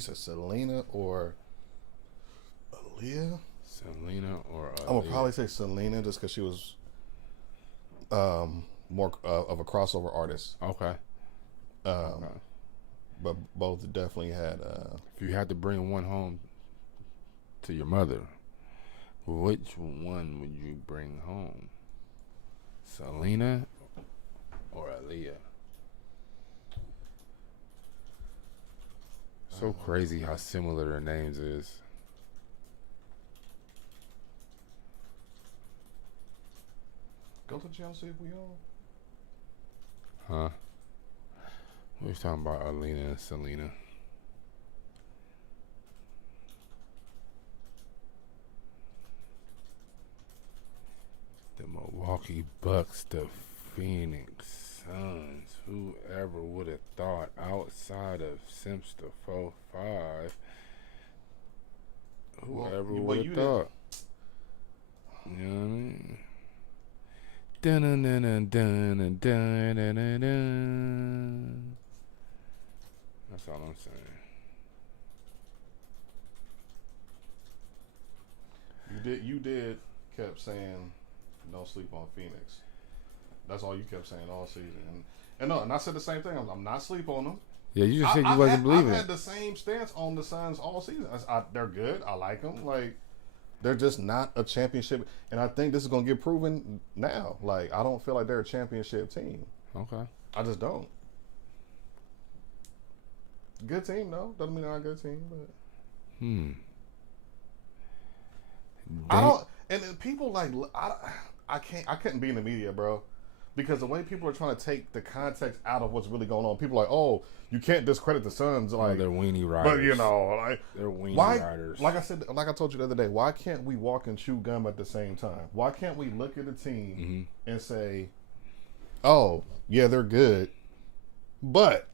you said Selena or Aaliyah? Selena or Aaliyah? I'm gonna probably say Selena just because she was more of a crossover artist. Okay. But both definitely had. If you had to bring one home to your mother, which one would you bring home? Selena or Aaliyah? So crazy how similar their names is. Go to jail, see if we all. Huh? We was talking about Alina and Selena. The Milwaukee Bucks, the Phoenix Suns. Whoever would have thought outside of Simps the 4-5? Whoever would have thought? You know what I mean? Dun dun dun dun dun dun dun dun dun. That's all I'm saying. You did kept saying don't sleep on Phoenix. That's all you kept saying all season. And I said the same thing. I'm not sleep on them. Yeah, you just said you wasn't believing. I've had the same stance on the Suns all season. They're good. I like them. Like, they're just not a championship. And I think this is going to get proven now. Like, I don't feel like they're a championship team. Okay. I just don't. Good team, though. Doesn't mean they're not a good team, but. I don't. And then people like I couldn't be in the media, bro, because the way people are trying to take the context out of what's really going on. People are like, oh, you can't discredit the Suns, like they're weenie riders. But you know, like they're weenie riders. Like I said, like I told you the other day, why can't we walk and chew gum at the same time? Why can't we look at the team and say, oh, yeah, they're good, but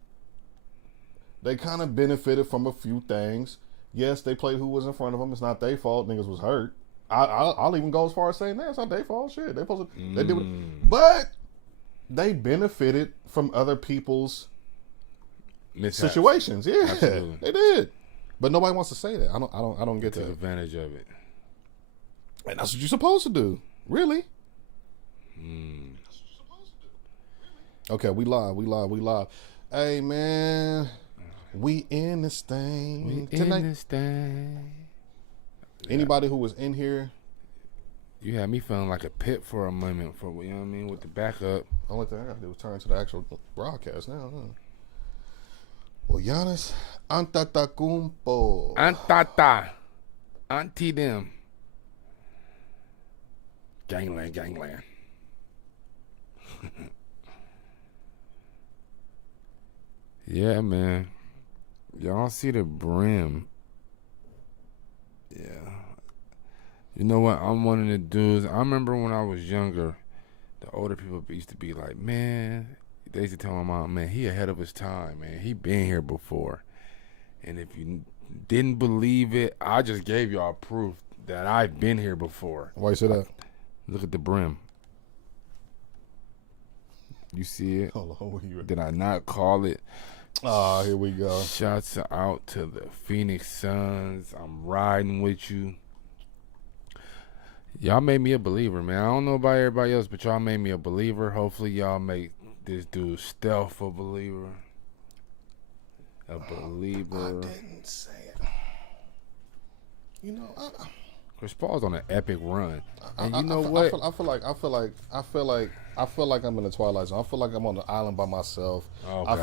they kind of benefited from a few things. Yes, they played who was in front of them. It's not their fault. Niggas was hurt. I'll even go as far as saying that it's not their fault. Shit, they supposed to, they did what, but they benefited from other people's mishaps. Situations. Yeah, absolutely. They did. But nobody wants to say that. I don't get took advantage of it. And that's what you're supposed to do. Really? That's what you're supposed to do. Really? Okay, we live. Hey man, we in this thing tonight. In this thing. Anybody who was in here, you had me feeling like a pit for a moment. For you know what I mean, with the backup. Only thing I got to do is turn to the actual broadcast now. Huh? Well, Giannis Antetokounmpo. Antata. Auntie them. Gangland. Yeah, man. Y'all see the brim. Yeah. You know what? I'm one of the dudes. I remember when I was younger, the older people used to be like, man, they used to tell my mom, man, he ahead of his time, man. He been here before. And if you didn't believe it, I just gave y'all proof that I've been here before. Why you say that? Look at the brim. You see it? Hold on. Did I not call it? Ah, here we go. Shouts out to the Phoenix Suns. I'm riding with you. Y'all made me a believer, man. I don't know about everybody else, but y'all made me a believer. Hopefully y'all make this dude Stealth a believer. A believer. I didn't say it. You know, Chris Paul's on an epic run. And you know what? I feel like I'm in the Twilight Zone. I feel like I'm on the island by myself. Oh, I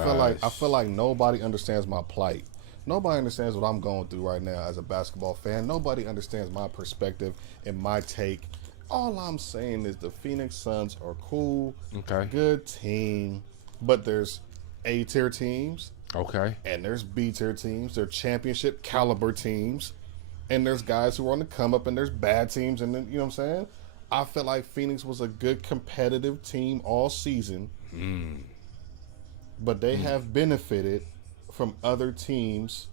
feel like nobody understands my plight. Nobody understands what I'm going through right now as a basketball fan. Nobody understands my perspective and my take. All I'm saying is the Phoenix Suns are cool, good team, but there's A-tier teams, and there's B-tier teams. They're championship caliber teams, and there's guys who are on the come up, and there's bad teams, and then, you know what I'm saying? I feel like Phoenix was a good competitive team all season, but they have benefited from other teams'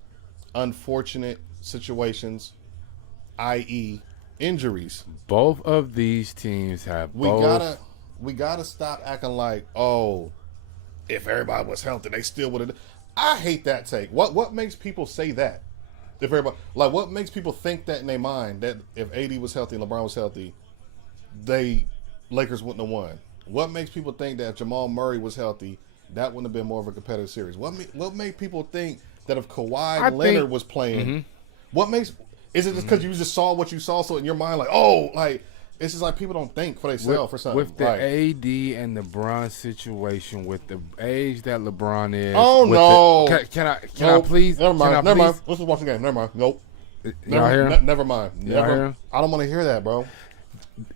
unfortunate situations, i.e. injuries. Both of these teams have we gotta stop acting like, oh, if everybody was healthy, they still would have. I hate that take. What makes people say that? If everybody like, what makes people think that in their mind that if AD was healthy and LeBron was healthy, Lakers wouldn't have won? What makes people think that if Jamal Murray was healthy, that wouldn't have been more of a competitive series? What made people think that if Kawhi Leonard was playing, what makes is it just because you just saw what you saw, so in your mind like, oh, like it's just like people don't think for themselves for something. With the AD and LeBron situation, with the age that LeBron is. Oh no! Can I please? Never mind. Let's just watch the game. Never mind. Nope. Never mind. I don't want to hear that, bro.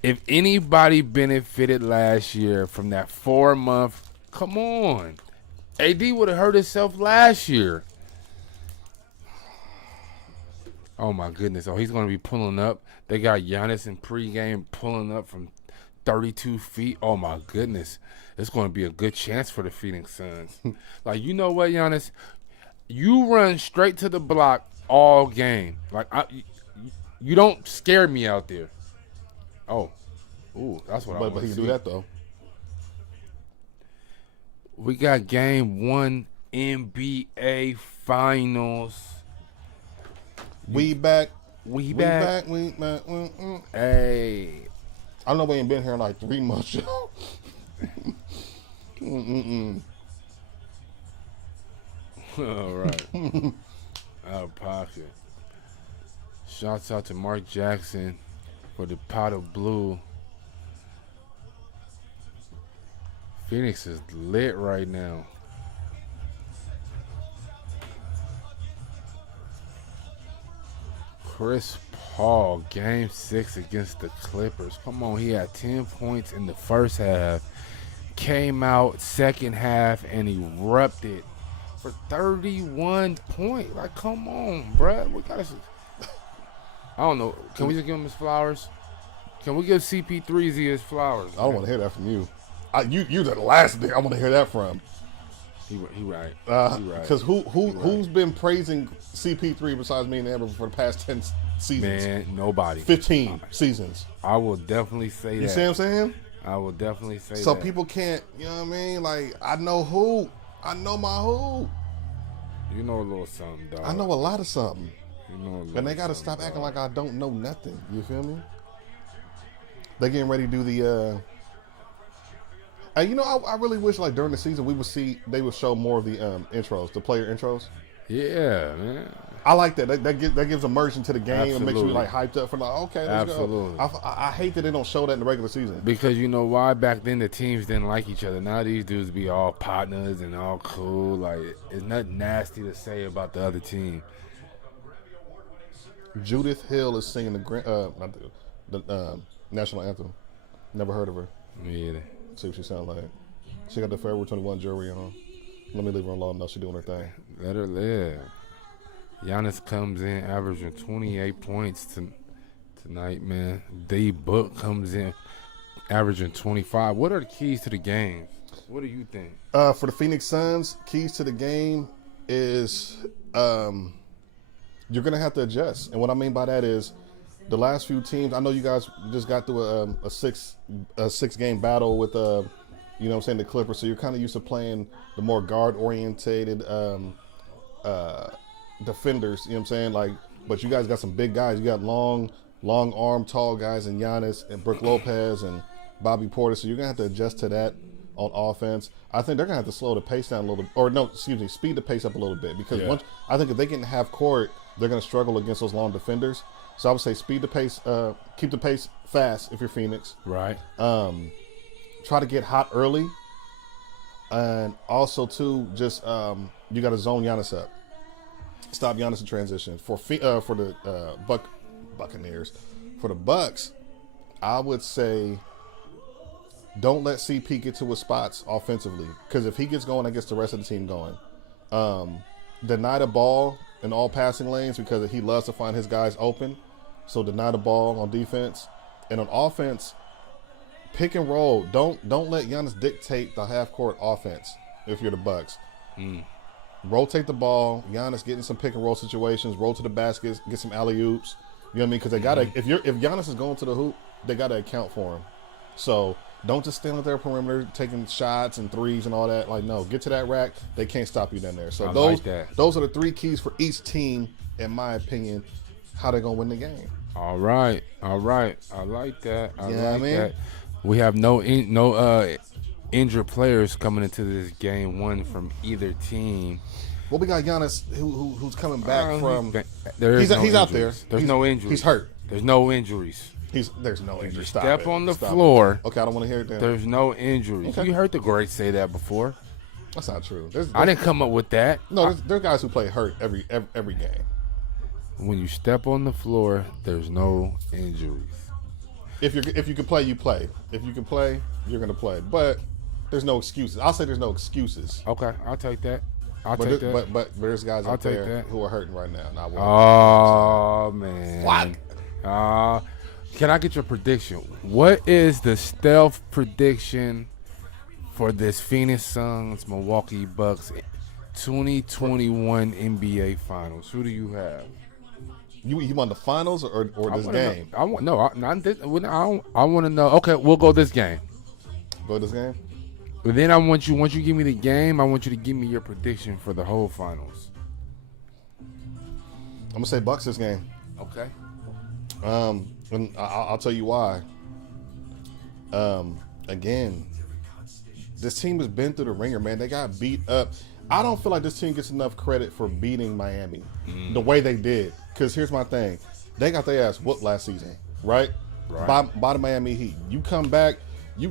If anybody benefited last year from that 4-month, come on, AD would have hurt himself last year. Oh my goodness! Oh, he's going to be pulling up. They got Giannis in pregame pulling up from 32 feet. Oh my goodness! It's going to be a good chance for the Phoenix Suns. Like, you know what, Giannis? You run straight to the block all game. Like, you don't scare me out there. Oh, ooh, that's what I want to see. But he can do that though. We got Game 1 NBA Finals. We back. Hey. I know we ain't been here in like 3 months. All right. Out of pocket. Shouts out to Mark Jackson for the pot of blue. Phoenix is lit right now. Chris Paul, Game 6 against the Clippers. Come on, he had 10 points in the first half. Came out second half and erupted for 31 points. Like, come on, bruh. We gotta. I don't know. Can we just give him his flowers? Can we give CP3 his flowers? I don't want to hear that from you. You're the last thing I want to hear that from. He right. Because who's been praising CP3 besides me and Amber for the past 10 seasons? Man, nobody. 15 seasons. I will definitely say that. You see what I'm saying? I will definitely say that. So people can't, you know what I mean? Like, I know who. I know my who. You know a little something, dog. I know a lot of something. You know a little and they got to stop acting like I don't know nothing. You feel me? They getting ready to do the... you know, I really wish, like, during the season, they would show more of the intros, the player intros. Yeah, man. I like that. That gives immersion to the game. Absolutely. And makes you, like, hyped up for, like, okay, let's Absolutely. go. I hate that they don't show that in the regular season. Because you know why? Back then, the teams didn't like each other. Now these dudes be all partners and all cool. Like, it's nothing nasty to say about the other team. Judith Hill is singing the national anthem. Never heard of her. Me either. See what she sound like. She got the Forever 21 jewelry on. Let me leave her alone. No, she doing her thing. Let her live. Giannis comes in averaging 28 points tonight, man. D-Book comes in averaging 25. What are the keys to the game? What do you think? For the Phoenix Suns, keys to the game is you're going to have to adjust. And what I mean by that is the last few teams, I know you guys just got through a six game battle with you know what I'm saying, the Clippers, so you're kind of used to playing the more guard orientated defenders, you know what I'm saying? Like, but you guys got some big guys. You got long arm, tall guys in Giannis and Brook Lopez and Bobby Portis, so you're gonna have to adjust to that on offense. I think they're gonna have to slow the pace down a little, speed the pace up a little bit, because once I think if they get in half court, they're gonna struggle against those long defenders. So I would say speed the pace, keep the pace fast if you're Phoenix. Right. Try to get hot early, and also too, just you got to zone Giannis up. Stop Giannis in transition. For the Buccaneers, for the Bucks, I would say don't let CP get to his spots offensively, because if he gets going, that gets the rest of the team going. Deny the ball in all passing lanes, because he loves to find his guys open. So deny the ball on defense, and on offense, pick and roll. Don't let Giannis dictate the half court offense. If you're the Bucks, rotate the ball. Giannis getting some pick and roll situations. Roll to the baskets. Get some alley oops. You know what I mean? Because they gotta. If Giannis is going to the hoop, they gotta account for him. So Don't just stand at their perimeter taking shots and threes and all that. Like, no, get to that rack. They can't stop you down there. So those are the 3 keys for each team, in my opinion, how they're gonna win the game. All right. I like that. I like that. We have no injured players coming into this game one from either team. Well, we got Giannis who's coming back from. He's out there. There's no injuries. He's hurt. There's no injuries. There's no injuries. Step on the floor. Okay, I don't want to hear it then. There's no injuries. Okay. You heard the greats say that before. That's not true. I didn't come up with that. No, there's guys who play hurt every game. When you step on the floor, there's no injuries. If you can play, you play. If you can play, you're gonna play. But there's no excuses. I'll say there's no excuses. Okay, I'll take that. But there's guys out there who are hurting right now. Oh man. What? Can I get your prediction? What is the stealth prediction for this Phoenix Suns Milwaukee Bucks 2021 NBA Finals? Who do you have? You want the finals or this game? I want to know. Okay, we'll go this game. Go this game. But then once you give me the game, I want you to give me your prediction for the whole finals. I'm gonna say Bucks this game. Okay. And I'll tell you why. Again, this team has been through the ringer, man. They got beat up. I don't feel like this team gets enough credit for beating Miami the way they did. Because here's my thing. They got their ass whooped last season, right? By the Miami Heat. You come back, you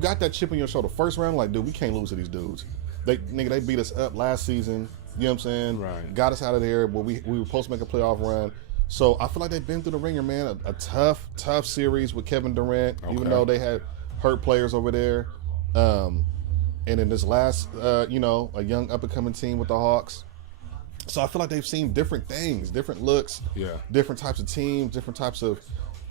got that chip on your shoulder. First round, like, dude, we can't lose to these dudes. They beat us up last season. You know what I'm saying? Right. Got us out of there, but we were supposed to make a playoff run. So I feel like they've been through the ringer, man. A tough series with Kevin Durant, even though they had hurt players over there. And in this last, a young up-and-coming team with the Hawks. So I feel like they've seen different things, different looks, different types of teams, different types of,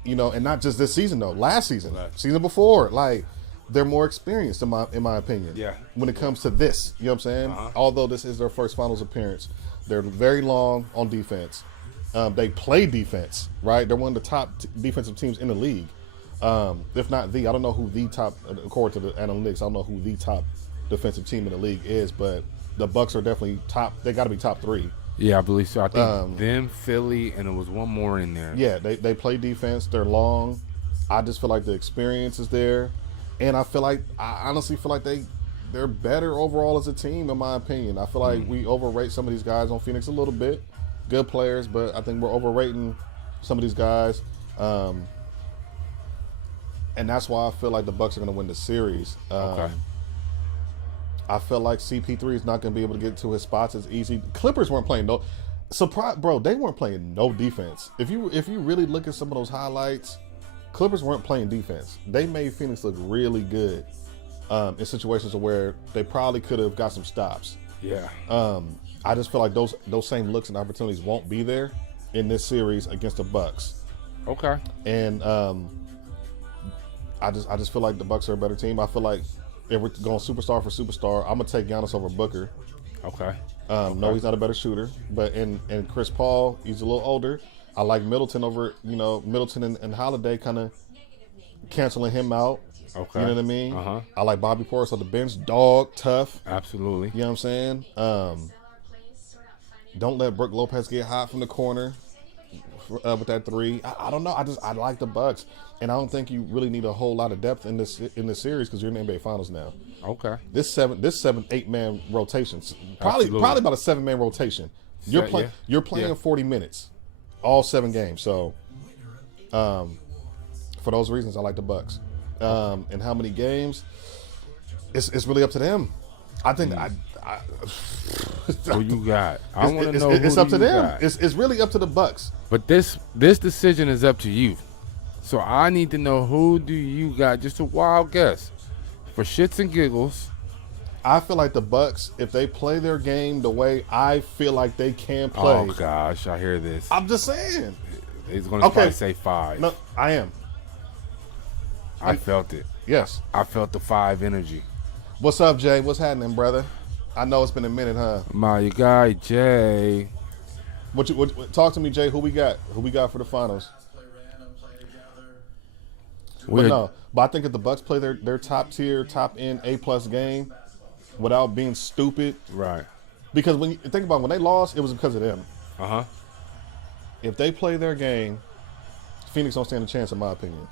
and not just this season, though. Last season, season before, like, they're more experienced, in my opinion, when it comes to this. You know what I'm saying? Although this is their first finals appearance, they're very long on defense. They play defense, right? They're one of the top defensive teams in the league. If not I don't know who the top, according to the analytics, I don't know who the top defensive team in the league is, but the Bucks are definitely top. They got to be top 3. Yeah, I believe so. I think them, Philly, and it was one more in there. Yeah, they play defense. They're long. I just feel like the experience is there, and I honestly feel like they're better overall as a team, in my opinion. I feel like we overrate some of these guys on Phoenix a little bit. Good players, but I think we're overrating some of these guys. And that's why I feel like the Bucks are going to win the series. Okay. I feel like CP3 is not going to be able to get to his spots as easy. Clippers weren't playing they weren't playing no defense. If you really look at some of those highlights, Clippers weren't playing defense. They made Phoenix look really good in situations where they probably could have got some stops. Yeah. I just feel like those same looks and opportunities won't be there in this series against the Bucks. Okay. And I just feel like the Bucks are a better team. I feel like if we're going superstar for superstar, I'm gonna take Giannis over Booker. Okay. No, he's not a better shooter, but and Chris Paul, he's a little older. I like Middleton over, Middleton and Holiday kind of canceling him out. Okay. You know what I mean? I like Bobby Portis on the bench, dog, tough. Absolutely. You know what I'm saying? Don't let Brook Lopez get hot from the corner with that 3. I don't know. I like the Bucks, and I don't think you really need a whole lot of depth in this series because you're in the NBA Finals now. Okay. This 8-man rotation, probably about a 7-man rotation. You're playing 40 minutes, all 7 games. So, for those reasons, I like the Bucks. And how many games? It's really up to them. I think Who you got? I want to know. It's who up to them. Got. It's really up to the Bucks. But this decision is up to you. So I need to know, who do you got? Just a wild guess, for shits and giggles. I feel like the Bucks, if they play their game the way I feel like they can play. Oh gosh, I hear this. I'm just saying. He's going to probably say 5. No, I am. I felt it. Yes. I felt the 5 energy. What's up, Jay? What's happening, brother? I know it's been a minute, huh? My guy, Jay. Talk to me, Jay. Who we got? Who we got for the finals? But I think if the Bucks play their top tier, top end A+ game without being stupid, right? Because when you think about when they lost, it was because of them. If they play their game, Phoenix don't stand a chance, in my opinion.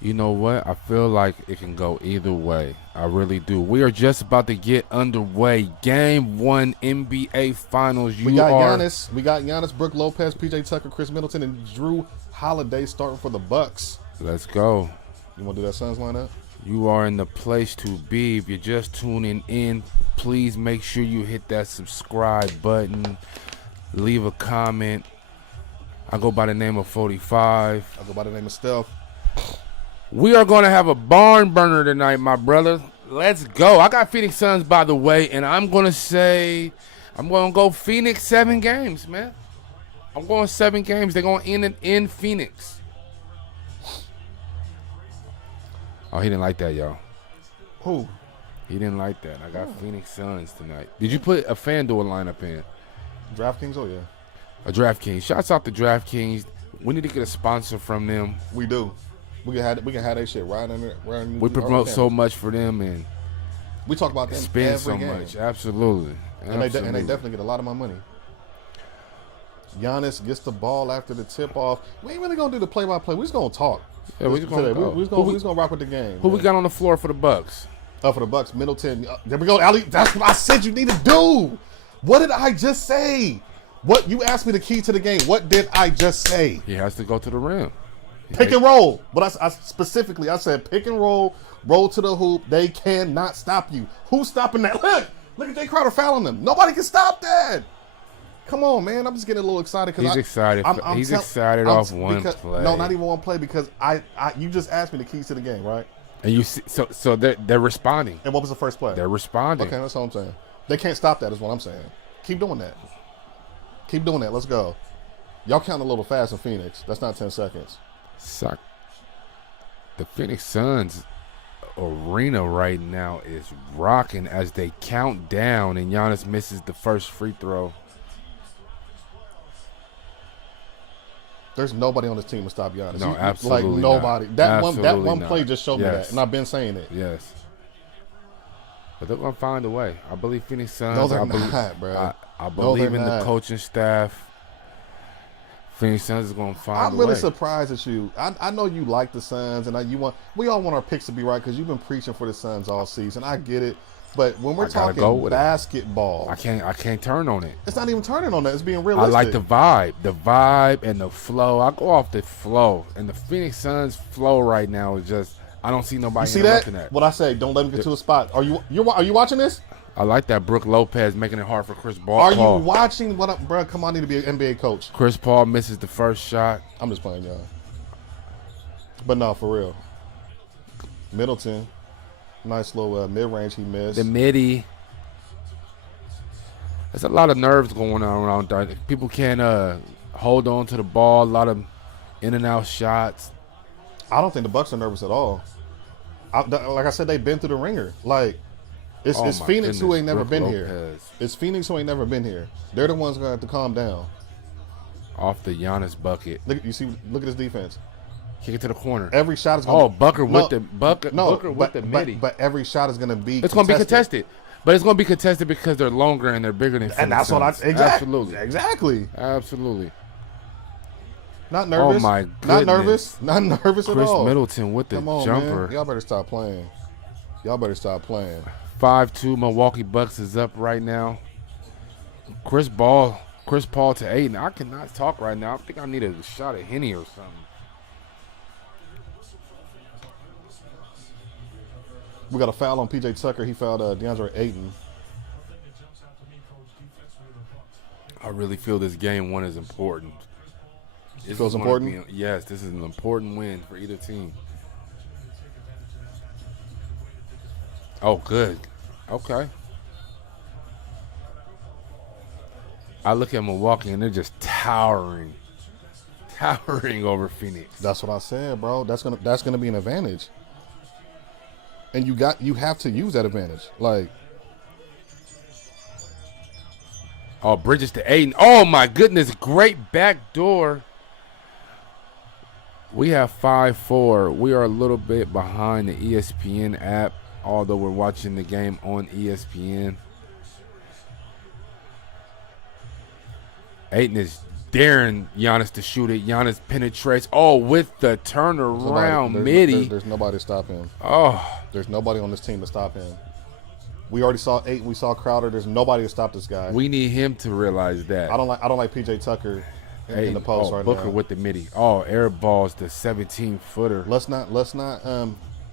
You know what? I feel like it can go either way. I really do. We are just about to get underway. Game 1 NBA Finals. We got Giannis, Brook Lopez, PJ Tucker, Chris Middleton, and Drew Holiday starting for the Bucks. Let's go. You want to do that Suns lineup? You are in the place to be. If you're just tuning in, please make sure you hit that subscribe button. Leave a comment. I go by the name of 45. I go by the name of Steph. We are going to have a barn burner tonight, my brother. Let's go. I got Phoenix Suns, by the way, and I'm going to go Phoenix 7 games, man. I'm going 7 games. They're going to end it in Phoenix. Oh, he didn't like that, y'all. Who? He didn't like that. I got Phoenix Suns tonight. Did you put a FanDuel lineup in? DraftKings? Oh, yeah. A DraftKings. Shouts out to DraftKings. We need to get a sponsor from them. We do. We can have that shit right under. We promote so much for them, and we talk about them spend every so game. much. Absolutely. And they definitely get a lot of my money. Giannis gets the ball after the tip off. We ain't really gonna do the play-by-play. We just gonna talk. Yeah, we just gonna rock with the game. Who we got on the floor for the Bucks? For the Bucks, Middleton. There we go, Ali. That's what I said you need to do. What did I just say? What you asked me the key to the game. What did I just say? He has to go to the rim. Pick and roll. But I specifically, I said pick and roll, roll to the hoop. They cannot stop you. Who's stopping that? Look at Jay Crowder fouling them. Nobody can stop that. Come on, man. I'm just getting a little excited. He's excited. He's excited off one play. No, not even one play, because you just asked me the keys to the game, right? And you see, so they're responding. And what was the first play? They're responding. Okay, that's all I'm saying. They can't stop that is what I'm saying. Keep doing that. Keep doing that. Let's go. Y'all count a little fast in Phoenix. That's not 10 seconds. Suck. The Phoenix Suns arena right now is rocking as they count down, and Giannis misses the first free throw. There's nobody on this team to stop Giannis. No, absolutely like nobody. Not. That one play just showed me that, and I've been saying it. Yes. But they're gonna find a way. I believe Phoenix Suns. No, they're not, bro. I believe in the coaching staff. Phoenix Suns is gonna find. I'm really surprised at you. I know you like the Suns, and we all want our picks to be right because you've been preaching for the Suns all season. I get it, but when we're talking basketball, I can't turn on it. It's not even turning on that. It's being realistic. I like the vibe and the flow. I go off the flow, and the Phoenix Suns flow right now is just. I don't see nobody. You see that? What I say? Don't let him get to a spot. Are you watching this? I like that Brook Lopez making it hard for Chris Paul. Are you watching what up, bro? Come on, I need to be an NBA coach. Chris Paul misses the first shot. I'm just playing, y'all. But no, for real. Middleton, nice little mid-range he missed. The midi. There's a lot of nerves going on around there. People can't hold on to the ball. A lot of in and out shots. I don't think the Bucks are nervous at all. Like I said, they've been through the ringer. Like. It's Phoenix who ain't never been here. It's Phoenix who ain't never been here. They're the ones going to have to calm down. Off the Giannis bucket. Look at his defense. Kick it to the corner. Every shot is going to Booker with the midi. But every shot is going to be It's going to be contested. But it's going to be contested because they're longer and they're bigger than Phoenix. And that's what Absolutely. Absolutely. Not nervous. Oh, my goodness. Not nervous at all. Chris Middleton with the jumper. Man. Y'all better stop playing. 5-2 Milwaukee Bucks is up right now. Chris Paul to Aiden. I cannot talk right now. I think I need a shot of Henny or something. We got a foul on PJ Tucker. He fouled DeAndre Ayton. I really feel this game 1 is important. It feels important? Yes, this is an important win for either team. Oh, good. Okay. I look at Milwaukee and they're just towering over Phoenix. That's what I said, bro. That's gonna be an advantage, and you have to use that advantage. Like, Bridges to Aiden. Oh my goodness, great back door. We have 5-4. We are a little bit behind the ESPN app, although we're watching the game on ESPN. Ayton is daring Giannis to shoot it. Giannis penetrates. Oh, with the turnaround midi. There's nobody to stop him. Oh. There's nobody on this team to stop him. We already saw Ayton. We saw Crowder. There's nobody to stop this guy. We need him to realize that. I don't like PJ Tucker in the post right Booker now. with the midi. Oh, air balls the 17-footer. Let's not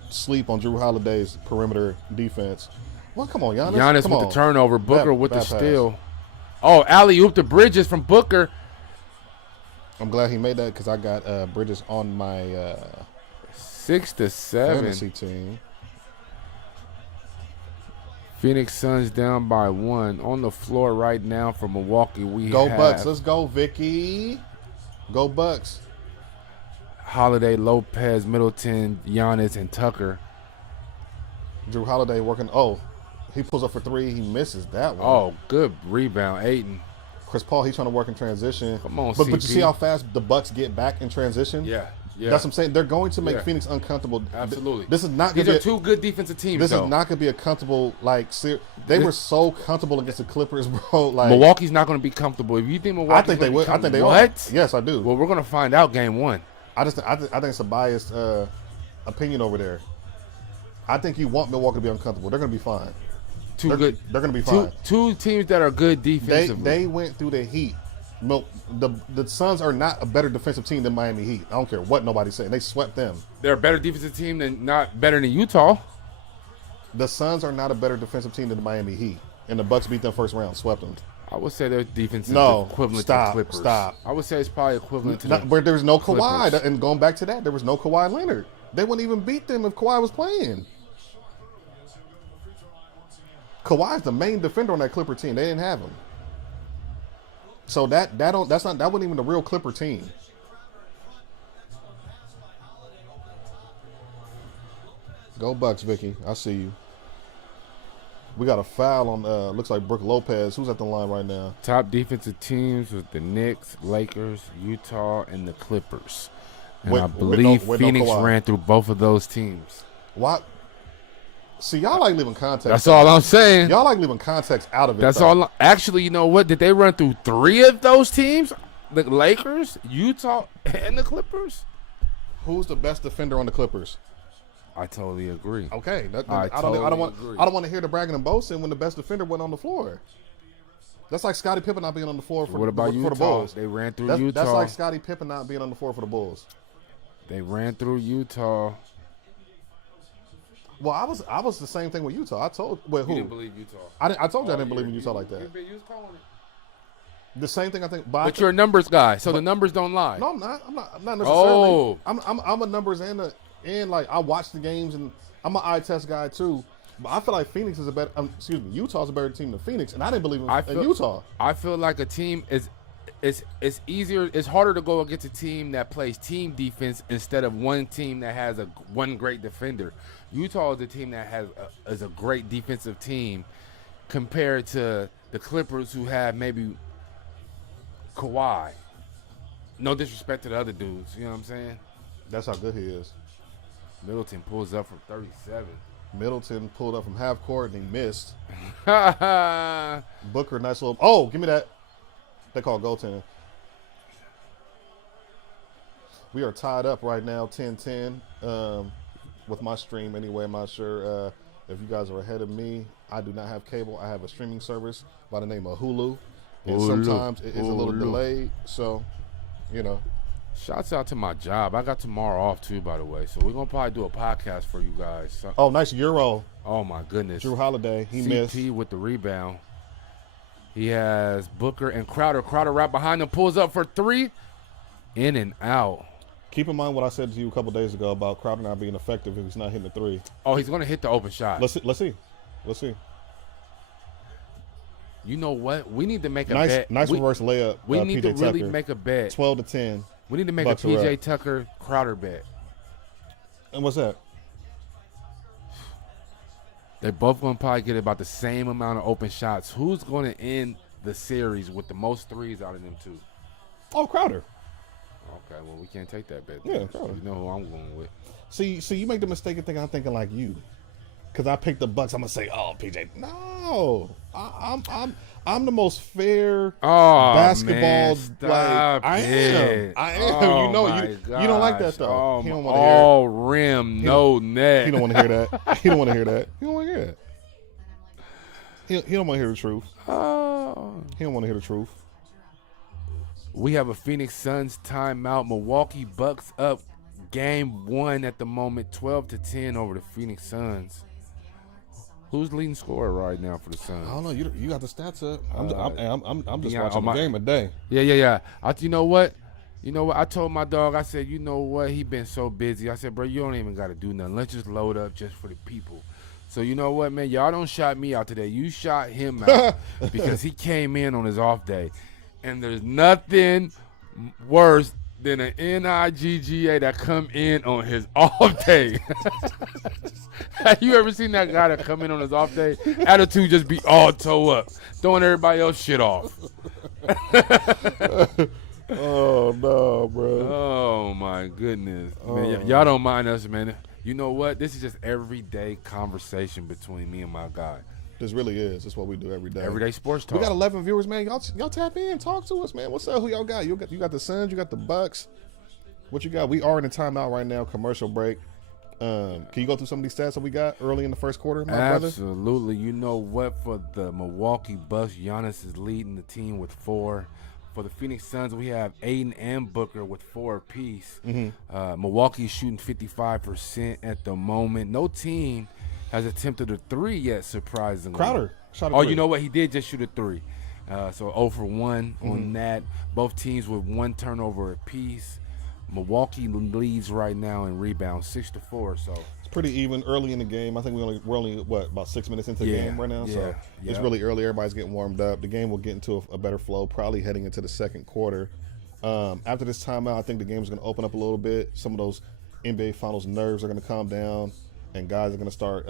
sleep on Drew Holiday's perimeter defense. Well, come on, Giannis. Giannis come with on. the turnover. Booker with the bad pass. steal. Oh, alley-oop to Bridges from Booker. I'm glad he made that because I got Bridges on my 6-7 fantasy team. Phoenix Suns down by 1. On the floor right now for Milwaukee, we Go have Bucks. Let's go, Vicky. Go Bucks. Holiday, Lopez, Middleton, Giannis, and Tucker. Drew Holiday working. Oh, he pulls up for 3. He misses that one. Oh, good rebound, Ayton. Chris Paul, he's trying to work in transition. Come on, but you CP. see how fast the Bucks get back in transition? Yeah. That's what I'm saying. They're going to make Yeah. Phoenix uncomfortable. Absolutely. This is not. These gonna are two good defensive teams. This though. is not going to be a comfortable They were so comfortable against the Clippers, bro. Like Milwaukee's not going to be comfortable. If you think Milwaukee, I think they would. I think they what? are. Yes, I do. Well, we're going to find out game 1. I think it's a biased opinion over there. I think you want Milwaukee to be uncomfortable. They're going to be fine. They're going to be fine. Two teams that are good defensively. They went through the heat. The Suns are not a better defensive team than Miami Heat. I don't care what nobody's saying. They swept them. They're a better defensive team than not better than Utah. The Suns are not a better defensive team than the Miami Heat, and the Bucks beat them first round, swept them. I would say their defense is equivalent to the Clippers. Stop. I would say it's probably equivalent to Where there's no Clippers. Kawhi, and going back to that, there was no Kawhi Leonard. They wouldn't even beat them if Kawhi was playing. Kawhi's the main defender on that Clipper team. They didn't have him. So that wasn't even the real Clipper team. Go Bucks, Vicky. I see you. We got a foul on looks like Brook Lopez. Who's at the line right now? Top defensive teams was the Knicks, Lakers, Utah, and the Clippers. And I believe Phoenix ran through both of those teams. What? See, y'all like leaving context. That's all I'm saying. Y'all like leaving context out of it. That's all. Actually, you know what? Did they run through 3 of those teams? The Lakers, Utah, and the Clippers? Who's the best defender on the Clippers? I totally agree. Okay, I don't want to hear the bragging and boasting when the best defender went on the floor. That's like Scottie Pippen not being on the floor for the Bulls. They ran through Utah. That's like Scottie Pippen not being on the floor for the Bulls. They ran through Utah. Well, I was the same thing with Utah. I told who? You didn't believe Utah. I told you I didn't believe in Utah like that. You was calling it. The same thing I think. But you're a numbers guy, so the numbers don't lie. No, I'm not. I'm not necessarily. Oh. I'm a numbers and like I watch the games and I'm an eye test guy too. But I feel like Phoenix is a better. Utah's a better team than Phoenix, and I didn't believe in Utah. I feel like a team is. It's easier. It's harder to go against a team that plays team defense instead of one team that has one great defender. Utah is a team that is a great defensive team compared to the Clippers, who have maybe Kawhi. No disrespect to the other dudes, you know what I'm saying? That's how good he is. Middleton pulls up from 37. Middleton pulled up from half court and he missed. That's Booker, nice little. Oh, give me that. They call goaltending. We are tied up right now, 10-10. With my stream anyway. I'm not sure if you guys are ahead of me. I do not have cable. I have a streaming service by the name of Hulu. And sometimes it is a little delayed. So, you know. Shouts out to my job. I got tomorrow off too, by the way. So we're going to probably do a podcast for you guys. So, oh, nice Euro. Oh, my goodness. Drew Holiday. He missed. CP with the rebound. He has Booker and Crowder. Crowder right behind him. Pulls up for 3. In and out. Keep in mind what I said to you a couple days ago about Crowder not being effective if he's not hitting the 3. Oh, he's going to hit the open shot. Let's see. You know what? We need to make a nice, bet. Nice reverse layup. We need to really Tucker. make a bet. 12-10. We need to make Bucks a PJ Tucker Crowder bet. And what's that? They're both going to probably get about the same amount of open shots. Who's going to end the series with the most threes out of them two? Oh, Crowder. Okay, well, we can't take that bet. Yeah, Then. probably. You know who I'm going with. See, you make the mistake of thinking I'm thinking like you, because I picked the Bucks. I'm gonna say, oh, PJ. No, I'm the most fair basketball. Man, stop I it. am. Oh, you know, you don't like that though. Oh, he don't want to hear it. all rim, no net. He don't want to hear that. He don't want to hear that. He don't want to hear that. He don't want to hear the truth. Oh. He don't want to hear the truth. We have a Phoenix Suns timeout. Milwaukee Bucks up game 1 at the moment, 12-10 over the Phoenix Suns. Who's leading scorer right now for the Suns? I don't know. You got the stats up. I'm just watching the game a day. Yeah. You know what? I told my dog. I said, you know what? He been so busy. I said, bro, you don't even got to do nothing. Let's just load up just for the people. So you know what, man? Y'all don't shot me out today. You shot him out because he came in on his off day. And there's nothing worse than an NIGGA that come in on his off day. Have you ever seen that guy that come in on his off day? Attitude just be all toe up, throwing everybody else shit off. Oh, no, bro. Oh, my goodness. Man, y'all don't mind us, man. You know what? This is just everyday conversation between me and my guy. This really is. This is what we do every day. Everyday sports talk. We got 11 viewers, man. Y'all tap in. Talk to us, man. What's up? Who y'all got? You got the Suns. You got the Bucks. What you got? We are in a timeout right now, commercial break. Can you go through some of these stats that we got early in the first quarter, my brother? Absolutely. You know what? For the Milwaukee Bucks, Giannis is leading the team with 4. For the Phoenix Suns, we have Aiden and Booker with 4 apiece. Mm-hmm. Milwaukee's shooting 55% at the moment. No team has attempted a 3 yet, surprisingly. Crowder shot a 3. Oh, you know what? He did just shoot a 3. So 0 for 1 on that. Both teams with 1 turnover apiece. Milwaukee leads right now in rebounds 6-4. So it's pretty even early in the game. I think we're only about 6 minutes into the game right now. So it's really early. Everybody's getting warmed up. The game will get into a better flow, probably heading into the second quarter. After this timeout, I think the game is going to open up a little bit. Some of those NBA Finals nerves are going to calm down, and guys are going to start,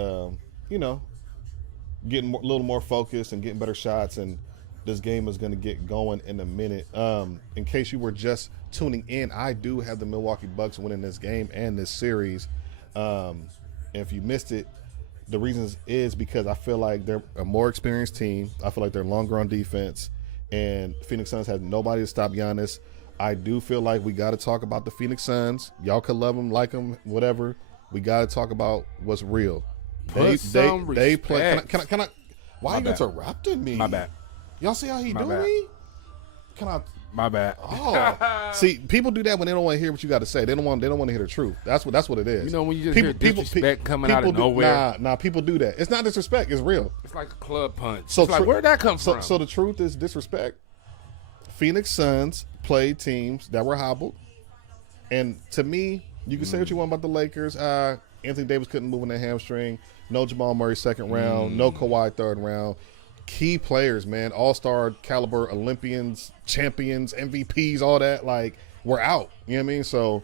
getting a little more focused and getting better shots. And this game is going to get going in a minute. In case you were just tuning in, I do have the Milwaukee Bucks winning this game and this series. And if you missed it, the reasons is because I feel like they're a more experienced team. I feel like they're longer on defense, and Phoenix Suns have nobody to stop Giannis. I do feel like we got to talk about the Phoenix Suns. Y'all could love them, like them, whatever. We got to talk about what's real. They play. Can I? Why are you interrupting me? My bad. Y'all see how he doing me? Can I? My bad. Oh, see, people do that when they don't want to hear what you got to say. They don't want to hear the truth. That's what it is. You know, when you just hear disrespect coming out of nowhere. Nah, people do that. It's not disrespect. It's real. It's like a club punch. So it's like, where'd that come from? So the truth is disrespect. Phoenix Suns played teams that were hobbled, and to me, you can say what you want about the Lakers. Anthony Davis couldn't move in that hamstring. No Jamal Murray second round. No Kawhi third round. Key players, man, all-star caliber, Olympians, champions, MVPs, all that, like, we're out. You know what I mean? So,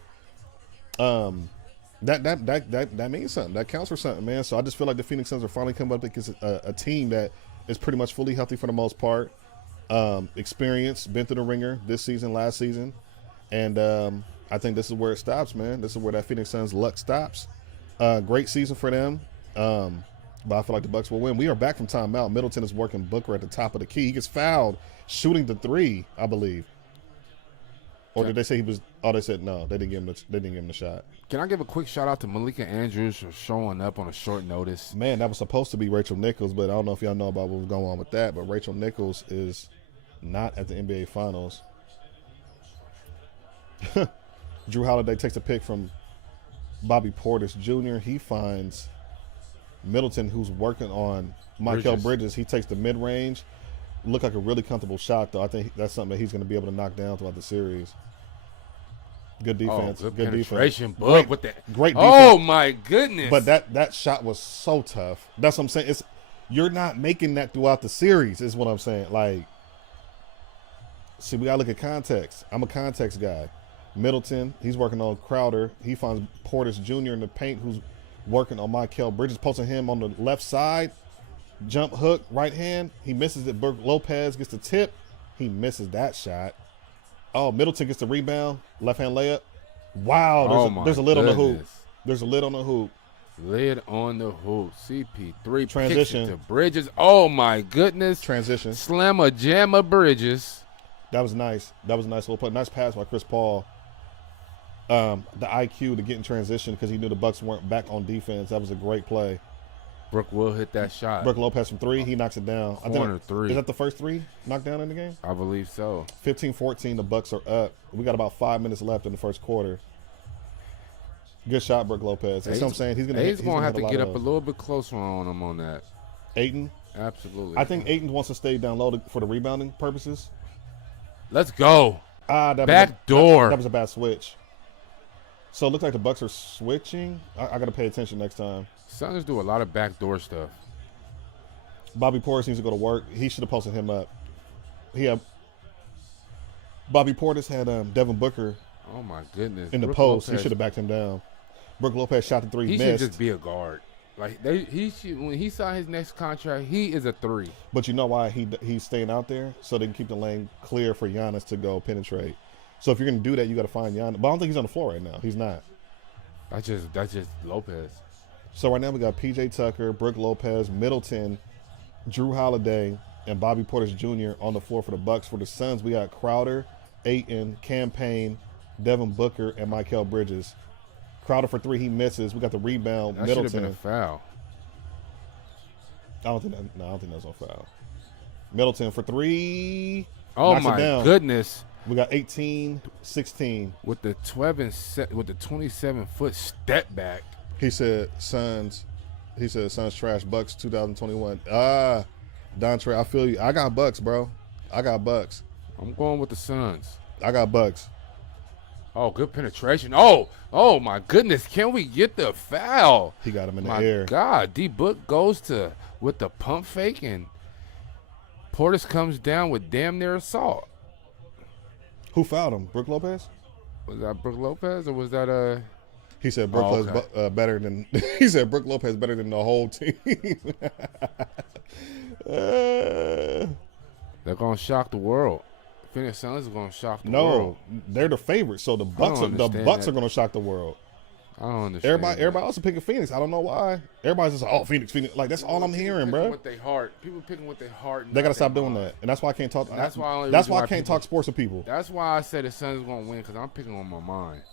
that means something. That counts for something, man. So I just feel like the Phoenix Suns are finally coming up against a team that is pretty much fully healthy for the most part. Experienced, been through the ringer this season, last season, and I think this is where it stops, man. This is where that Phoenix Suns luck stops. Great season for them. But I feel like the Bucks will win. We are back from timeout. Middleton is working Booker at the top of the key. He gets fouled shooting the 3, I believe. Or did they say he was? Oh, they said no. They didn't give him the shot. Can I give a quick shout out to Malika Andrews for showing up on a short notice? Man, that was supposed to be Rachel Nichols, but I don't know if y'all know about what was going on with that. But Rachel Nichols is not at the NBA Finals. Drew Holiday takes a pick from Bobby Portis Jr. He finds Middleton, who's working on Michael Bridges. He takes the mid-range. Look like a really comfortable shot, though. I think that's something that he's going to be able to knock down throughout the series. Good defense. Good penetration. Great, with that. Great defense. Oh, my goodness. But that shot was so tough. That's what I'm saying. You're not making that throughout the series is what I'm saying. Like, see, we got to look at context. I'm a context guy. Middleton, he's working on Crowder. He finds Portis Jr. in the paint, who's working on Michael Bridges, posting him on the left side. Jump hook, right hand. He misses it. Burke Lopez gets the tip. He misses that shot. Oh, Middleton gets the rebound. Left-hand layup. Wow, there's a lid on the hoop. There's a lid on the hoop. Lid on the hoop. CP3 transition to Bridges. Oh, my goodness. Transition. Slammer jammer Bridges. That was nice. That was a nice little play. Nice pass by Chris Paul. The IQ to get in transition because he knew the Bucks weren't back on defense. That was a great play. Brooke will hit that shot. Brook Lopez from three. He knocks it down. Corner three. Is that the first three knocked down in the game? I believe so. 15-14, the Bucks are up. We got about 5 minutes left in the first quarter. Good shot, Brook Lopez. That's what I'm saying. He's gonna have to get up a little bit closer on him on that. Ayton? Absolutely. I think Ayton wants to stay down low for the rebounding purposes. Let's go. Back door. That was a bad switch. So it looks like the Bucks are switching. I got to pay attention next time. Suns do a lot of backdoor stuff. Bobby Portis needs to go to work. He should have posted him up. Bobby Portis had Devin Booker. Oh my goodness! In the post, he should have backed him down. Brook Lopez shot the three. He missed. should just be a guard. Like when he signed his next contract, he is a 3. But you know why he's staying out there? So they can keep the lane clear for Giannis to go penetrate. So if you're going to do that, you got to find Giannis. But I don't think he's on the floor right now. He's not. That's just Lopez. So right now we got P.J. Tucker, Brook Lopez, Middleton, Drew Holiday, and Bobby Portis Jr. on the floor for the Bucks. For the Suns, we got Crowder, Ayton, Campaign, Devin Booker, and Mikal Bridges. Crowder for 3, he misses. We got the rebound. That Middleton. Should have been a foul. I don't think that's on foul. Middleton for 3. Oh my goodness! We got 18-16 with the 27-foot step back. He said Suns trash. Bucks 2021. Dontre, I feel you. I got Bucks, bro. I got Bucks. I'm going with the Suns. I got Bucks. Oh, good penetration. Oh my goodness. Can we get the foul? He got him in the air. My God. D-Book goes with the pump fake, and Portis comes down with damn near assault. Who fouled him? Brook Lopez? Was that Brook Lopez or was that He said Brook Lopez better than he said Brook Lopez better than the whole team. They're gonna shock the world. Phoenix Suns are gonna shock the world. No, they're the favorites, so the Bucks are gonna shock the world. I don't understand. Everybody else is picking Phoenix. I don't know why. Everybody's just like, oh, Phoenix. Like that's all I'm hearing, bro. With their heart, people picking with their heart. They gotta stop doing that, and that's why I can't talk. That's why I can't talk sports with people. That's why I said the Suns are gonna win because I'm picking on my mind.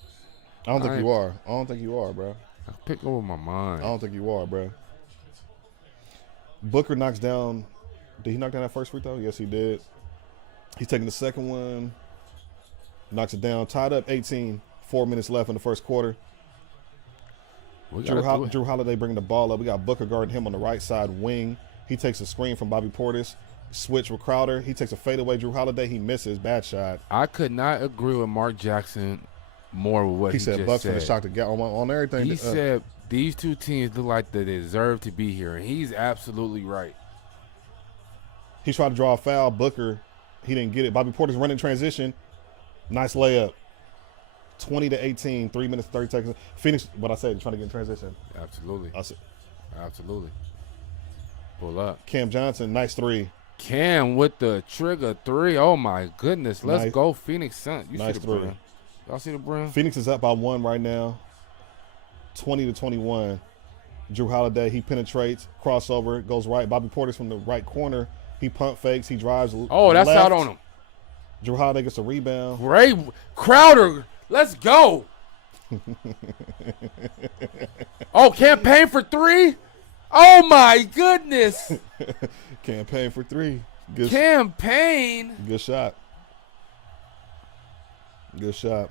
I don't think you are. I don't think you are, bro. I pick over my mind. I don't think you are, bro. Booker knocks down. Did he knock down that first free throw? Yes, he did. He's taking the second one. Knocks it down. Tied up 18. 4 minutes left in the first quarter. Drew Holiday bringing the ball up. We got Booker guarding him on the right side wing. He takes a screen from Bobby Portis. Switch with Crowder. He takes a fadeaway. Drew Holiday. He misses. Bad shot. I could not agree with Mark Jackson more with what he said. Bucks for the shot to get on everything. He said these two teams look like they deserve to be here, and he's absolutely right. He tried to draw a foul. Booker, he didn't get it. Bobby Portis running transition. Nice layup. 20-18, 3 minutes, 30 seconds. Phoenix, what I said, trying to get in transition. Absolutely. Absolutely. Pull up. Cam Johnson, nice 3. Cam with the trigger 3. Oh, my goodness. Let's go, Phoenix Suns. You nice see the 3. brim. Y'all see the brim? Phoenix is up by 1 right now. 20-21. Drew Holiday, he penetrates, crossover, goes right. Bobby Portis from the right corner. He pump fakes. He drives that's left. out on him. Drew Holiday gets a rebound. Great. Crowder, let's go. Campaign for 3? Oh, my goodness. Campaign for 3. Campaign. Good shot. Good shot.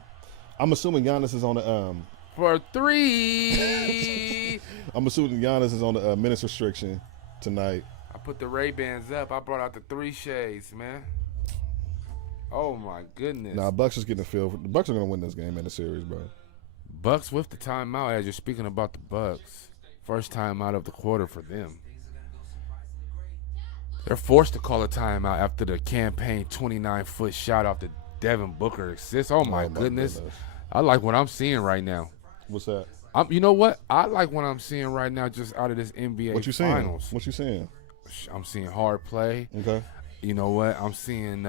I'm assuming Giannis is on the for 3. I'm assuming Giannis is on the minutes restriction tonight. I put the Ray-Bans up. I brought out the 3 shades, man. Oh, my goodness. Nah, Bucks just getting the feel. The Bucks are going to win this game in the series, bro. Bucks with the timeout, as you're speaking about the Bucks. First timeout of the quarter for them. They're forced to call a timeout after the Campaign 29-foot shot off the Devin Booker assist. Oh, my goodness. I like what I'm seeing right now. What's that? You know what? I like what I'm seeing right now just out of this NBA What you Finals. Seeing? What you seeing? I'm seeing hard play. Okay. You know what? I'm seeing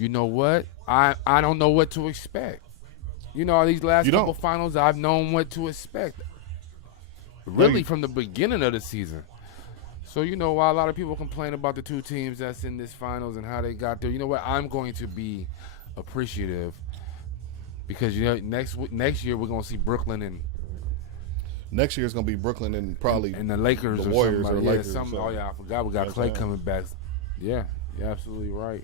you know what? I don't know what to expect. You know, these last You couple don't. finals, I've known what to expect. Really, from the beginning of the season. So, you know, while a lot of people complain about the two teams that's in this finals and how they got there, you know what? I'm going to be appreciative because, you know, next year we're going to see Brooklyn and Next year it's gonna be Brooklyn and probably and the Lakers the or Warriors somebody. or Yeah, Lakers. So. Oh, yeah, I forgot we got Clay coming back. Yeah, you're absolutely right.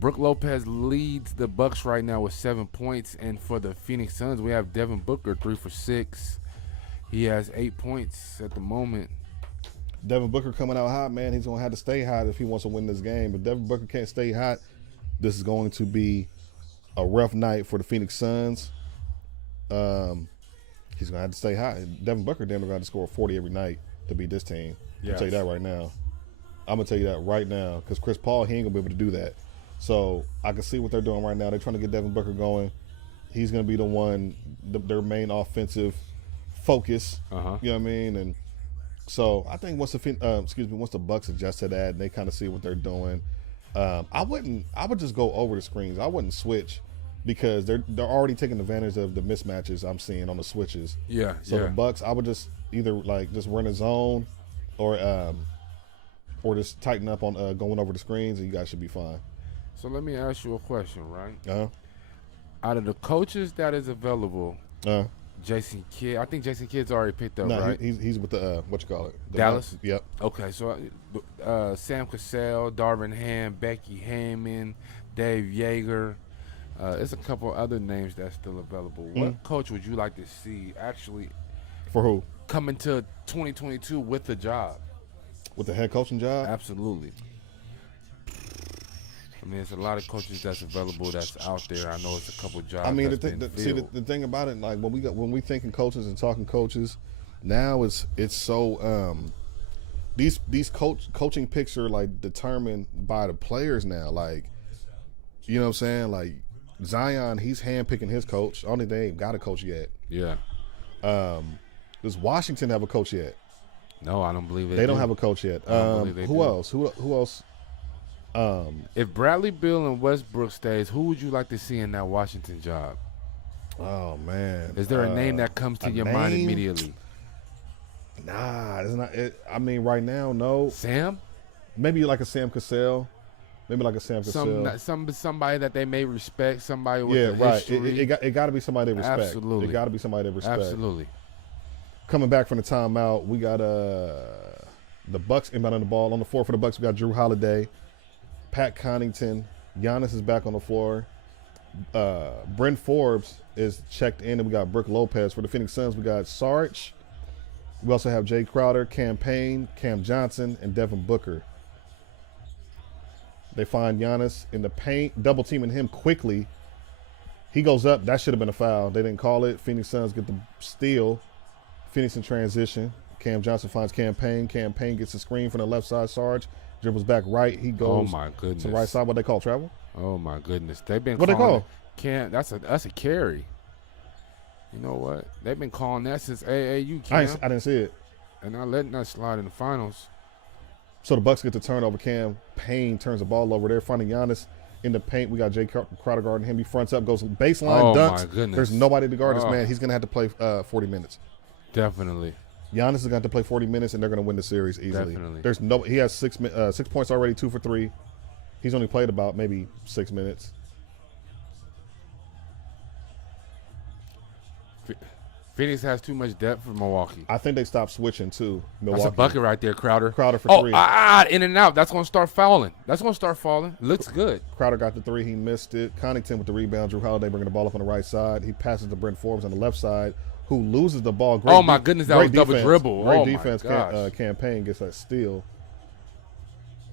Brook Lopez leads the Bucks right now with 7 points, and for the Phoenix Suns, we have Devin Booker 3 for 6. He has 8 points at the moment. Devin Booker coming out hot, man. He's gonna have to stay hot if he wants to win this game. But Devin Booker can't stay hot. This is going to be a rough night for the Phoenix Suns. He's gonna have to stay hot. Devin Booker damn near got to score 40 every night to beat this team. Yes. I'll tell you that right now. I'm gonna tell you that right now because Chris Paul, he ain't gonna be able to do that. So I can see what they're doing right now. They're trying to get Devin Booker going. He's gonna be the one, their main offensive focus. You know what I mean? And so I think once the Bucks adjust to that and they kind of see what they're doing, I would just go over the screens. I wouldn't switch because they're already taking advantage of the mismatches I'm seeing on the switches. Yeah. So the Bucks, I would just either like just run a zone or just tighten up on going over the screens, and you guys should be fine. So let me ask you a question, right? Out of the coaches that is available, Jason Kidd. I think Jason Kidd's already picked up, right? He's with the what you call it? Dallas? Yep. Okay, so Sam Cassell, Darvin Ham, Becky Hammond, Dave Yeager. There's a couple other names that's still available. What coach would you like to see actually for who come into 2022 with the job? With the head coaching job? Absolutely. I mean, there's a lot of coaches that's available that's out there. I know it's a couple jobs. I mean, the thing about it, like when we thinking coaches and talking coaches, now it's so these coaching picks are like determined by the players now. Like, you know what I'm saying? Like Zion, he's handpicking his coach. Only they ain't got a coach yet. Yeah. Does Washington have a coach yet? No, I don't believe they don't have a coach yet. Who else? Who else? If Bradley Beal and Westbrook stays, who would you like to see in that Washington job? Oh man, is there a name that comes to your mind immediately? Nah, it's not. I mean, right now, no. Sam? Maybe like a Sam Cassell. Somebody that they may respect. Somebody with history. It got to be somebody they respect. Absolutely, it got to be somebody they respect. Absolutely. Coming back from the timeout, we got the Bucks inbounding the ball on the floor for the Bucks. We got Drew Holiday, Pat Connaughton, Giannis is back on the floor. Bryn Forbes is checked in, and we got Brook Lopez. For the Phoenix Suns, we got Sarge. We also have Jay Crowder, Cam Payne, Cam Johnson, and Devin Booker. They find Giannis in the paint, double teaming him quickly. He goes up. That should have been a foul. They didn't call it. Phoenix Suns get the steal. Phoenix in transition. Cam Johnson finds Cam Payne. Cam Payne gets a screen from the left side. Sarge dribbles back right. He goes to the right side. What they call travel? Oh my goodness! They've been what they call Cam. That's a carry. You know what? They've been calling that since AAU. Cam. I didn't see it, and not letting that slide in the finals. So the Bucks get the turnover. Cam Payne turns the ball over there, finding Giannis in the paint. We got Jay Crowder guarding him. He fronts up, goes baseline, dunks. My goodness! There's nobody to guard this man. He's gonna have to play 40 minutes. Definitely. Giannis is going to play 40 minutes, and they're going to win the series easily. Definitely. He has 6 points already, 2 for 3. He's only played about maybe 6 minutes. Phoenix has too much depth for Milwaukee. I think they stopped switching too. Milwaukee. That's a bucket right there, Crowder. Crowder for 3. In and out. That's going to start fouling. Looks good. Crowder got the 3. He missed it. Connaughton with the rebound. Drew Holiday bringing the ball up on the right side. He passes to Bryn Forbes on the left side, who loses the ball. Great my goodness, that was double dribble. Great defense. Cam Payne gets that steal.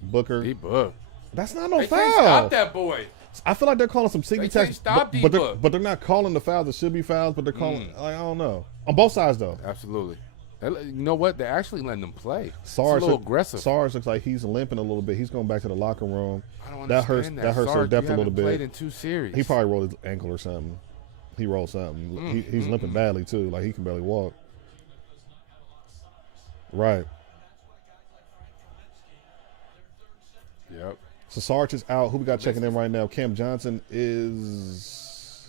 Booker. D-Book. That's not no foul. Can't stop that boy. I feel like they're calling some Siggy tags, but they're not calling the fouls that should be fouls, but they're calling, I don't know. On both sides, though. Absolutely. You know what? They're actually letting them play. Sarge, it's a little aggressive. Sarge looks like he's limping a little bit. He's going back to the locker room. I don't understand that hurts their depth a little bit. Played in 2 series. He probably rolled his ankle or something. He rolled something. He's limping badly, too. Like, he can barely walk. Right. Yep. So Sarge is out. Who we got checking in right now? Cam Johnson is.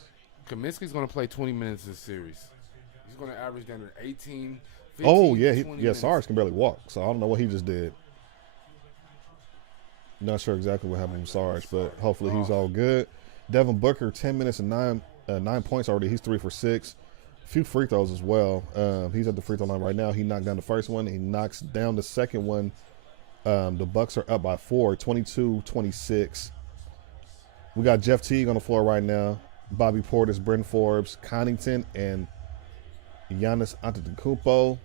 Kaminsky's going to play 20 minutes this series. He's going to average down to 18. 15, Oh yeah, minutes. Sarge can barely walk, so I don't know what he just did. Not sure exactly what happened with Sarge, but hopefully he's all good. Devin Booker, 10 minutes and 9 points already. He's 3 for 6. A few free throws as well. He's at the free throw line right now. He knocked down the first one. He knocks down the second one. The Bucks are up by 4, 22-26. We got Jeff Teague on the floor right now. Bobby Portis, Bryn Forbes, Connaughton, and Giannis Antetokounmpo,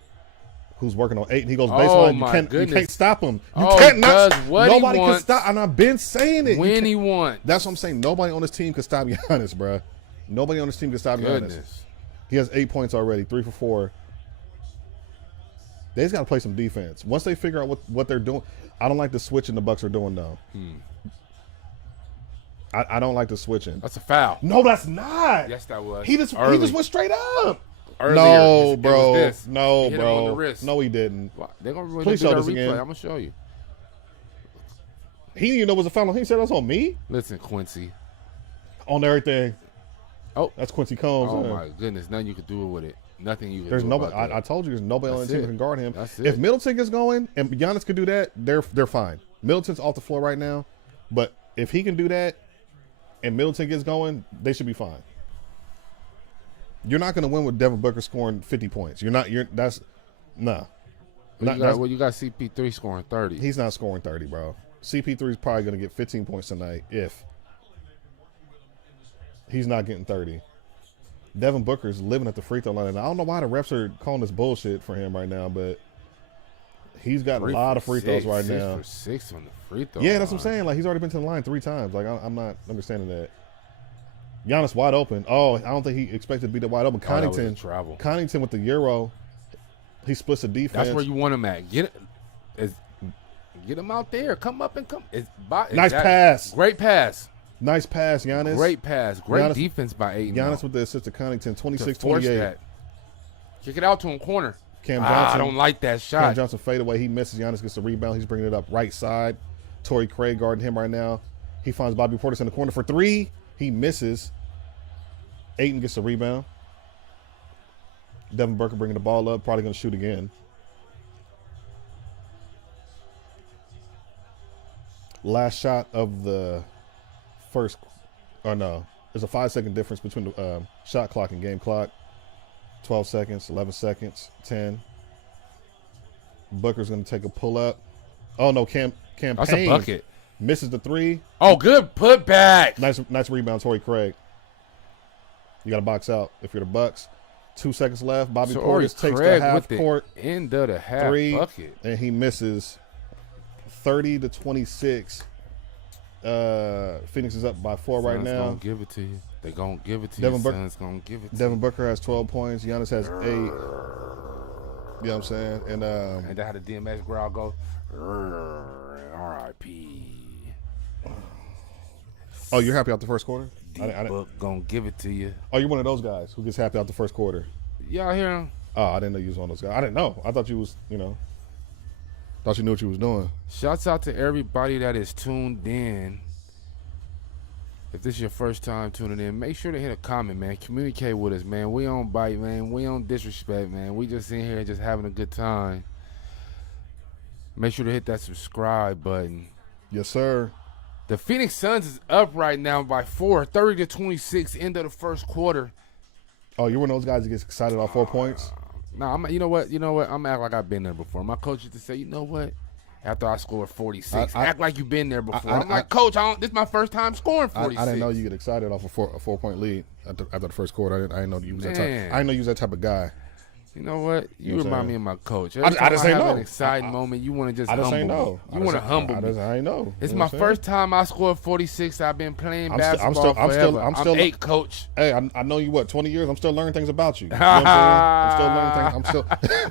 who's working on 8. And he goes baseline. You can't stop him. You can't not. Nobody can stop. And I've been saying it. When he wants. That's what I'm saying. Nobody on this team can stop Giannis, bro. Nobody on this team can stop Giannis. He has 8 points already, 3 for 4. They just got to play some defense. Once they figure out what they're doing, I don't like the switching the Bucks are doing though. I don't like the switching. That's a foul. No, that's not. Yes, that was. He just went straight up. Earlier, no, bro. No, he bro. No, he didn't. They're gonna Please show this again. I'm gonna show you. He didn't even know it was a foul. He said that's on me. Listen, Quincy. On everything. Oh, that's Quincy Combs. Oh my goodness, nothing you could do with it. Nothing you can there's do. Nobody. I told you, there's nobody on the team that can guard him. That's it. If Middleton gets going and Giannis could do that, they're fine. Middleton's off the floor right now, but if he can do that and Middleton gets going, they should be fine. You're not going to win with Devin Booker scoring 50 points. You're not. That's nah. You got CP3 scoring 30. He's not scoring 30, bro. CP3 is probably going to get 15 points tonight if he's not getting 30. Devin Booker is living at the free throw line. And I don't know why the refs are calling this bullshit for him right now, but he's got a lot of free throws right now. 6 for 6 on the free throw Yeah, that's what I'm saying. Like, he's already been to the line 3 times. Like, I'm not understanding that. Giannis wide open. Oh, I don't think he expected to be that wide open. Connaughton with the Euro. He splits the defense. That's where you want him at. Get him out there. Come up and come. Nice pass. Great pass. Nice pass, Giannis. Great pass. Great defense by Ayton. Giannis with the assist to Connaughton, 26-28. Kick it out to him, corner. Cam Johnson. I don't like that shot. Cam Johnson fade away. He misses. Giannis gets the rebound. He's bringing it up right side. Torrey Craig guarding him right now. He finds Bobby Portis in the corner for 3. He misses. Ayton gets the rebound. Devin Booker bringing the ball up. Probably going to shoot again. Last shot of the first. Or no. There's a 5-second difference between the shot clock and game clock. 12 seconds, 11 seconds, 10. Booker's going to take a pull up. Oh, no. Cam That's Payne a bucket. Misses the 3. Oh, good put back. Nice rebound, Torrey Craig. You got to box out if you're the Bucks. 2 seconds left. Bobby Portis takes the half court. End of the half 3, bucket. And he misses 30-26. Phoenix is up by 4 right now. Gonna give it to you. They're going to give it to you. Sun's going to give it to you. Devin Booker has 12 points. Giannis has 8. You know what I'm saying? And that how the DMX growl go? R.I.P. Oh, you're happy out the first quarter? D-Book gonna give it to you. Oh, you're one of those guys who gets happy out the first quarter. Y'all hear him? Oh, I didn't know you was one of those guys. I didn't know. I thought you was, thought you knew what you was doing. Shouts out to everybody that is tuned in. If this is your first time tuning in, make sure to hit a comment, man. Communicate with us, man. We don't bite, man. We don't disrespect, man. We just in here just having a good time. Make sure to hit that subscribe button. Yes, sir. The Phoenix Suns is up right now by 4, 30-26, end of the first quarter. Oh, you're one of those guys that gets excited off 4 points? No, you know what? I'm acting like I've been there before. My coach used to say, you know what? After I scored 46, act like you've been there before. I'm like, Coach, this is my first time scoring 46. I didn't know you get excited off a 4-point lead after the first quarter. I didn't know you was that type. I didn't know you was that type of guy. You know what? You remind me of my coach. I just ain't know. An exciting moment, you want to just humble me. You want to humble me. I ain't know. It's my first time I scored 46. I've been playing basketball forever. I'm still 8, Coach. Hey, I know you 20 years. I'm still learning things about you. You know what I'm saying?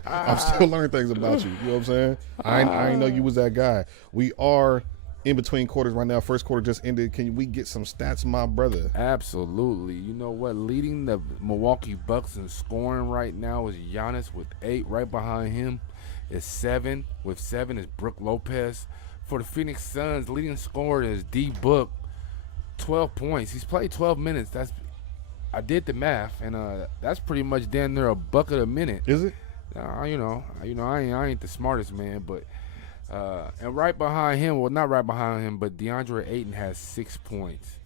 I'm still learning things about you. You know what I'm saying? I ain't know you was that guy. We are in between quarters right now. First quarter just ended. Can we get some stats, my brother? Absolutely. You know what? Leading the Milwaukee Bucks in scoring right now is Giannis with 8. Right behind him is 7. With 7 is Brook Lopez. for the Phoenix Suns, leading scorer is D Book, 12 points. He's played 12 minutes. I did the math, and that's pretty much damn near a bucket a minute. Is it? I ain't the smartest man, but and right behind him, well, not right behind him, but DeAndre Ayton has 6 points.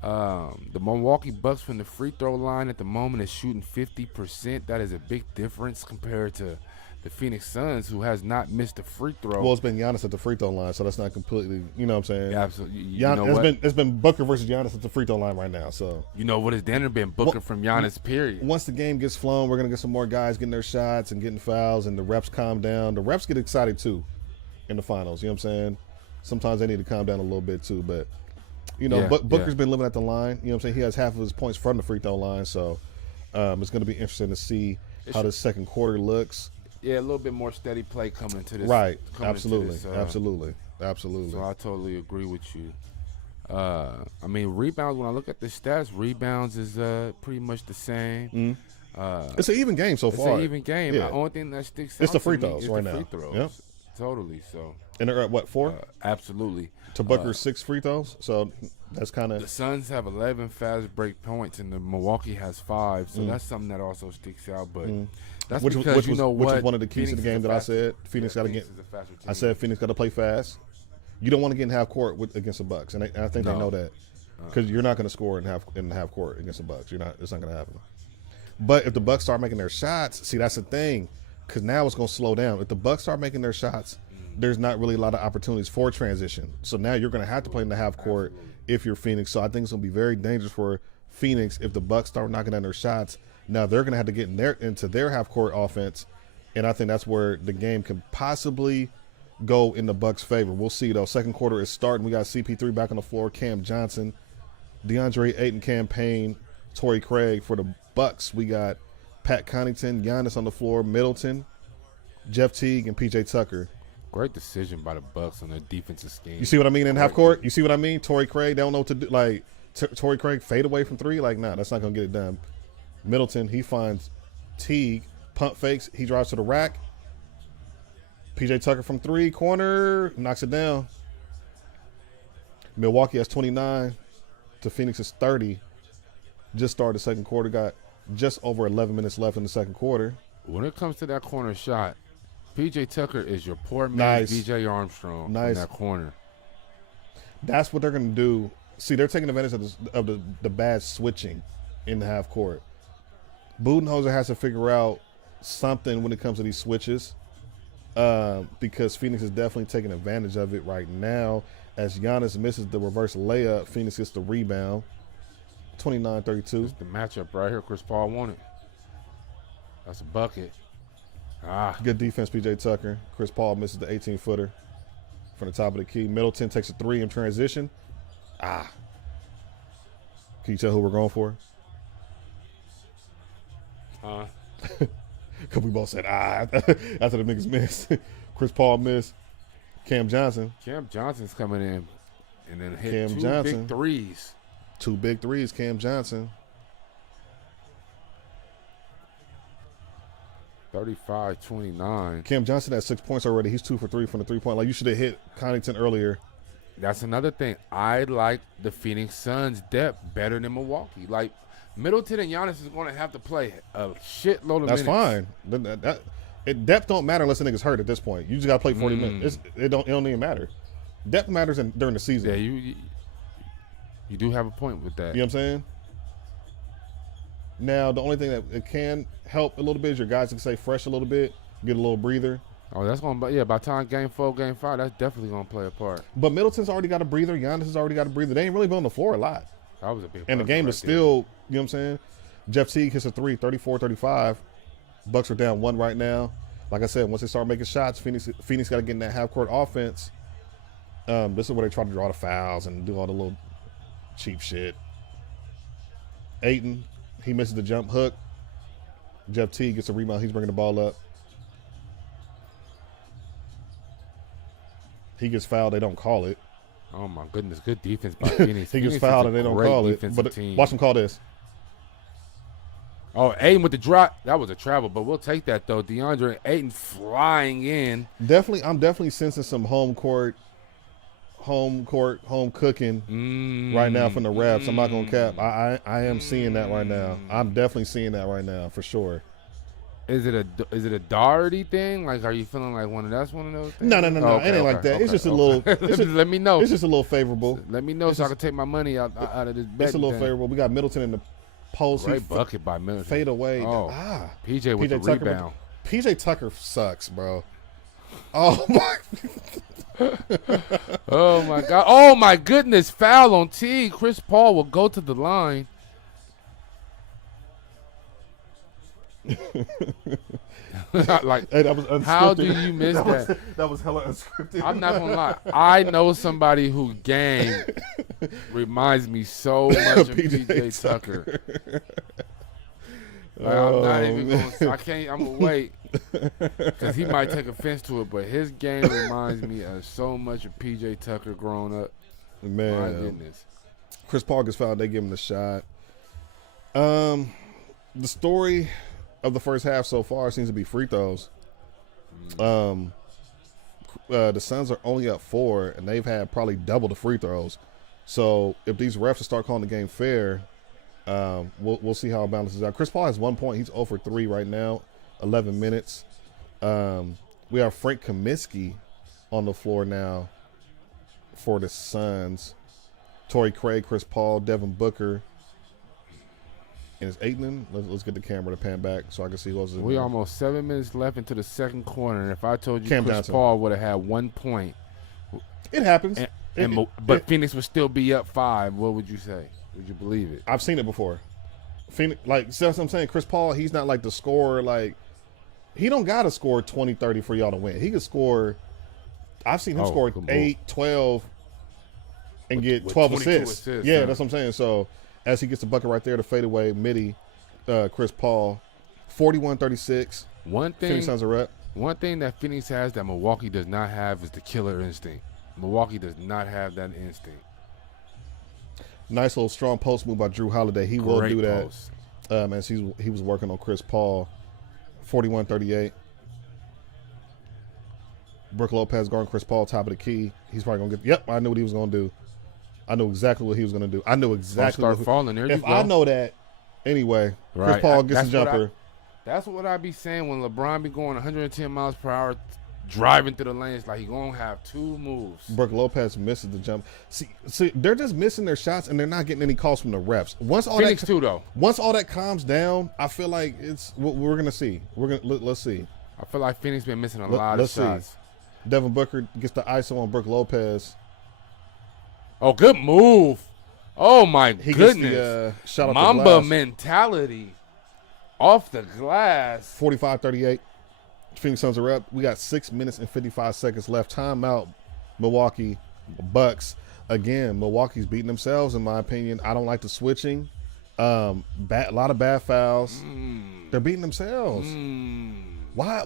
The Milwaukee Bucks from the free throw line at the moment is shooting 50%. That is a big difference compared to the Phoenix Suns, who has not missed a free throw. Well, it's been Giannis at the free throw line, so that's not completely, you know what I'm saying? Yeah, absolutely. It's been Booker versus Giannis at the free throw line right now. So you know what has then been Booker from Giannis, period. Once the game gets flown, we're going to get some more guys getting their shots and getting fouls, and the reps calm down. The reps get excited, too, in the finals. You know what I'm saying? Sometimes they need to calm down a little bit, too. But, Booker's been living at the line. You know what I'm saying? He has half of his points from the free throw line. So it's going to be interesting to see how the second quarter looks. Yeah, a little bit more steady play coming into this. Right. Absolutely. Absolutely. So I totally agree with you. Rebounds, when I look at the stats, rebounds is pretty much the same. It's an even game so far. It's an even game. Yeah. The only thing that sticks out it's the free to me throws is right the now. Free throws. Yep. Totally. So. And they're at what, 4? Absolutely. To Booker's 6 free throws. So that's kind of. The Suns have 11 fast break points, and the Milwaukee has 5. So that's something that also sticks out. But that's which because was one of the keys Phoenix to the game that I said. Phoenix got to get. I said Phoenix got to play fast. You don't want to get in half court against the Bucks, and I think they know that because you're not going to score in the half court against the Bucks. It's not going to happen. But if the Bucks start making their shots, see, that's the thing, because now it's going to slow down. If the Bucks start making their shots, there's not really a lot of opportunities for transition. So now you're going to have to play in the half court if you're Phoenix. So I think it's going to be very dangerous for Phoenix if the Bucks start knocking down their shots. Now they're going to have to get into their half court offense, and I think that's where the game can possibly go in the Bucks' favor. We'll see though. Second quarter is starting. We got CP3 back on the floor, Cam Johnson, DeAndre Ayton, campaign, Torrey Craig. For the Bucks, we got Pat Connaughton, Giannis on the floor, Middleton, Jeff Teague, and PJ Tucker. Great decision by the Bucks on their defensive scheme. You see what I mean in half court? You see what I mean? Torrey Craig, they don't know what to do. Like, Torrey Craig fade away from 3? Like, nah, that's not going to get it done. Middleton, he finds Teague, pump fakes, he drives to the rack. PJ Tucker from 3, corner, knocks it down. Milwaukee has 29 to Phoenix's 30. Just started the second quarter, got just over 11 minutes left in the second quarter. When it comes to that corner shot, PJ Tucker is your poor man's DJ Armstrong in that corner. That's what they're going to do. See, they're taking advantage of the bad switching in the half court. Budenholzer has to figure out something when it comes to these switches because Phoenix is definitely taking advantage of it right now. As Giannis misses the reverse layup, Phoenix gets the rebound. 29-32. It's the matchup right here. Chris Paul won it. That's a bucket. Good defense, PJ Tucker. Chris Paul misses the 18-footer from the top of the key. Middleton takes a 3 in transition. Can you tell who we're going for? Because we both said after the niggas missed. Chris Paul missed. Cam Johnson. Cam Johnson's coming in and then hit Cam two Johnson. big threes. 2 big threes, Cam Johnson. 35-29. Cam Johnson had 6 points already. He's 2 for 3 from the 3-point line. You should have hit Connaughton earlier. That's another thing. I like the Phoenix Suns' depth better than Milwaukee. Like, Middleton and Giannis is going to have to play a shitload of minutes. That's fine. Depth don't matter unless the nigga's hurt at this point. You just got to play 40 minutes. It don't even matter. Depth matters during the season. Yeah, you do have a point with that. You know what I'm saying? Now, the only thing that it can help a little bit is your guys can stay fresh a little bit, get a little breather. Oh, that's going to, by the time game 4, game 5, that's definitely going to play a part. But Middleton's already got a breather. Giannis has already got a breather. They ain't really been on the floor a lot. That was a big and the game is still, you know what I'm saying? Jeff Teague hits a 3, 34-35. Bucks are down 1 right now. Like I said, once they start making shots, Phoenix got to get in that half-court offense. This is where they try to draw the fouls and do all the little cheap shit. Ayton, he misses the jump hook. Jeff Teague gets a rebound. He's bringing the ball up. He gets fouled. They don't call it. Oh, my goodness. Good defense by Phoenix. He gets fouled and they don't call it. But team. Watch him call this. Oh, Aiden with the drop. That was a travel, but we'll take that, though. DeAndre Ayton flying in. I'm definitely sensing some home cooking right now from the refs. I'm not going to cap. I am seeing that right now. I'm definitely seeing that right now, for sure. Is it a Doherty thing? Like, are you feeling like that's one of those things? No. It ain't like that. Okay, it's just a little. Let me know. It's just a little favorable. Let me know so I can take my money out of this bet. It's a little favorable. We got Middleton in the post. Great bucket by Middleton. Fade away. PJ with the rebound. PJ Tucker sucks, bro. Oh my. Oh my God. Oh my goodness. Foul on T. Chris Paul will go to the line. Like, hey, that was unscripted. How do you miss that? That was hella unscripted. I'm not gonna lie. I know somebody who game reminds me so much of PJ Tucker. Like, I'm not even gonna. I can't. I'm gonna wait because he might take offense to it. But his game reminds me of so much of PJ Tucker growing up. Man, my goodness. Chris Paul gets fouled. They give him the shot. The story of the first half so far seems to be free throws. The Suns are only up 4, and they've had probably double the free throws. So if these refs start calling the game fair, we'll see how it balances out. Chris Paul has 1 point. He's 0 for 3 right now, 11 minutes. We have Frank Kaminsky on the floor now for the Suns. Torrey Craig, Chris Paul, Devin Booker. And it's Ayton. Let's get the camera to pan back so I can see who else is in We there. almost 7 minutes left into the second quarter, and if I told you Cam Chris Johnson. Paul would have had 1 point, It happens. But Phoenix would still be up 5, what would you say? Would you believe it? I've seen it before. Phoenix, like, see what I'm saying? Chris Paul, he's not like the scorer. Like, he don't got to score 20, 30 for y'all to win. He could score. I've seen him score 8, 12, and get 12 assists. Yeah, that's what I'm saying. So, as he gets the bucket right there, the fadeaway midi, Chris Paul, 41-36. Phoenix Suns are up. One thing that Phoenix has that Milwaukee does not have is the killer instinct. Milwaukee does not have that instinct. Nice little strong post move by Drew Holiday. He will do that post. As he was working on Chris Paul. 41-38. Brook Lopez guarding Chris Paul, top of the key. He's probably going to get – yep, I knew what he was going to do. I knew exactly what he was going to do. I knew exactly start falling. There if you go. I know that, anyway, right. Chris Paul gets a jumper. That's what I be saying when LeBron be going 110 miles per hour driving through the lanes like he going to have 2 moves. Brook Lopez misses the jump. See, they're just missing their shots, and they're not getting any calls from the refs. Once all Phoenix too, though. Once all that calms down, I feel like it's what we're going to see. Let's see. I feel like Phoenix been missing a lot of shots. Devin Booker gets the ISO on Brook Lopez. Oh, good move. Oh, my goodness. Gets the shot off Mamba the glass. mentality off the glass. 45-38. Phoenix Suns are up. We got 6 minutes and 55 seconds left. Timeout, Milwaukee Bucks. Again, Milwaukee's beating themselves, in my opinion. I don't like the switching. A lot of bad fouls. They're beating themselves. Why?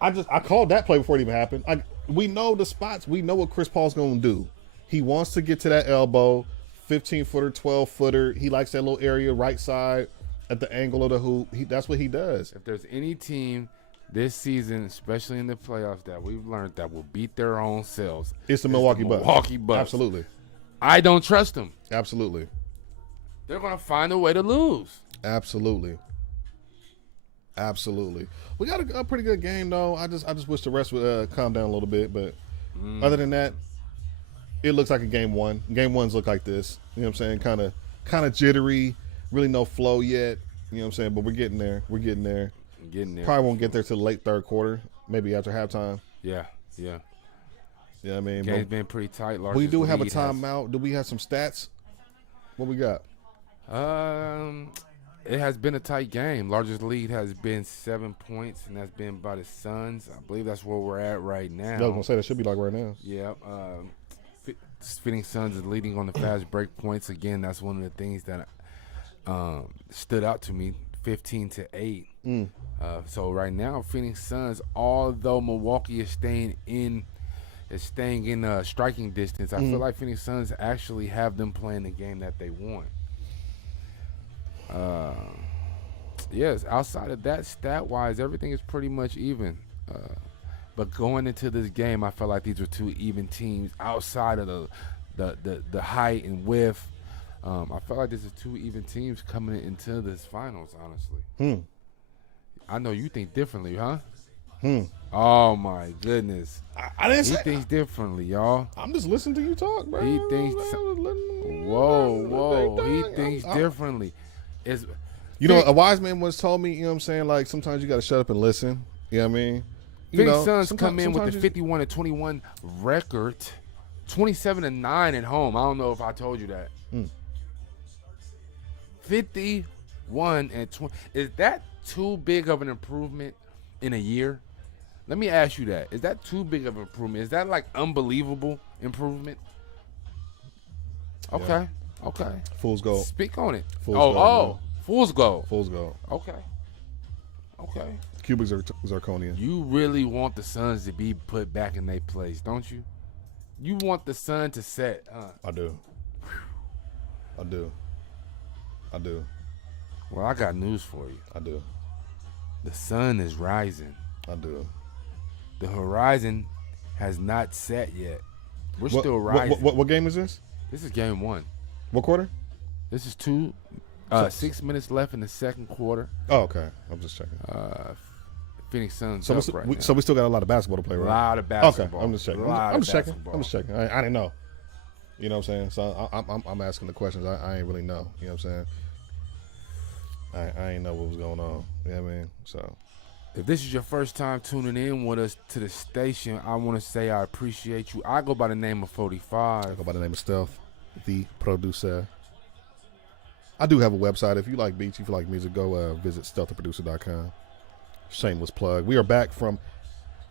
I called that play before it even happened. We know the spots. We know what Chris Paul's going to do. He wants to get to that elbow, 15-footer, 12-footer. He likes that little area right side at the angle of the hoop. That's what he does. If there's any team this season, especially in the playoffs, that we've learned that will beat their own selves, It's the Milwaukee Bucks. Milwaukee Bucks. Absolutely. I don't trust them. Absolutely. They're going to find a way to lose. Absolutely. We got a pretty good game, though. I just wish the rest would calm down a little bit. But other than that, it looks like a game one. Game ones look like this. You know what I'm saying? Kind of jittery. Really no flow yet. You know what I'm saying? But we're getting there. Probably won't get there till the late third quarter. Maybe after halftime. Yeah. Yeah, I mean. Game's been pretty tight. We do have a timeout. Do we have some stats? What we got? It has been a tight game. Largest lead has been 7 points, and that's been by the Suns. I believe that's where we're at right now. I was going to say that should be like right now. Yeah. Phoenix Suns is leading on the fast break points. Again, that's one of the things that stood out to me, 15-8. So right now, Phoenix Suns, although Milwaukee is staying in striking distance, I feel like Phoenix Suns actually have them playing the game that they want. Yes, outside of that, stat-wise, everything is pretty much even. But going into this game, I felt like these were two even teams outside of the height and width. I felt like this is two even teams coming into this finals, honestly. I know you think differently, huh? Oh, my goodness. I didn't say. He thinks differently, y'all. I'm just listening to you talk, bro. He thinks. Whoa. He thinks differently. You know, a wise man once told me, you know what I'm saying, like, sometimes you got to shut up and listen. You know what I mean? Phoenix Suns come in with the 51-21 record, 27-9 at home. I don't know if I told you that. 51-20. Is that too big of an improvement in a year? Let me ask you that. Is that too big of an improvement? Is that like unbelievable improvement? Okay. Yeah. Okay. Fool's gold. Speak on it. Fool's gold. Fool's gold. Fool's gold. Okay. Cubic zirconium. You really want the Suns to be put back in their place, don't you? You want the sun to set, huh? I do. Well, I got news for you. I do. The sun is rising. I do. The horizon has not set yet. We're still rising. What game is this? This is game one. What quarter? This is 6 minutes left in the second quarter. Oh, okay. I'm just checking. Phoenix Suns So we still got a lot of basketball to play, right? A lot of basketball. Okay, I'm just checking. I'm just checking. I didn't know. You know what I'm saying? So I'm asking the questions. I ain't really know. You know what I'm saying? I ain't know what was going on. You know what I mean? So if this is your first time tuning in with us to the station, I want to say I appreciate you. I go by the name of 45. I go by the name of Stealth, the producer. I do have a website. If you like beats, if you like music, go visit stealththeproducer.com. Shameless plug. We are back from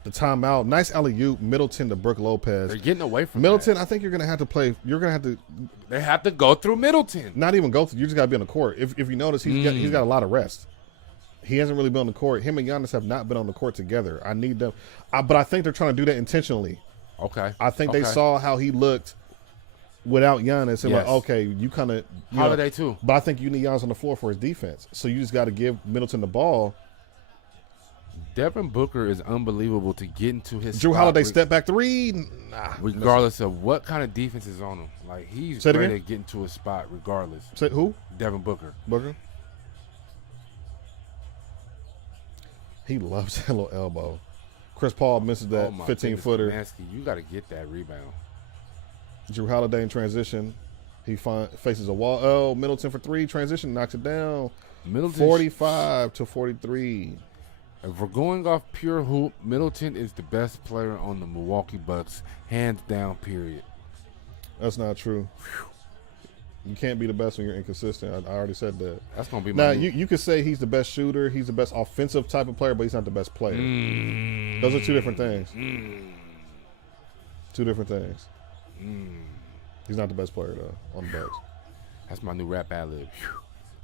the timeout. Nice alley-oop, Middleton to Brook Lopez. They're getting away from Middleton. that. I think you're going to have to play. You're going to have to. They have to go through Middleton. Not even go through. You just got to be on the court. If you notice, he's got a lot of rest. He hasn't really been on the court. Him and Giannis have not been on the court together. I need them. But I think they're trying to do that intentionally. Okay. I think they saw how he looked without Giannis and like, okay, you kind of Holiday too. But I think you need Giannis on the floor for his defense. So you just got to give Middleton the ball. Devin Booker is unbelievable to get into his Drew Holiday step back three. Nah, regardless of what kind of defense is on him. Like he's great at getting to a spot regardless. Say who? Devin Booker. He loves that little elbow. Chris Paul misses that 15-footer. You got to get that rebound. Drew Holiday in transition. He faces a wall. Oh, Middleton for three. Transition knocks it down. Middleton 45-43. If we're going off pure hoop, Middleton is the best player on the Milwaukee Bucks, hands down, period. That's not true. You can't be the best when you're inconsistent. I already said that. That's going to be my Now, you could say he's the best shooter. He's the best offensive type of player, but he's not the best player. Those are two different things. Two different things. He's not the best player, though, on the Bucks. That's my new rap ad-lib.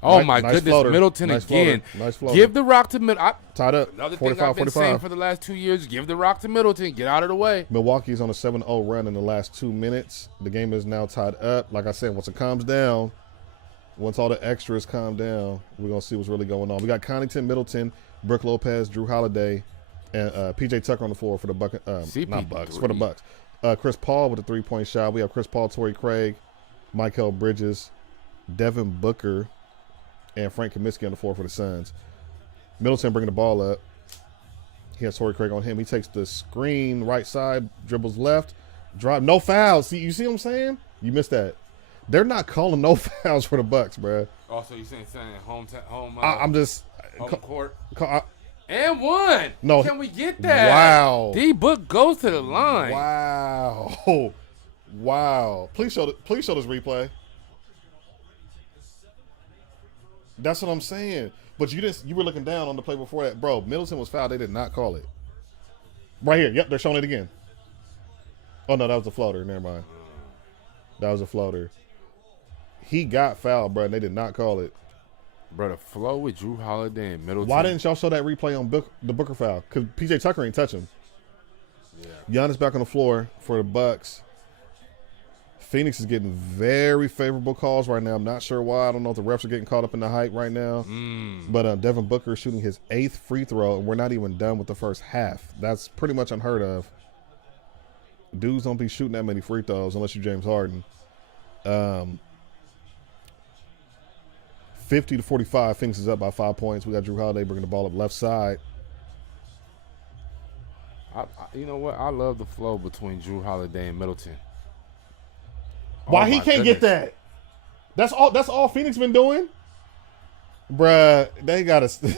Oh, my goodness. Floater. Middleton again. Nice floater. Give the rock to Middleton. Tied up. Another thing I've been saying for the last 2 years, give the rock to Middleton. Get out of the way. Milwaukee's on a 7-0 run in the last 2 minutes. The game is now tied up. Like I said, once it calms down, once all the extras calm down, we're going to see what's really going on. We got Connaughton, Middleton, Brook Lopez, Drew Holiday, and P.J. Tucker on the floor for the Bucks. Not Bucks, for the Bucks. Chris Paul with a three-point shot. We have Chris Paul, Torrey Craig, Michael Bridges, Devin Booker, and Frank Kaminsky on the floor for the Suns. Middleton bringing the ball up. He has Torrey Craig on him. He takes the screen right side, dribbles left, drive. No fouls. See, you see what I'm saying? You missed that. They're not calling no fouls for the Bucks, bro. Also, you saying home I'm just home court. And one. No. Can we get that? Wow. D-Book goes to the line. Wow. Please show this replay. That's what I'm saying. But you were looking down on the play before that. Bro, Middleton was fouled. They did not call it. Right here. Yep, they're showing it again. Oh, no, that was a floater. Never mind. That was a floater. He got fouled, bro, and they did not call it. Bro, the flow with Drew Holiday and Middleton. Why didn't y'all show that replay on the Booker foul? Because P.J. Tucker ain't touch him. Yeah. Giannis back on the floor for the Bucks. Phoenix is getting very favorable calls right now. I'm not sure why. I don't know if the refs are getting caught up in the hype right now. But Devin Booker is shooting his 8th free throw, and we're not even done with the first half. That's pretty much unheard of. Dudes don't be shooting that many free throws unless you're James Harden. 50-45, Phoenix is up by 5 points. We got Drew Holiday bringing the ball up left side. You know what? I love the flow between Drew Holiday and Middleton. Why he can't get that? That's all Phoenix been doing? Bruh, they got to...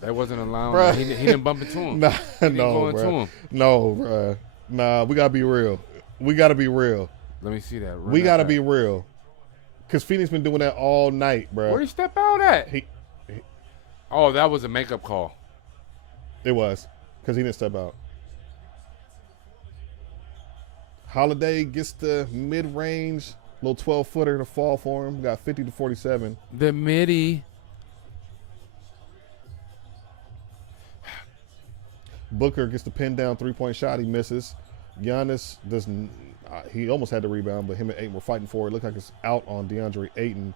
They wasn't allowing him. He didn't bump into him. No, bruh. Nah, we got to be real. Let me see that. We got to be real. Because Phoenix been doing that all night, bruh. Where'd he step out at? Oh, that was a makeup call. It was. Because he didn't step out. Holiday gets the mid-range, little 12-footer to fall for him. Got 50-47. The midi. Booker gets the pin down three-point shot. He misses. Giannis doesn't. He almost had the rebound, but him and Ayton were fighting for it. Looked like it's out on DeAndre Ayton.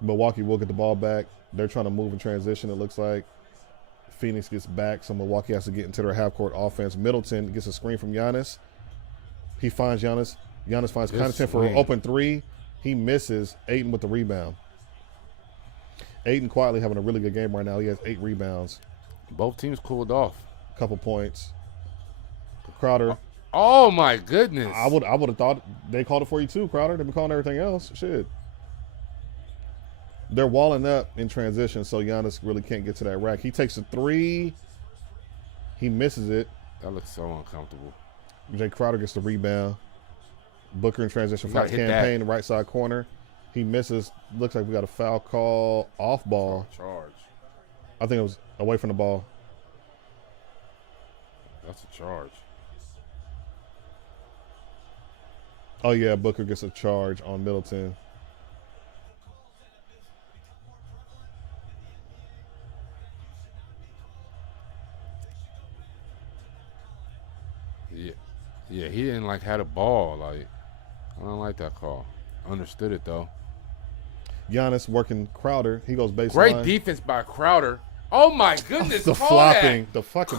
Milwaukee will get the ball back. They're trying to move in transition, it looks like. Phoenix gets back, so Milwaukee has to get into their half-court offense. Middleton gets a screen from Giannis. He finds Giannis. Giannis finds Connaughton for an open three. He misses. Ayton with the rebound. Ayton quietly having a really good game right now. He has 8 rebounds. Both teams cooled off. Couple points. Crowder. Oh my goodness! I would have thought they called it for you too, Crowder. They've been calling everything else. Shit. They're walling up in transition, so Giannis really can't get to that rack. He takes a 3. He misses it. That looks so uncomfortable. Jay Crowder gets the rebound. Booker in transition finds campaign, the right side corner. He misses. Looks like we got a foul call off ball. Charge. I think it was away from the ball. That's a charge. Oh, yeah, Booker gets a charge on Middleton. Yeah, he didn't have the ball. I don't like that call. Understood it though. Giannis working Crowder. He goes baseline. Great defense by Crowder. Oh my goodness! The flopping, the fucking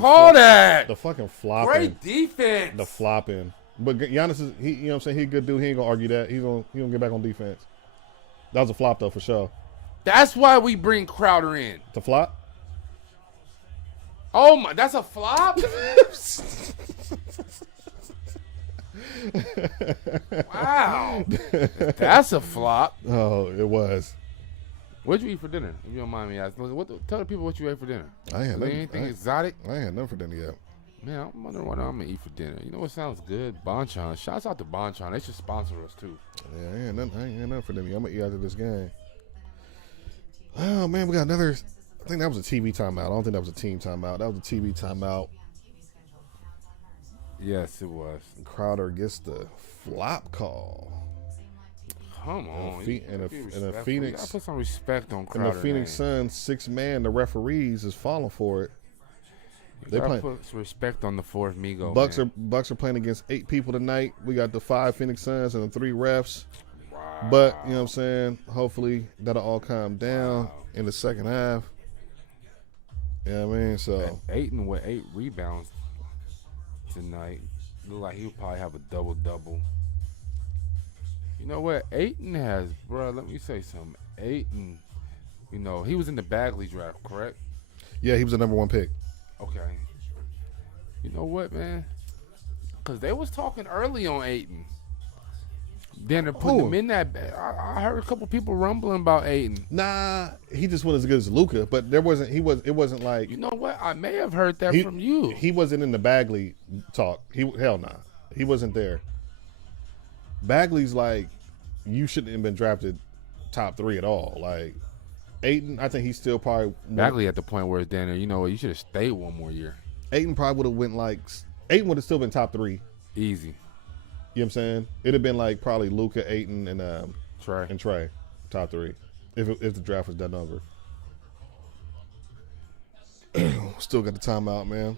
flopping. Great defense. The flopping. But Giannis is you know what I'm saying, he a good dude. He ain't gonna argue that. He gonna get back on defense. That was a flop though for sure. That's why we bring Crowder in. To flop? Oh my, that's a flop? Wow. That's a flop. Oh, it was. What'd you eat for dinner? If you don't mind me asking. Tell the people what you ate for dinner. I ain't had anything exotic? I ain't had nothing for dinner yet. Man, I'm wondering what I'm going to eat for dinner. You know what sounds good? Bonchon. Shouts out to Bonchon. They should sponsor us, too. Yeah, I ain't had nothing for dinner yet. I'm going to eat after this game. Oh, man, we got another. I think that was a TV timeout. I don't think that was a team timeout. That was a TV timeout. Yes, it was. Crowder gets the flop call. Come on. And the Phoenix. I put some respect on Crowder. And the Phoenix Suns, 6-man, the referees is falling for it. They put some respect on the fourth Migo. Bucks are playing against 8 people tonight. We got the 5 Phoenix Suns and the 3 refs. Wow. But, you know what I'm saying, hopefully that'll all calm down in the second half. Yeah, I mean, so. Ayton with 8 rebounds tonight. Look like he'll probably have a double-double. You know what? Ayton has, bro, let me say something. Ayton, you know, he was in the Bagley draft, correct? Yeah, he was the number 1 pick. Okay. You know what, man? Because they was talking early on Ayton. Then they're putting him in that. I heard a couple people rumbling about Ayton. Nah, he just wasn't as good as Luka, but it wasn't like. You know what? I may have heard that from you. He wasn't in the Bagley talk. Hell nah. He wasn't there. Bagley's like, you shouldn't have been drafted top 3 at all. Like, Ayton, I think he's still probably. Bagley at the point where it's down there, you know what? You should have stayed one more year. Ayton probably would have went Ayton would have still been top 3. Easy. You know what I'm saying? It'd have been like probably Luka, Ayton, and Trey, top 3, if the draft was done over. Still got the timeout, man.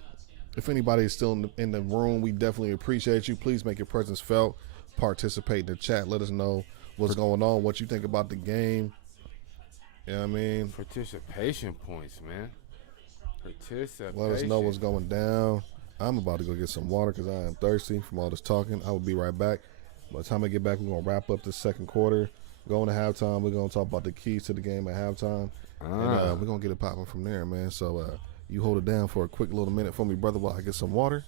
If anybody is still in the room, we definitely appreciate you. Please make your presence felt. Participate in the chat. Let us know what's going on, what you think about the game. You know what I mean? Participation points, man. Participation. Let us know what's going down. I'm about to go get some water because I am thirsty from all this talking. I will be right back. By the time I get back, we're going to wrap up the second quarter. Going to halftime. We're going to talk about the keys to the game at halftime. And we're going to get it popping from there, man. So you hold it down for a quick little minute for me, brother, while I get some water.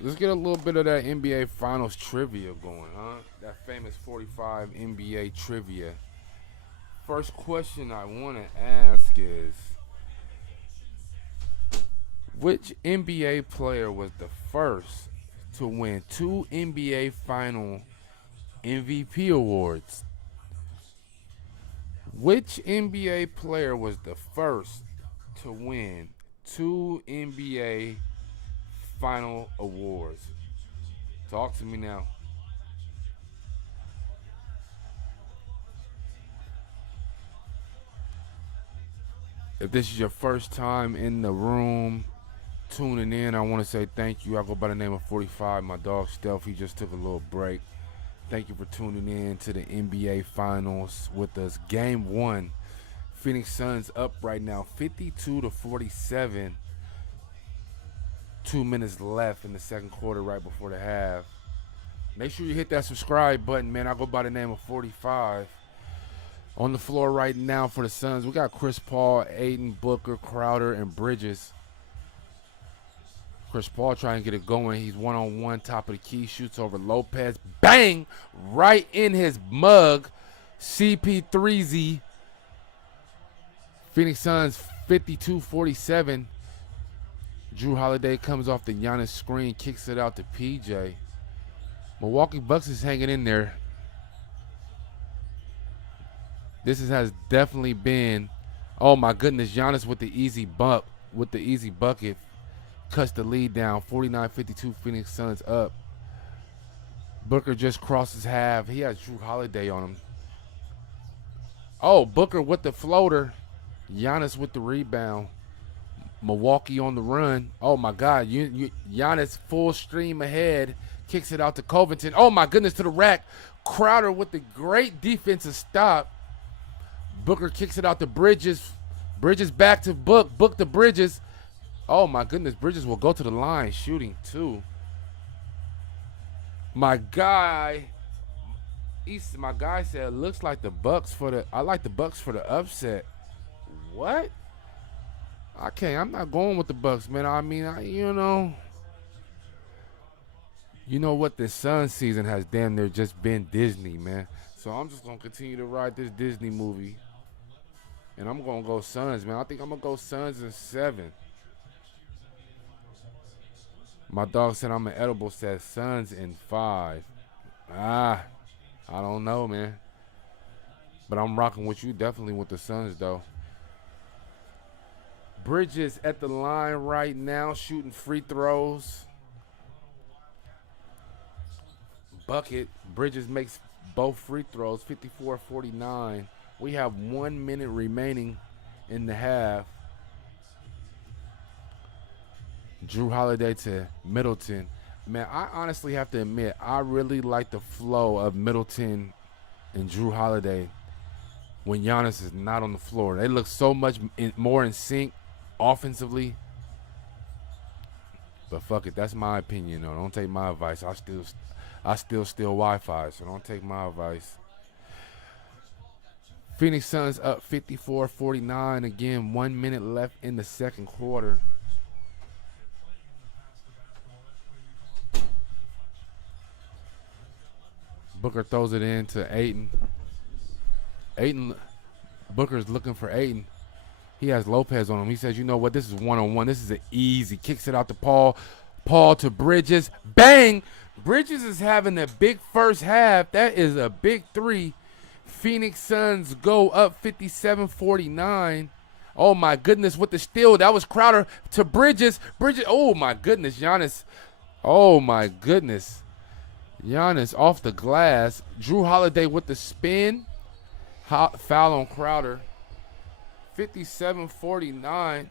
Let's get a little bit of that NBA Finals trivia going, huh? That famous 45 NBA trivia. First question I want to ask is, which NBA player was the first to win 2 NBA Final MVP awards? Which NBA player was the first to win 2 NBA Final awards? Talk to me now. If this is your first time in the room tuning in, I want to say thank you. I go by the name of 45. My dog Stealth, he just took a little break. Thank you for tuning in to the NBA Finals with us. Game 1. Phoenix Suns up right now 52-47. 2 minutes left in the second quarter right before the half. Make sure you hit that subscribe button, man. I go by the name of 45. On the floor right now for the Suns, we got Chris Paul, Ayton, Booker, Crowder, and Bridges. Chris Paul trying to get it going. He's one-on-one, top of the key, shoots over Lopez. Bang! Right in his mug. CP3Z. Phoenix Suns 52-47. Drew Holiday comes off the Giannis screen, kicks it out to PJ. Milwaukee Bucks is hanging in there. Has definitely been, oh my goodness, Giannis with the easy bucket. Cuts the lead down, 49-52, Phoenix Suns up. Booker just crosses half. He has Drew Holiday on him. Oh, Booker with the floater. Giannis with the rebound. Milwaukee on the run. Oh, my God. Giannis full stream ahead. Kicks it out to Covington. Oh, my goodness, to the rack. Crowder with the great defensive stop. Booker kicks it out to Bridges. Bridges back to Book. Book to Bridges. Oh, my goodness. Bridges will go to the line shooting, too. My guy said, looks like the Bucks I like the Bucks for the upset. What? I'm not going with the Bucks, man. I mean, you know what? This Suns season has damn near just been Disney, man. So I'm just going to continue to ride this Disney movie. And I'm going to go Suns, man. I think I'm going to go Suns in 7. My dog said I'm an edible, says Suns in 5. I don't know, man. But I'm rocking with you definitely with the Suns, though. Bridges at the line right now, shooting free throws. Bucket. Bridges makes both free throws, 54-49. We have 1 minute remaining in the half. Drew Holiday to Middleton. Man, I honestly have to admit, I really like the flow of Middleton and Drew Holiday when Giannis is not on the floor. They look so much more in sync offensively. But fuck it, that's my opinion, though. Don't take my advice. I still steal Wi-Fi, so don't take my advice. Phoenix Suns up 54-49. Again, 1 minute left in the second quarter. Booker throws it in to Ayton. Booker's looking for Ayton. He has Lopez on him. He says, you know what, this is one-on-one. This is an easy. Kicks it out to Paul. Paul to Bridges. Bang! Bridges is having a big first half. That is a big 3. Phoenix Suns go up 57-49. Oh, my goodness, with the steal. That was Crowder to Bridges. Bridges, oh, my goodness, Giannis. Oh, my goodness. Giannis off the glass. Drew Holiday with the spin. Foul on Crowder. 57-49.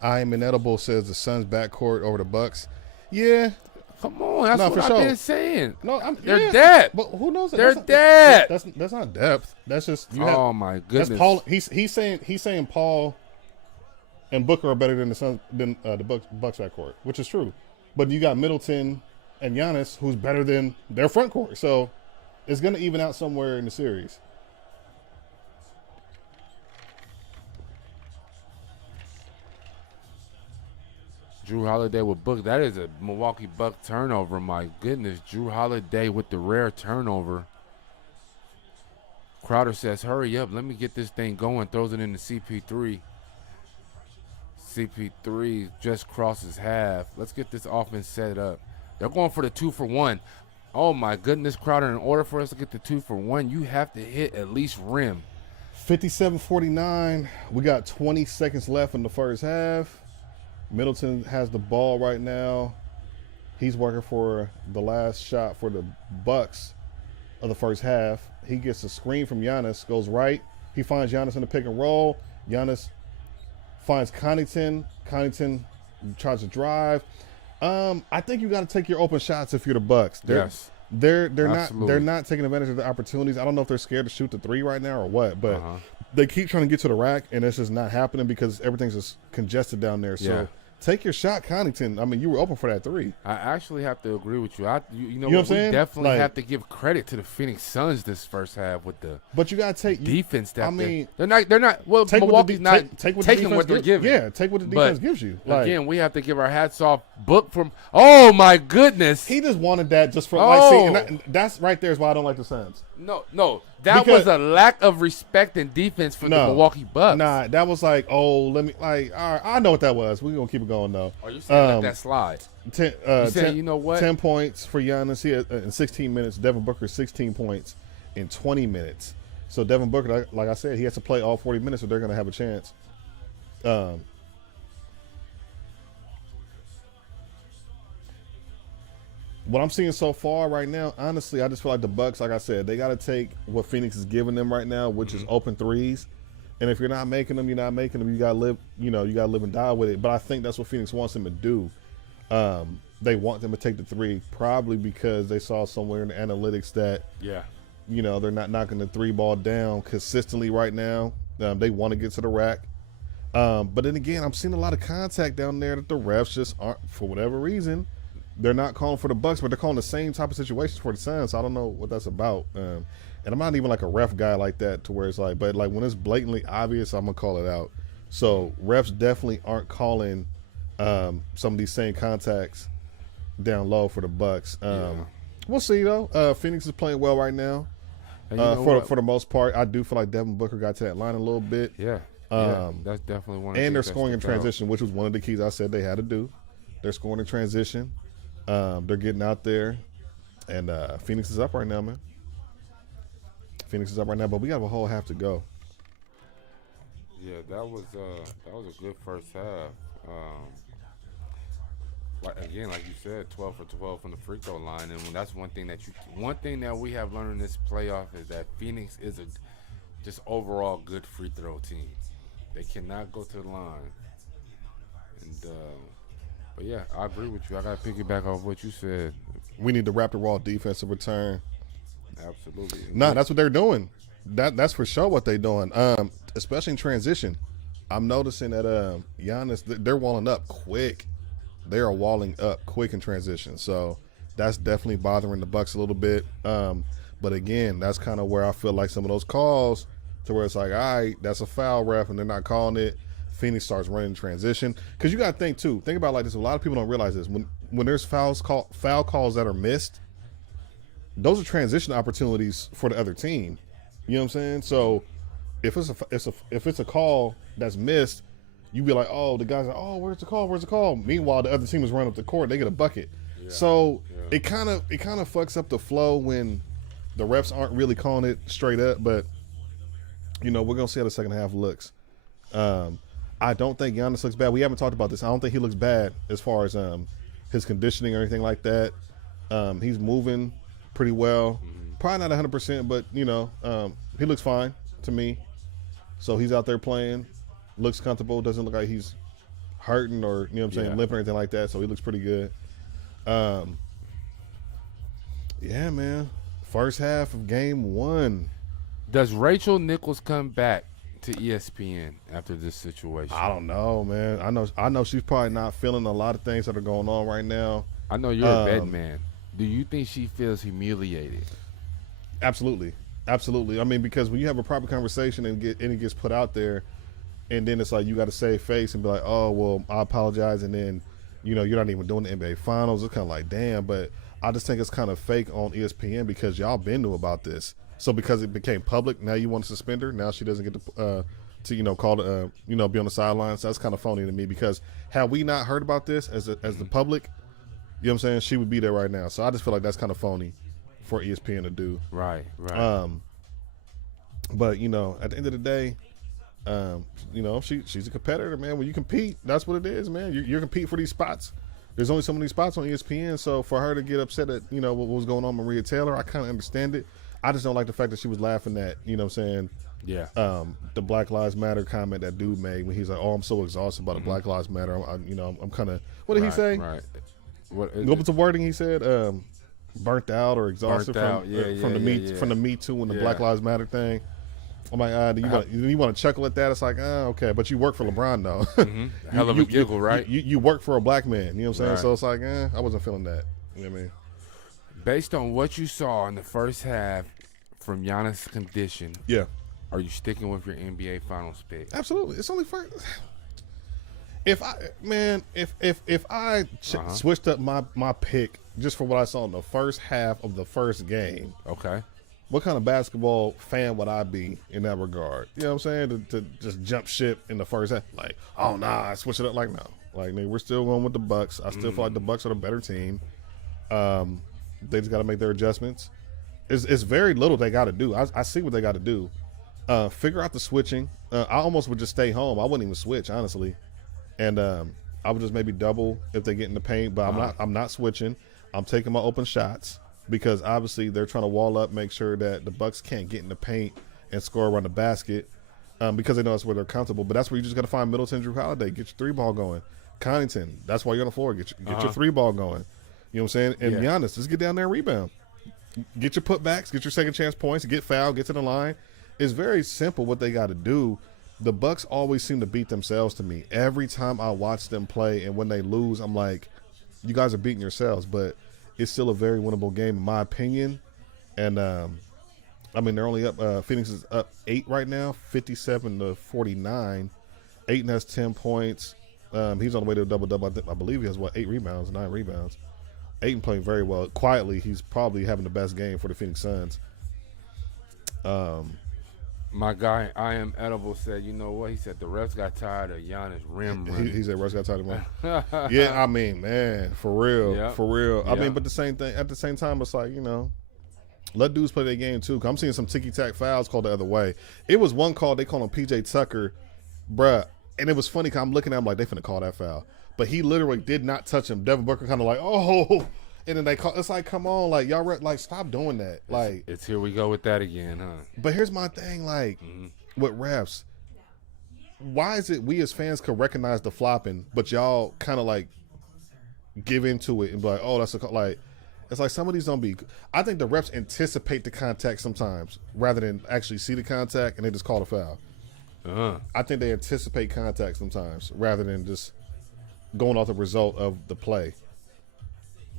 I am inedible says the Suns backcourt over the Bucks. Yeah. Come on, that's what I've been saying. No, they're depth. But who knows? They're depth. That's not depth. That's just oh my goodness. That's Paul. He's saying Paul and Booker are better than the Bucks backcourt, which is true. But you got Middleton and Giannis, who's better than their front court. So it's going to even out somewhere in the series. Drew Holiday with Book. That is a Milwaukee Buck turnover. My goodness. Drew Holiday with the rare turnover. Crowder says, hurry up. Let me get this thing going. Throws it into CP3. CP3 just crosses half. Let's get this offense set up. They're going for the 2-for-1. Oh, my goodness, Crowder. In order for us to get the 2-for-1, you have to hit at least rim. 57-49. We got 20 seconds left in the first half. Middleton has the ball right now. He's working for the last shot for the Bucks of the first half. He gets a screen from Giannis, goes right. He finds Giannis in the pick and roll. Giannis finds Connaughton. Connaughton tries to drive. I think you got to take your open shots if you're the Bucks. They're not taking advantage of the opportunities. I don't know if they're scared to shoot the three right now or what, but they keep trying to get to the rack, and it's just not happening because everything's just congested down there. So take your shot, Connaughton. I mean, you were open for that three. I actually have to agree with you. You know what I'm saying? We definitely have to give credit to the Phoenix Suns this first half with the but you got to take defense. They're not. Well, Milwaukee's not taking what they're giving. Yeah, take what the defense gives you. Again, we have to give our hats off. Book from. Oh my goodness! He just wanted that just for and that's right there is why I don't like the Suns. No. That was a lack of respect and defense from the Milwaukee Bucks. Nah, that was like, let me, all right, I know what that was. We're going to keep it going, though. Are you saying let that slide? You know what? 10 points for Giannis here in 16 minutes. Devin Booker, 16 points in 20 minutes. So Devin Booker, like I said, he has to play all 40 minutes or they're going to have a chance. What I'm seeing so far right now, honestly, I just feel like the Bucks, like I said, they got to take what Phoenix is giving them right now, which is open threes. And if you're not making them, you're not making them. You got to live, you got to live and die with it. But I think that's what Phoenix wants them to do. They want them to take the three, probably because they saw somewhere in the analytics that, they're not knocking the three ball down consistently right now. They want to get to the rack. But then again, I'm seeing a lot of contact down there that the refs just aren't, for whatever reason. They're not calling for the Bucks, but they're calling the same type of situations for the Suns. So I don't know what that's about. And I'm not even like a ref guy like that to where it's like, but like when it's blatantly obvious, I'm going to call it out. So refs definitely aren't calling some of these same contacts down low for the Bucks. We'll see, though. Phoenix is playing well right now. For the most part, I do feel like Devin Booker got to that line a little bit. That's definitely one of the and they're scoring in transition, which was one of the keys I said they had to do. They're scoring in transition. They're getting out there, and Phoenix is up right now, man. Phoenix is up right now, but we got a whole half to go. Yeah, that was a good first half. Like you said, 12 for 12 from the free throw line, and that's one thing that we have learned in this playoff is that Phoenix is a just overall good free throw team. They cannot go to the line, and. But yeah, I agree with you. I got to piggyback off what you said. We need the Raptor Raw defensive return. Absolutely. That's what they're doing. That's for sure what they're doing. Especially in transition. I'm noticing that Giannis, they're walling up quick. They are walling up quick in transition. So that's definitely bothering the Bucks a little bit. But again, that's kind of where I feel like some of those calls to where it's like, all right, that's a foul, ref, and they're not calling it. Phoenix starts running transition because you got to think about it like this. A lot of people don't realize this when there's foul calls that are missed, those are transition opportunities for the other team. You know what I'm saying? So if it's a call that's missed, you be like, oh, the guys are, oh, where's the call? Meanwhile, the other team is running up the court, they get a bucket. So it kind of fucks up the flow when the refs aren't really calling it straight up. But we're gonna see how the second half looks. I don't think Giannis looks bad. We haven't talked about this. I don't think he looks bad as far as his conditioning or anything like that. He's moving pretty well. Probably not 100%, but, he looks fine to me. So he's out there playing, looks comfortable, doesn't look like he's hurting or limping or anything like that. So he looks pretty good. Yeah, man. First half of game 1. Does Rachel Nichols come back to ESPN after this situation? I don't know, man. I know she's probably not feeling a lot of things that are going on right now. I know you're a bet man. Do you think she feels humiliated? Absolutely. I mean, because when you have a proper conversation and it gets put out there, and then it's like you got to save face and be like, oh, well, I apologize, and then you're not even doing the NBA Finals. It's kind of like, damn. But I just think it's kind of fake on ESPN because y'all been knew about this. So because it became public, now you want to suspend her. Now she doesn't get to call be on the sidelines. So that's kind of phony to me because had we not heard about this as the public, you know what I'm saying, she would be there right now. So I just feel like that's kind of phony for ESPN to do. Right. But at the end of the day, she's a competitor, man. When you compete, that's what it is, man. You're competing for these spots. There's only so many spots on ESPN, so for her to get upset at what was going on with Maria Taylor, I kind of understand it. I just don't like the fact that she was laughing at the Black Lives Matter comment that dude made when he's like, "Oh, I'm so exhausted by the Black Lives Matter." I'm kind of what did he say? Right. What was the wording he said? Burnt out or exhausted from the Me Too and the Black Lives Matter thing. I'm like, do you want to chuckle at that? It's like, okay, but you work for LeBron though. Hell of a giggle, right? You work for a black man. You know what I'm saying? Right. So it's like, I wasn't feeling that. You know what I mean? Based on what you saw in the first half from Giannis' condition, are you sticking with your NBA Finals pick? Absolutely. It's only first. If I switched up my pick just for what I saw in the first half of the first game, okay, what kind of basketball fan would I be in that regard? You know what I'm saying? To just jump ship in the first half, like, oh nah, I switch it up. Like no, like we're still going with the Bucks. I still feel like the Bucks are the better team. They just got to make their adjustments. It's very little they got to do. I see what they got to do. Figure out the switching. I almost would just stay home. I wouldn't even switch, honestly. And I would just maybe double if they get in the paint. But I'm not switching. I'm taking my open shots because obviously they're trying to wall up, make sure that the Bucks can't get in the paint and score around the basket because they know that's where they're comfortable. But that's where you just got to find Middleton, Drew Holiday, get your 3-ball going. Connington, that's why you're on the floor. Get your 3-ball going. You know what I'm saying? And Giannis, just get down there and rebound. Get your putbacks, get your second chance points, get fouled, get to the line. It's very simple what they got to do. The Bucks always seem to beat themselves to me. Every time I watch them play and when they lose, I'm like, you guys are beating yourselves. But it's still a very winnable game in my opinion. And, they're only up Phoenix is up 8 right now, 57-49. Ayton has 10 points. He's on the way to a double-double. I believe he has, 9 rebounds. Ayton playing very well. Quietly, he's probably having the best game for the Phoenix Suns. My guy, I Am Edible, said, you know what? He said the refs got tired of Giannis rim running. He said refs got tired of him. Yeah, I mean, man, for real. For real. I mean, but the same thing, at the same time, it's like, let dudes play their game too. 'Cause I'm seeing some ticky-tack fouls called the other way. It was one call, they call him PJ Tucker, bruh. And it was funny because I'm looking at him like, they finna call that foul. But he literally did not touch him. Devin Booker kind of like, oh. And then they call. It's like, come on, like y'all, like stop doing that. Like it's here we go with that again, huh? But here's my thing, like with refs, why is it we as fans could recognize the flopping, but y'all kind of like give into it and be like, oh, that's like, it's like some of these don't be. I think the refs anticipate the contact sometimes rather than actually see the contact and they just call a foul. I think they anticipate contact sometimes rather than just going off the result of the play.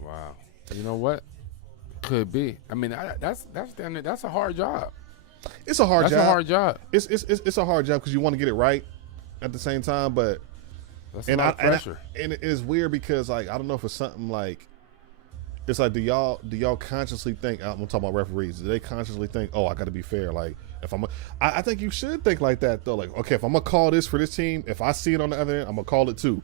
Wow. You know what? Could be. I mean, that's a hard job. It's a hard job. That's a hard job. It's a hard job because you want to get it right at the same time, but that's a lot of pressure. And it is weird because like I don't know if it's something like it's like do y'all consciously think I'm talking about referees? Do they consciously think, oh, I got to be fair? Like if I think you should think like that though. Like okay, if I'm gonna call this for this team, if I see it on the other end, I'm gonna call it too.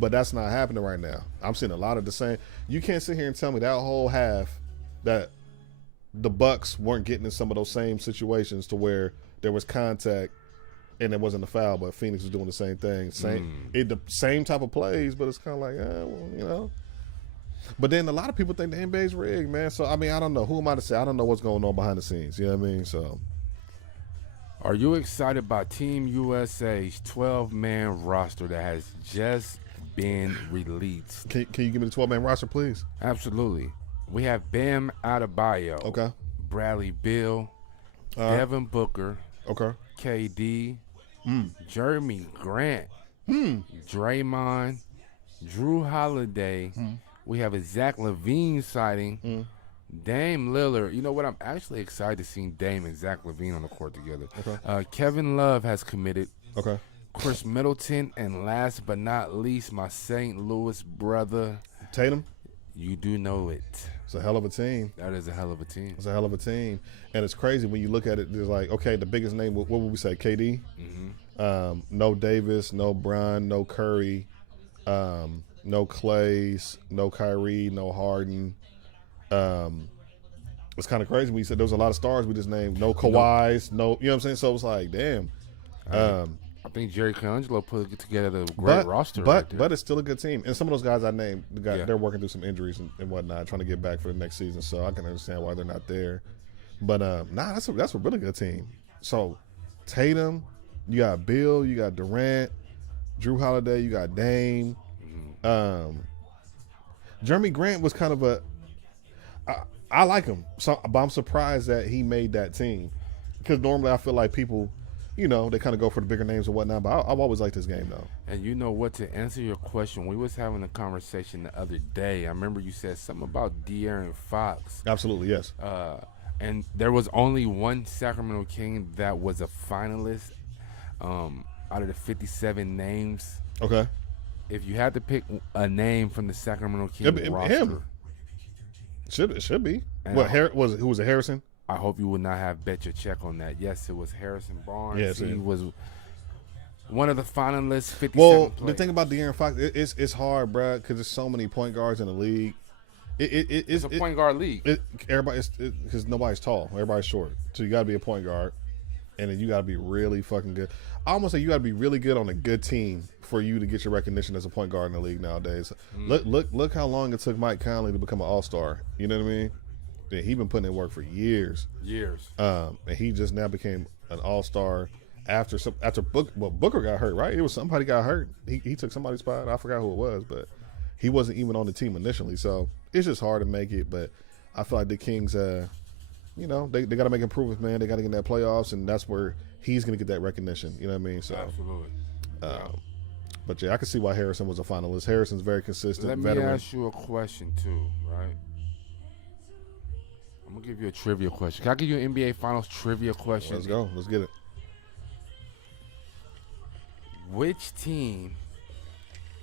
But that's not happening right now. I'm seeing a lot of the same. You can't sit here and tell me that whole half that the Bucks weren't getting in some of those same situations to where there was contact and it wasn't a foul, but Phoenix was doing the same thing. The same type of plays, but it's kind of like, But then a lot of people think the NBA's rigged, man. So, I mean, I don't know. Who am I to say? I don't know what's going on behind the scenes. You know what I mean? So. Are you excited by Team USA's 12-man roster that has just been released? Can you give me the 12-man roster, please? Absolutely. We have Bam Adebayo, Okay. Bradley Beal, Devin Booker, Okay. KD, Jeremy Grant, Draymond, Drew Holiday. We have a Zach LaVine sighting. Dame Lillard. You know what? I'm actually excited to see Dame and Zach LaVine on the court together. Okay. Kevin Love has committed. Okay. Chris Middleton, and last but not least, my St. Louis brother, Tatum. You do know it. It's a hell of a team. That is a hell of a team. It's a hell of a team. And it's crazy when you look at it. There's like, okay, the biggest name, what would we say? KD? No Davis, no Bron, no Curry, no Clays, no Kyrie, no Harden. It's kind of crazy when you said there was a lot of stars we just named. No Kawhis, no, you know what I'm saying? So it's like, damn. I think Jerry Colangelo put together a great roster. But it's still a good team. And some of those guys I named, they're working through some injuries and whatnot, trying to get back for the next season. So I can understand why they're not there. But that's a really good team. So Tatum, you got Bill, you got Durant, Drew Holiday, you got Dame. Jeremy Grant was kind of I like him, so but I'm surprised that he made that team, because normally I feel like people, you know, they kind of go for the bigger names and whatnot. But I've always liked this game though. And you know what? To answer your question, we was having a conversation the other day. I remember you said something about De'Aaron Fox. Absolutely, yes. And there was only one Sacramento King that was a finalist out of the 57 names. Okay. If you had to pick a name from the Sacramento King roster, him. It should be. What who was it? Harrison? I hope you would not have bet your check on that. Yes, it was Harrison Barnes. Yes, he was one of the finalists. 57 Well, players. the thing about De'Aaron Fox, it's hard, bro, because there's so many point guards in the league. It's a point guard league. Because nobody's tall, everybody's short, so you got to be a point guard, and then you got to be really fucking good. I almost say you got to be really good on a good team for you to get your recognition as a point guard in the league nowadays. Look how long it took Mike Conley to become an all-star. You know what I mean? Yeah, he been putting in work for years. And he just now became an all-star after Booker got hurt, right? It was somebody got hurt. He took somebody's spot. I forgot who it was, but he wasn't even on the team initially. So it's just hard to make it. But I feel like the Kings, you know, they got to make improvements, man. They got to get in that playoffs, and that's where he's going to get that recognition. You know what I mean? So absolutely. But yeah, I can see why Harrison was a finalist. Harrison's very consistent. Let me ask you a question too, right? I'm gonna give you a trivia question. Can I give you an NBA Finals trivia question? Let's go. Let's get it. Which team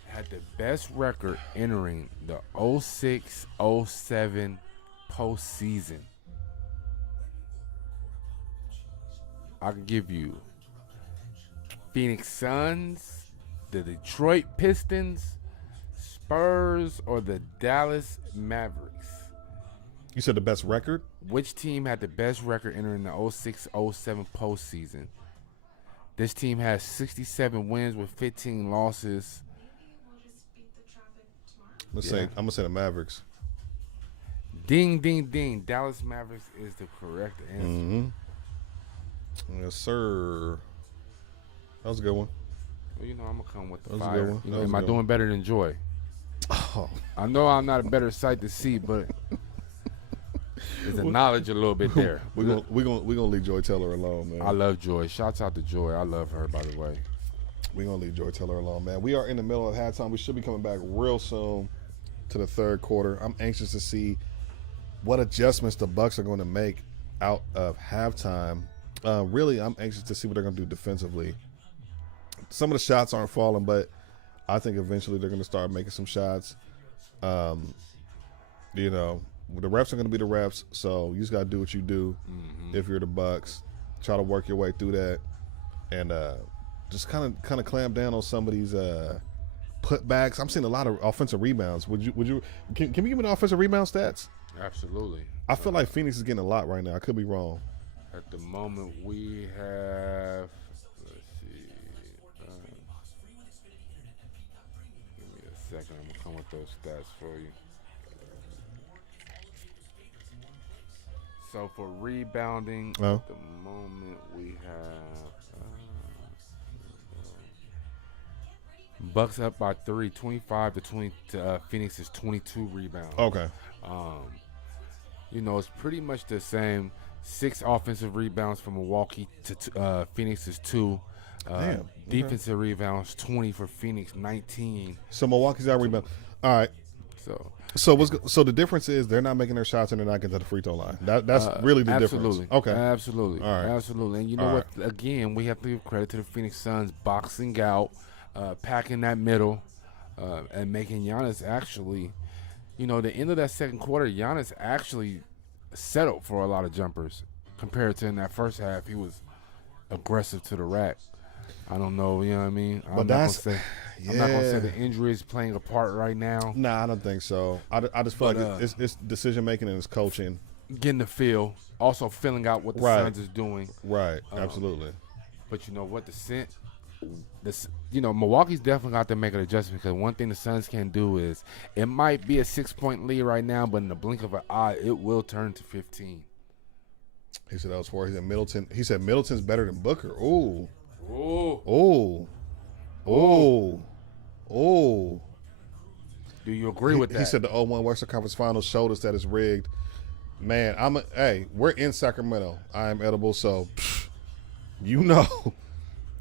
had the best record entering the 06-07 postseason? I can give you Phoenix Suns, the Detroit Pistons, Spurs, or the Dallas Mavericks. You said the best record? Which team had the best record entering the 06-07 postseason? This team has 67 wins with 15 losses. I'm gonna say the Mavericks. Ding, ding, ding. Dallas Mavericks is the correct answer. Mm-hmm. Yes, sir. That was a good one. Well, you know, I'm going to come with the That was a fire. good one. You know, That was am a I good doing one. better than Joy? Oh. I know I'm not a better sight to see, but there's a knowledge a little bit there. We're gonna leave Joy Taylor alone, man. I love Joy. Shouts out to Joy. I love her, by the way. We're gonna leave Joy Taylor alone, man. We are in the middle of halftime. We should be coming back real soon to the third quarter. I'm anxious to see what adjustments the Bucks are going to make out of halftime. Really, I'm anxious to see what they're going to do defensively. Some of the shots aren't falling, but I think eventually they're going to start making some shots. You know, the reps are going to be the reps, so you just got to do what you do. If you're the Bucks, try to work your way through that, and just kind of clamp down on some of these putbacks. I'm seeing a lot of offensive rebounds. Can we give me the offensive rebound stats? Absolutely. I feel like Phoenix is getting a lot right now. I could be wrong. At the moment, we have, let's see, give me a second. I'm going to come with those stats for you. So for rebounding, at the moment, we have Bucks up by 3, 25 to 20. Phoenix's 22 rebounds. Okay. It's pretty much the same. 6 offensive rebounds from Milwaukee to Phoenix's 2. Damn. Defensive rebounds 20 for Phoenix, 19. So Milwaukee's out rebound. All right. So the difference is they're not making their shots and they're not getting to the free throw line. That's really the difference. Okay. Absolutely. All right. Absolutely. And you know what? Again, we have to give credit to the Phoenix Suns boxing out, packing that middle, and making Giannis actually, the end of that second quarter, Giannis actually settled for a lot of jumpers compared to in that first half. He was aggressive to the rack. I don't know, you know what I mean? I'm not going to say the injury is playing a part right now. Nah, I don't think so. I just feel like it's decision-making and it's coaching. Getting the feel. Also filling out what the Suns is doing. Right, absolutely. But you know what? Milwaukee's definitely got to make an adjustment because one thing the Suns can do is it might be a 6-point lead right now, but in the blink of an eye, it will turn to 15. He said that was 4. He said Middleton. He said Middleton's better than Booker. Ooh. Oh. Do you agree with that? He said the 0-1 Western Conference Finals showed us that it's rigged. Man, we're in Sacramento. I am edible, so you know what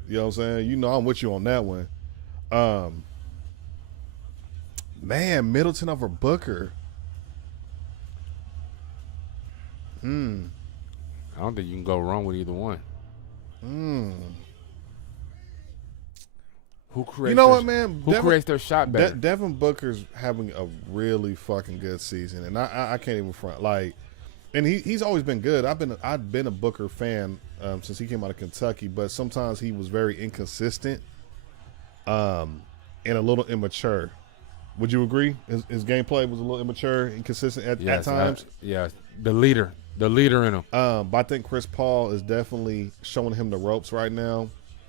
I'm saying? I'm with you on that one. Man, Middleton over Booker. I don't think you can go wrong with either one. Who creates Who creates their shot better? Devin Booker's having a really fucking good season, and I can't even front. And he's always been good. I've been a Booker fan since he came out of Kentucky, but sometimes he was very inconsistent, and a little immature. Would you agree? His gameplay was a little immature, inconsistent at times. Yes, the leader in him. But I think Chris Paul is definitely showing him the ropes right now,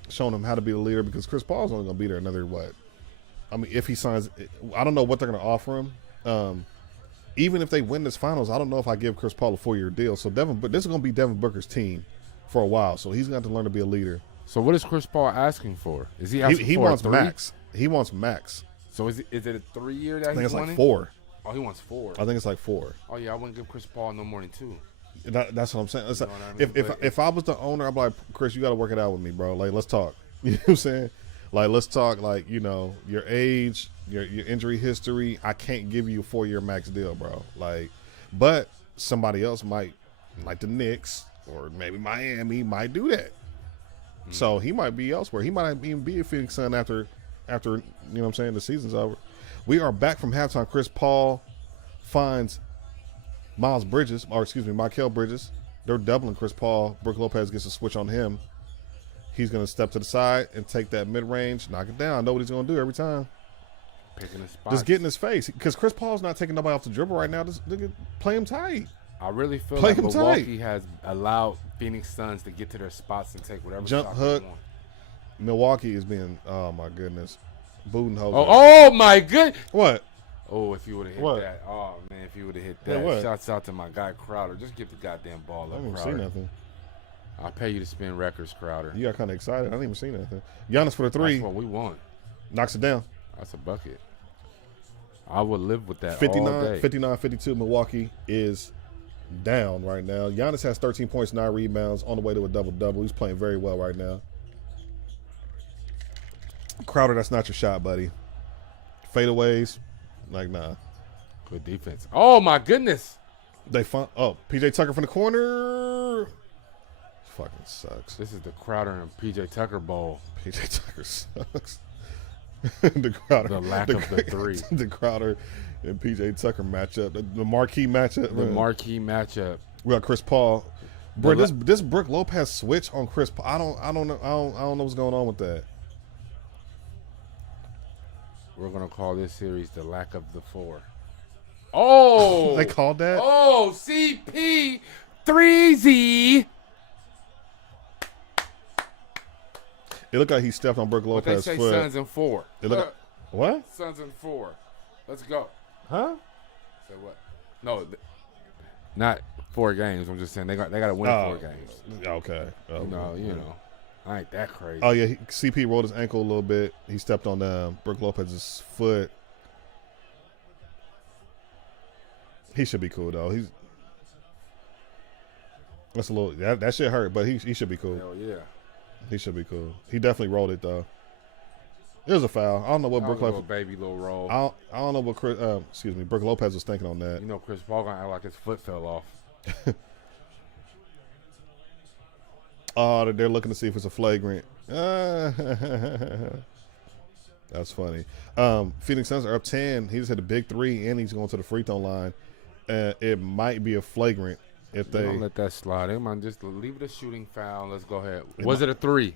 showing him how to be a leader because Chris Paul's only going to be there another what? I mean, if he signs, I don't know what they're going to offer him. Even if they win this finals, I don't know if I give Chris Paul a 4-year deal. So this is going to be Devin Booker's team for a while. So he's going to have to learn to be a leader. So what is Chris Paul asking for? Is he asking he for wants a 3? max. He wants max. So is it a 3-year that I think he's it's wanting? like 4. Oh, he wants 4. I think it's like 4. Oh yeah, I wouldn't give Chris Paul no more than 2. That's what I'm saying. You know what I mean? If I was the owner, I'd be like, Chris, you got to work it out with me, bro. Like, let's talk. You know what I'm saying? Like, let's talk. Like, your age, your injury history. I can't give you a 4-year max deal, bro. Like, but somebody else might, like the Knicks or maybe Miami, might do that. So he might be elsewhere. He might even be a Phoenix Sun after you know what I'm saying, the season's over. We are back from halftime. Chris Paul finds Mikal Bridges. They're doubling Chris Paul. Brook Lopez gets a switch on him. He's going to step to the side and take that mid-range, knock it down. I know what he's going to do every time. Picking his spots. Just get in his face. Because Chris Paul's not taking nobody off the dribble right now. Just play him tight. I really feel like Milwaukee has allowed Phoenix Suns to get to their spots and take whatever jump shot hook. they want. Milwaukee is being, oh my goodness, Budenholzer. Oh my goodness. What? Oh, if you would have hit that. Oh, man, if you would have hit that. What? Shouts out to my guy, Crowder. Just give the goddamn ball up, I didn't even Crowder. see nothing. I'll pay you to spin records, Crowder. You got kind of excited. I didn't even see nothing. Giannis for the 3. That's what we want. Knocks it down. That's a bucket. I would live with that all 59, day. 59-52. Milwaukee is down right now. Giannis has 13 points, 9 rebounds, on the way to a double-double. He's playing very well right now. Crowder, that's not your shot, buddy. Fadeaways, like, nah. Good defense. Oh, my goodness. PJ Tucker from the corner. Fucking sucks. This is the Crowder and PJ Tucker bowl. PJ Tucker sucks. The lack of the 3. The Crowder and PJ Tucker matchup. The marquee matchup. The marquee matchup. We got Chris Paul. Bro, this Brook Lopez switch on Chris Paul. I don't know what's going on with that. We're gonna call this series the lack of the 4. Oh, they called that. Oh, CP 3Z. It looked like he stepped on Brook Lopez's foot. They say foot. Suns in 4. What? Suns in 4. Let's go. Huh? Say what? No, not 4 games. I'm just saying they got to win 4 games. Okay. You know. I ain't that crazy. Oh, yeah. CP rolled his ankle a little bit. He stepped on Brook Lopez's foot. He should be cool, though. That's a little that shit hurt, but he should be cool. Hell yeah. He should be cool. He definitely rolled it, though. It was a foul. I don't know what Brook Lopez. Little roll. I don't know what Brook Lopez was thinking on that. You know, Chris Paul gonna act like his foot fell off. Oh, they're looking to see if it's a flagrant. That's funny. Phoenix Suns are up 10. He just hit a big three, and he's going to the free throw line. It might be a flagrant if they don't let that slide. They might just leave it a shooting foul. Let's go ahead. Was it a 3?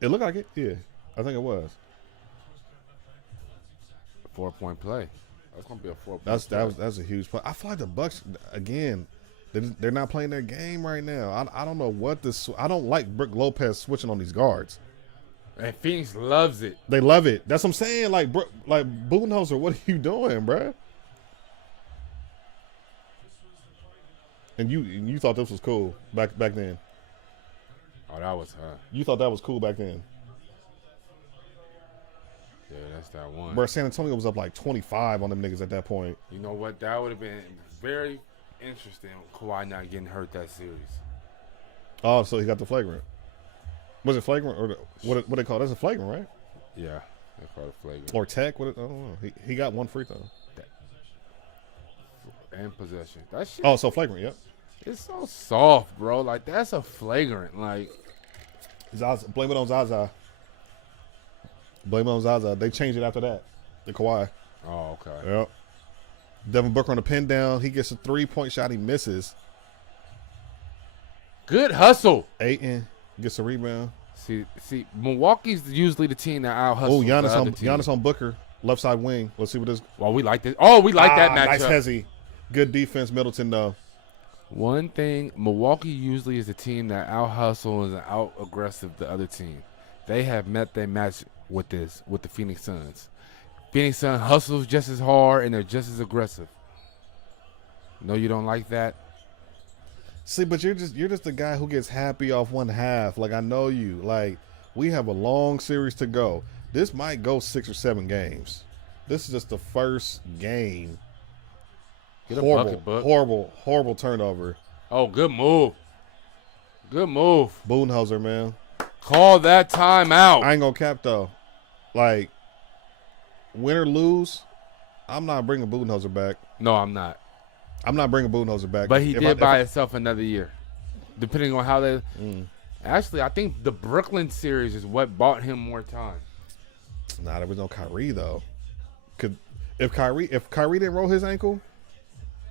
It looked like it. Yeah, I think it was. 4-point play. That's gonna be a 4-point. That's a huge play. I feel like the Bucks again. They're not playing their game right now. I don't know what this. I don't like Brook Lopez switching on these guards. And Phoenix loves it. They love it. That's what I'm saying. Like Budenholzer, what are you doing, bruh? And you thought this was cool back then. Oh, that was her. You thought that was cool back then. Yeah, that's that one. Bro, San Antonio was up like 25 on them niggas at that point. You know what? That would have been very interesting. Kawhi not getting hurt that series. Oh, so he got the flagrant. Was it flagrant or what they call it? That's a flagrant, right? Yeah, they call it flagrant. Or tech? I don't know. He got one free throw. And possession. That shit. Oh, so flagrant, yep. It's so soft, bro. Like, that's a flagrant. Like, Zaza, blame it on Zaza. Blame it on Zaza. They changed it after that. The Kawhi. oh, okay. Yep. Devin Booker on the pin down. He gets a 3-point shot. He misses. Good hustle. Ayton gets a rebound. See, Milwaukee's usually the team that out hustles. Oh, Giannis on Booker. Left side wing. Let's see what this. Well, we like this. Oh, we like that matchup. Nice hezzy. Good defense, Middleton, though. One thing, Milwaukee usually is the team that out hustles and out aggressive the other team. They have met their match with the Phoenix Suns. Phoenix Suns hustles just as hard and they're just as aggressive. No, you don't like that? See, but you're just the guy who gets happy off one half. Like, I know you. Like, we have a long series to go. This might go 6 or 7 games. This is just the first game. Get a bucket, Buck. Horrible turnover. Oh, good move. Good move. Budenholzer, man. Call that timeout. I ain't gonna cap, though. Like, win or lose, I'm not bringing Budenholzer back. No, I'm not. I'm not bringing Budenholzer back. But he did buy himself another year. Depending on how they... Actually, I think the Brooklyn series is what bought him more time. Nah, there was no Kyrie, though. If Kyrie didn't roll his ankle...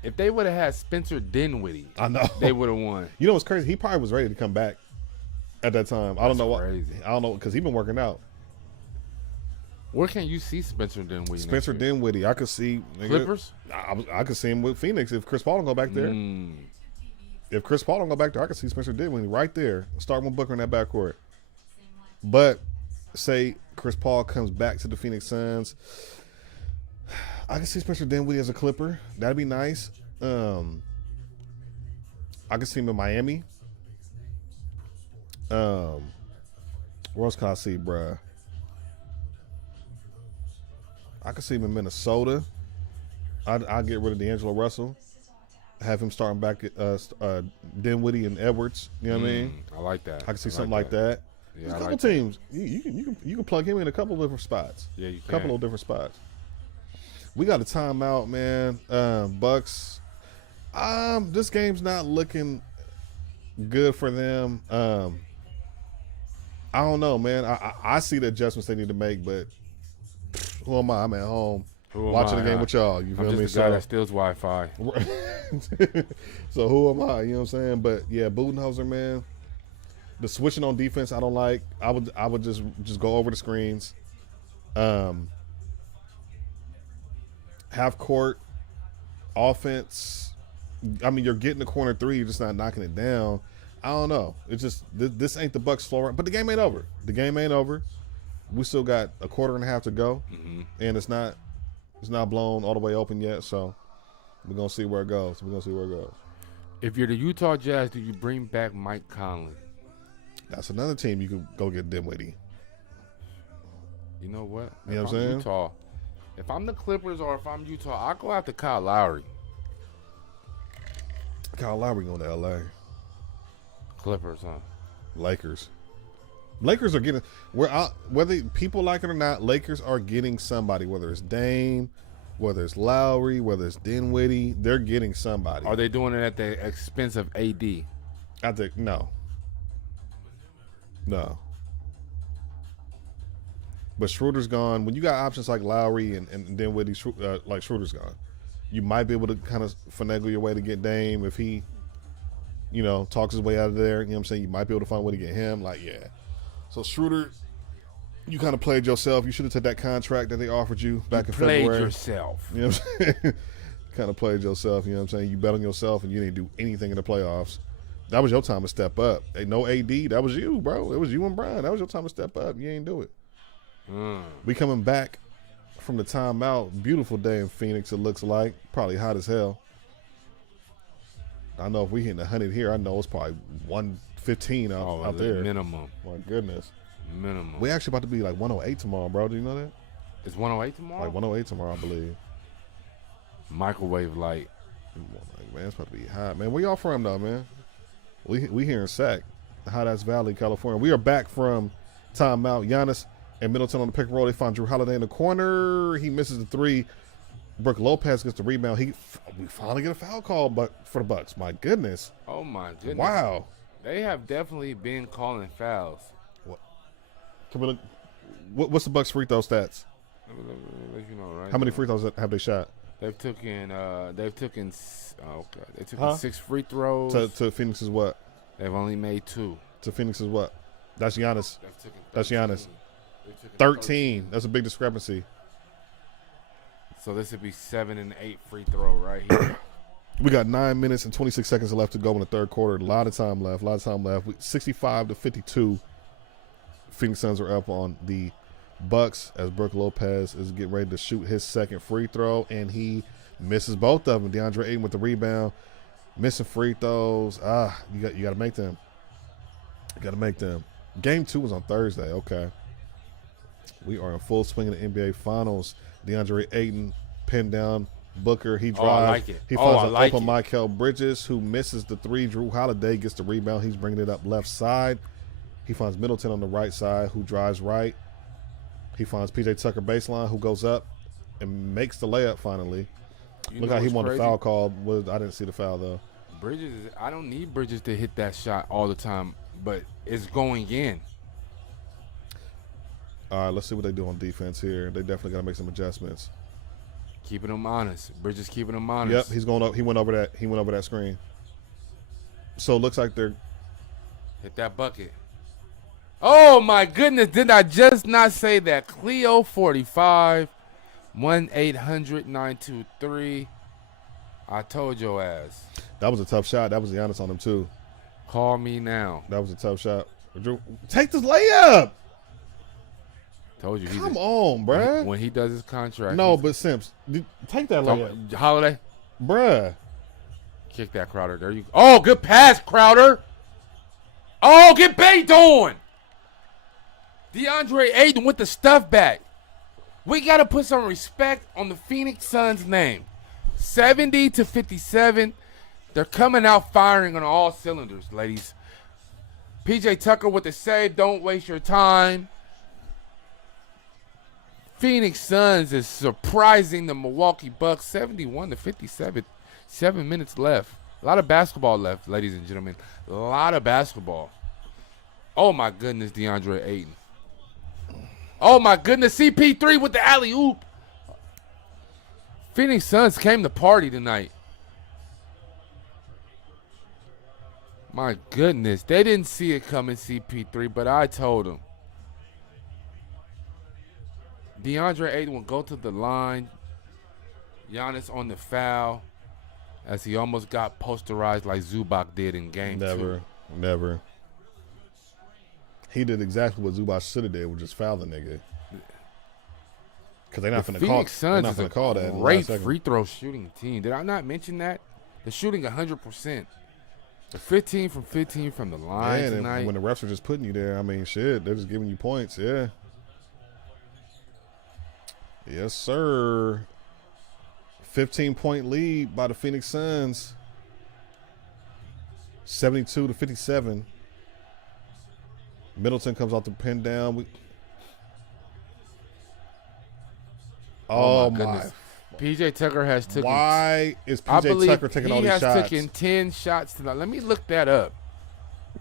If they would have had Spencer Dinwiddie, I know they would have won. You know what's crazy? He probably was ready to come back at that time. I don't know crazy. I don't know because he's been working out. Where can you see Spencer Dinwiddie? Spencer Dinwiddie, I could see Clippers. I could see him with Phoenix if Chris Paul don't go back there. If Chris Paul don't go back there, I could see Spencer Dinwiddie right there, starting with Booker in that backcourt. But say Chris Paul comes back to the Phoenix Suns. I can see Spencer Dinwiddie as a Clipper. That'd be nice. I can see him in Miami. Where else can I see, bruh? I can see him in Minnesota. I'll get rid of D'Angelo Russell. Have him starting back at Dinwiddie and Edwards. You know what I mean? I like that. I can see something like that. Yeah, There's a couple teams. You can plug him in a couple of different spots. Yeah, you can. A couple of different spots. We got a timeout, man. Bucks. This game's not looking good for them. I don't know, man. I see the adjustments they need to make, but who am I? I'm at home watching the game with y'all. You feel I'm me? just the guy that steals Wi-Fi. So who am I? You know what I'm saying? But yeah, Budenholzer, man. The switching on defense, I don't like. I would just go over the screens. Half court offense. I mean, you're getting the corner three, you're just not knocking it down. I don't know. It's just this ain't the Bucks floor, but the game ain't over. The game ain't over. We still got a quarter and a half to go, and it's not blown all the way open yet. So we're gonna see where it goes. If you're the Utah Jazz, do you bring back Mike Conley? That's another team you could go get Dinwiddie. You know what? You know what I'm saying? Utah, if I'm the Clippers or if I'm Utah, I'll go after Kyle Lowry. Kyle Lowry going to L.A. Clippers, huh? Lakers. Lakers are getting whether people like it or not. Lakers are getting somebody. Whether it's Dame, whether it's Lowry, whether it's Dinwiddie, they're getting somebody. Are they doing it at the expense of AD? I think no. But Schroeder's gone. When you got options like Lowry and Dinwiddie, like Schroeder's gone, you might be able to kind of finagle your way to get Dame if he, talks his way out of there. You know what I'm saying? You might be able to find a way to get him. Like, yeah. So Schroeder, you kind of played yourself. You should have took that contract that they offered you back in February. Played yourself. You know what I'm saying? Kind of played yourself. You know what I'm saying? You bet on yourself and you didn't do anything in the playoffs. That was your time to step up. Hey, no AD. That was you, bro. It was you and Brian. That was your time to step up. You ain't do it. We coming back from the timeout. Beautiful day in Phoenix, it looks like. Probably hot as hell. I know if we hitting 100 here, I know it's probably 115 out there. Minimum. My goodness. Minimum. We actually about to be like 108 tomorrow, bro. Do you know that? It's 108 tomorrow? Like 108 tomorrow, I believe. Microwave light. Man, it's about to be hot. Man, where y'all from, though, man? We here in Sac, Hot Ass Valley, California. We are back from timeout. Giannis and Middleton on the pick and roll. They find Drew Holiday in the corner. He misses the three. Brook Lopez gets the rebound. We finally get a foul call, but for the Bucks. My goodness. Oh my goodness. Wow. They have definitely been calling fouls. What? Can we look? What's the Bucks free throw stats? Let you know, right? How many free throws have they shot? They've taken 6 free throws. To Phoenix's what? They've only made 2. To Phoenix's what? That's Giannis. That's Giannis. 13. That's a big discrepancy. So this would be 7 and 8 free throw right here. We got 9 minutes and 26 seconds left to go in the third quarter. A lot of time left. 65-52. Phoenix Suns are up on the Bucks as Brook Lopez is getting ready to shoot his second free throw, and he misses both of them. DeAndre Ayton with the rebound, missing free throws. You got to make them. You got to make them. Game 2 was on Thursday. Okay. We are in full swing in the NBA Finals. DeAndre Ayton pinned down Booker. He drives. I like it. He finds an open Mikal Bridges, who misses the three. Drew Holiday gets the rebound. He's bringing it up left side. He finds Middleton on the right side, who drives right. He finds P.J. Tucker baseline, who goes up and makes the layup finally. Look how he won the foul call. I didn't see the foul, though. Bridges, I don't need Bridges to hit that shot all the time, but it's going in. All right, let's see what they do on defense here. They definitely got to make some adjustments. Keeping them honest. Bridges keeping them honest. Yep, he's going up. He went over that screen. So it looks like they're hit that bucket. Oh my goodness! Did I just not say that? Cleo 45 1-800-923. I told your ass. That was a tough shot. That was Giannis on him too. Call me now. That was a tough shot. Drew, take this layup. Told you. Come on, bruh. When he does his contract. No, but Simps, take that layup. Holiday. Bruh. Kick that, Crowder. There you go. Oh, good pass, Crowder. Oh, get baked on. DeAndre Ayton with the stuff back. We got to put some respect on the Phoenix Suns' name. 70-57. They're coming out firing on all cylinders, ladies. P.J. Tucker with the save. Don't waste your time. Phoenix Suns is surprising the Milwaukee Bucks 71-57. 7 minutes left. A lot of basketball left, ladies and gentlemen. A lot of basketball. Oh, my goodness, DeAndre Ayton. Oh, my goodness, CP3 with the alley-oop. Phoenix Suns came to party tonight. My goodness, they didn't see it coming, CP3, but I told them. DeAndre Ayton will go to the line. Giannis on the foul as he almost got posterized like Zubac did in game 2. Never. He did exactly what Zubac should have did, which is foul the nigga. Because they're not going to call that. Suns is a great free throw shooting team. Did I not mention that? They're shooting 100%. 15 from the line Yeah, tonight. and when the refs are just putting you there, I mean, shit, they're just giving you points. Yeah. Yes, sir. 15-point lead by the Phoenix Suns. 72-57. Middleton comes off the pin down. Oh my goodness. PJ Tucker has taken. Why is PJ Tucker taking all these shots? He has taken 10 shots tonight. Let me look that up.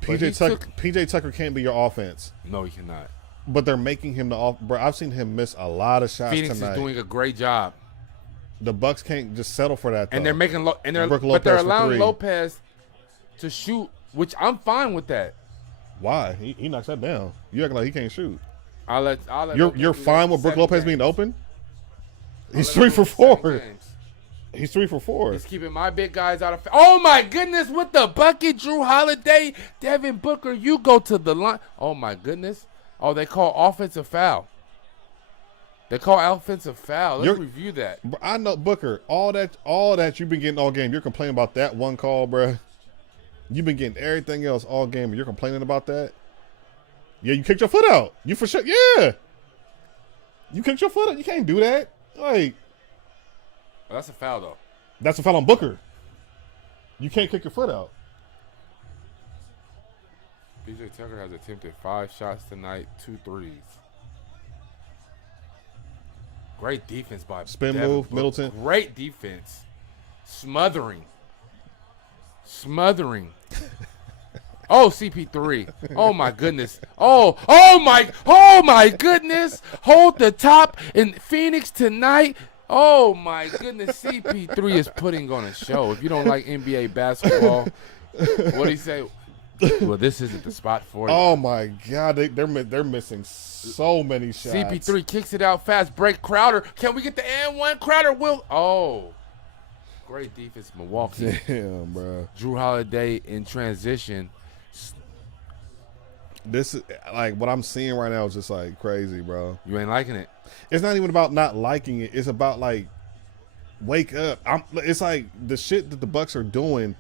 PJ Tucker can't be your offense. No, he cannot. But they're making him the off. Bro, I've seen him miss a lot of shots Phoenix tonight. is doing a great job. The Bucks can't just settle for that. Though. And they're making but they're allowing Lopez to shoot, which I'm fine with that. Why? He knocks that down. You acting like he can't shoot. I'll let you're fine with Brook Lopez being open? He's 3 for 4. He's 3 for 4. He's keeping my big guys out of. Oh my goodness! With the bucket, Drew Holiday, Devin Booker, you go to the line. Oh my goodness! Oh, they call offensive foul. Let's review that. I know Booker. All that you've been getting all game. You're complaining about that one call, bro. You've been getting everything else all game, and you're complaining about that. Yeah, you kicked your foot out. You for sure. Yeah, you kicked your foot out. You can't do that. Like, well, that's a foul though. That's a foul on Booker. You can't kick your foot out. PJ Tucker has attempted 5 shots tonight, 2 threes. Great defense by spin Devin move, Booker. Middleton. Great defense. Smothering. Oh, CP3. Oh my goodness. Oh my goodness. Hold the top in Phoenix tonight. Oh my goodness. CP3 is putting on a show. If you don't like NBA basketball, what do you say? Well, this isn't the spot for you. Oh my God, they're missing so many shots. CP3 kicks it out fast. Break Crowder. Can we get the and one? Crowder will. Oh, great defense, Milwaukee. Damn, bro. Drew Holiday in transition. This is like what I'm seeing right now is just like crazy, bro. You ain't liking it. It's not even about not liking it. It's about like wake up. It's like the shit that the Bucks are doing.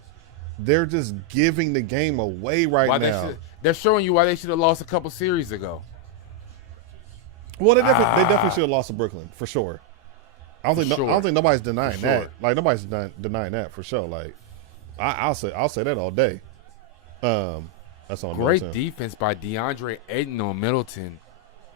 They're just giving the game away now. They're showing you why they should have lost a couple series ago. Well, they definitely should have lost to Brooklyn for sure. I don't think nobody's denying that. Like nobody's denying that for sure. Like I'll say that all day. That's on great Middleton. Defense by DeAndre Ayton on Middleton.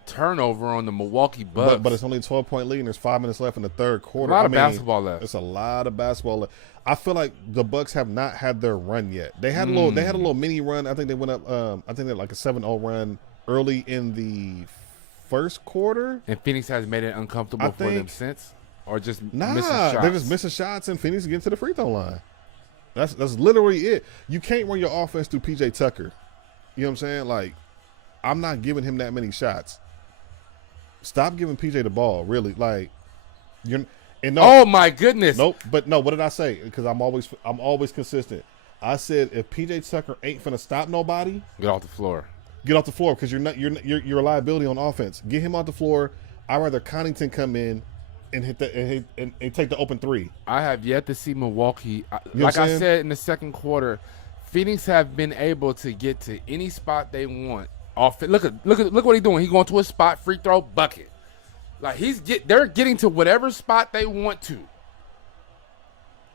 Turnover on the Milwaukee Bucks. But it's only a 12-point lead, and there's 5 minutes left in the third quarter. A lot of basketball left. It's a lot of basketball left. I feel like the Bucks have not had their run yet. They had a little mini run. I think they went up. I think they're like a 7-0 run early in the first quarter. And Phoenix has made it uncomfortable for them since, or just missing shots. They're just missing shots, and Phoenix getting to the free throw line. That's literally it. You can't run your offense through PJ Tucker. You know what I'm saying? Like, I'm not giving him that many shots. Stop giving PJ the ball, really. Like, oh my goodness. Nope. But no, what did I say? Because I'm always consistent. I said if PJ Tucker ain't finna stop nobody, get off the floor. Get off the floor because you're a liability on offense. Get him off the floor. I'd rather Connaughton come in and hit and take the open 3. I have yet to see Milwaukee. Like I said in the second quarter, Phoenix have been able to get to any spot they want. Look what he's doing. He's going to a spot, free throw, bucket. Like they're getting to whatever spot they want to.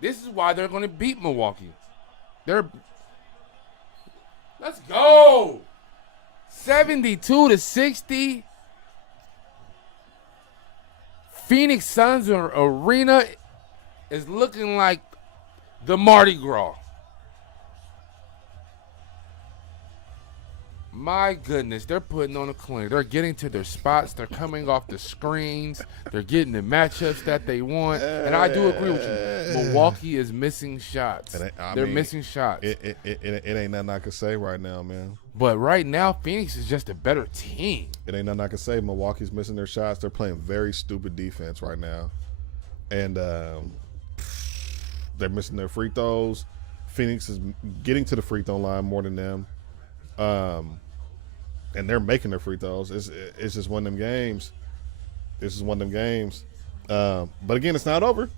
This is why they're going to beat Milwaukee. Let's go. 72-60. Phoenix Suns arena is looking like the Mardi Gras. My goodness, they're putting on a clinic. They're getting to their spots. They're coming off the screens. They're getting the matchups that they want. And I do agree with you. Milwaukee is missing shots. They're missing shots. It ain't nothing I can say right now, man. But right now, Phoenix is just a better team. It ain't nothing I can say. Milwaukee's missing their shots. They're playing very stupid defense right now. And they're missing their free throws. Phoenix is getting to the free throw line more than them. And they're making their free throws. It's just one of them games. This is one of them games. But again, it's not over.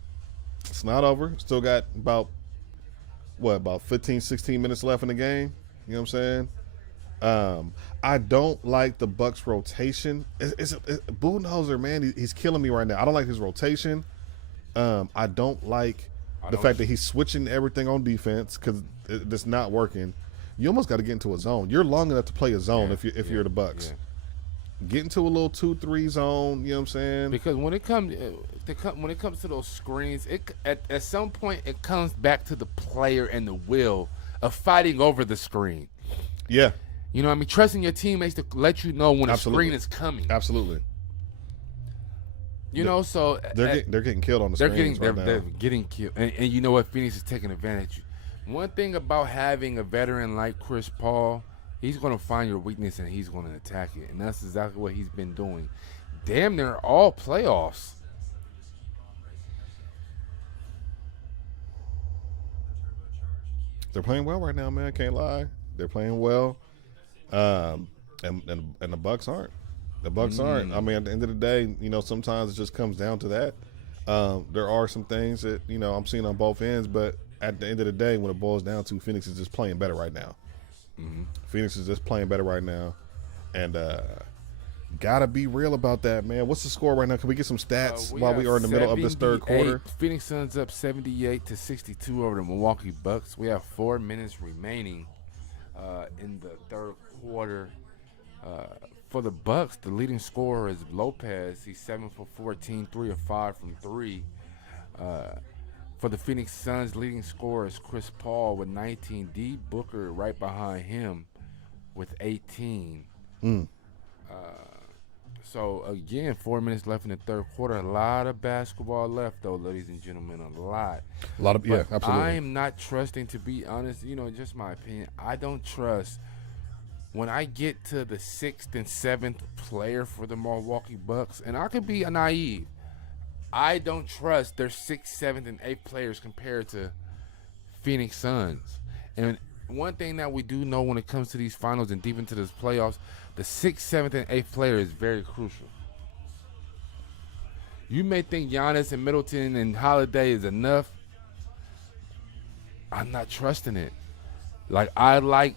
It's not over. Still got about about 15, 16 minutes left in the game. You know what I'm saying? I don't like the Bucks rotation. Budenholzer, man, he's killing me right now. I don't like his rotation. I don't like the fact that he's switching everything on defense because it's not working. You almost got to get into a zone. You're long enough to play a zone if you're the Bucks. Yeah. Get into a little 2-3 zone. You know what I'm saying? Because when it comes to those screens, at some point it comes back to the player and the will of fighting over the screen. Yeah. You know what I mean? Trusting your teammates to let you know when Absolutely. a screen is coming. Absolutely. You know, so they're getting killed on the screens right now. They're getting killed. And you know what? Phoenix is taking advantage. One thing about having a veteran like Chris Paul, he's going to find your weakness and he's going to attack it. And that's exactly what he's been doing. Damn near all playoffs. They're playing well right now, man. Can't lie. They're playing well. And the Bucks aren't. The Bucks aren't. I mean, at the end of the day, you know, sometimes it just comes down to that. There are some things that, you know, I'm seeing on both ends, but at the end of the day, when it boils down to, Phoenix is just playing better right now. Mm-hmm. Phoenix is just playing better right now. And gotta be real about that, man. What's the score right now? Can we get some stats while we are in the middle of this third quarter? Phoenix Suns up 78-62 over the Milwaukee Bucks. We have 4 minutes remaining in the third quarter. For the Bucks, the leading scorer is Lopez. He's 7 for 14, 3 of 5 from 3. For the Phoenix Suns, leading scorer is Chris Paul with 19. D. Booker right behind him with 18. So, again, 4 minutes left in the third quarter. A lot of basketball left, though, ladies and gentlemen. A lot of, yeah, absolutely. I am not trusting, to be honest, you know, just my opinion. I don't trust. When I get to the 6th and 7th player for the Milwaukee Bucks, and I could be naive, I don't trust their 6th, 7th, and 8th players compared to Phoenix Suns. And one thing that we do know when it comes to these finals and deep into this playoffs, the 6th, 7th, and 8th player is very crucial. You may think Giannis and Middleton and Holiday is enough. I'm not trusting it. Like I like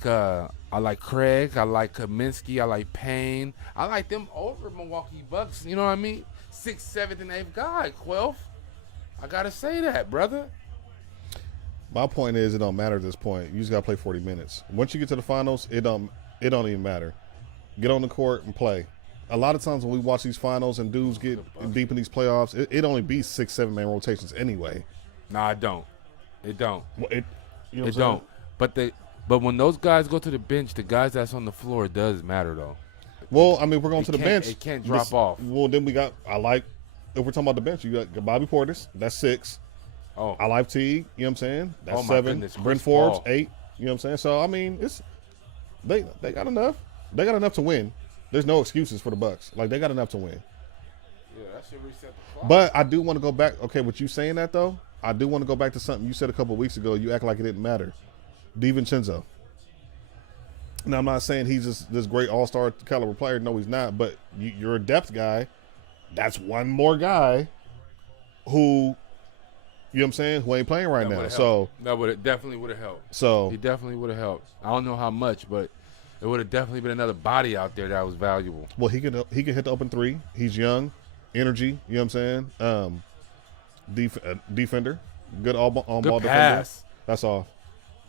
Craig. I like Kaminsky. I like Payne. I like them over Milwaukee Bucks. You know what I mean? 6th, 7th, and 8th guy. 12th. I gotta say that, brother. My point is, it don't matter at this point. You just gotta play 40 minutes. Once you get to the finals, it don't even matter. Get on the court and play. A lot of times when we watch these finals and dudes get deep in these playoffs, it only be 6, 7 man rotations anyway. No, it don't. It don't. Well, it don't. But when those guys go to the bench, the guys that's on the floor, it does matter, though. Well, I mean, we're going to the bench. It can't drop off. Well, then if we're talking about the bench, you got Bobby Portis, that's 6. Oh. I like Teague, you know what I'm saying? That's 7. Goodness, Bryn Forbes, 8, you know what I'm saying? So, I mean, they got enough. They got enough to win. There's no excuses for the Bucks. Like, they got enough to win. Yeah, that should reset the clock. But I do want to go back. Okay, with you saying that, though, I do want to go back to something you said a couple of weeks ago. You act like it didn't matter. DiVincenzo. Now, I'm not saying he's just this great all-star caliber player. No, he's not. But you're a depth guy. That's one more guy who, you know what I'm saying, who ain't playing right now. So it definitely would have helped. So he definitely would have helped. I don't know how much, but it would have definitely been another body out there that was valuable. Well, he can hit the open three. He's young, energy. You know what I'm saying? Defender, good on-ball defender. Pass. That's all.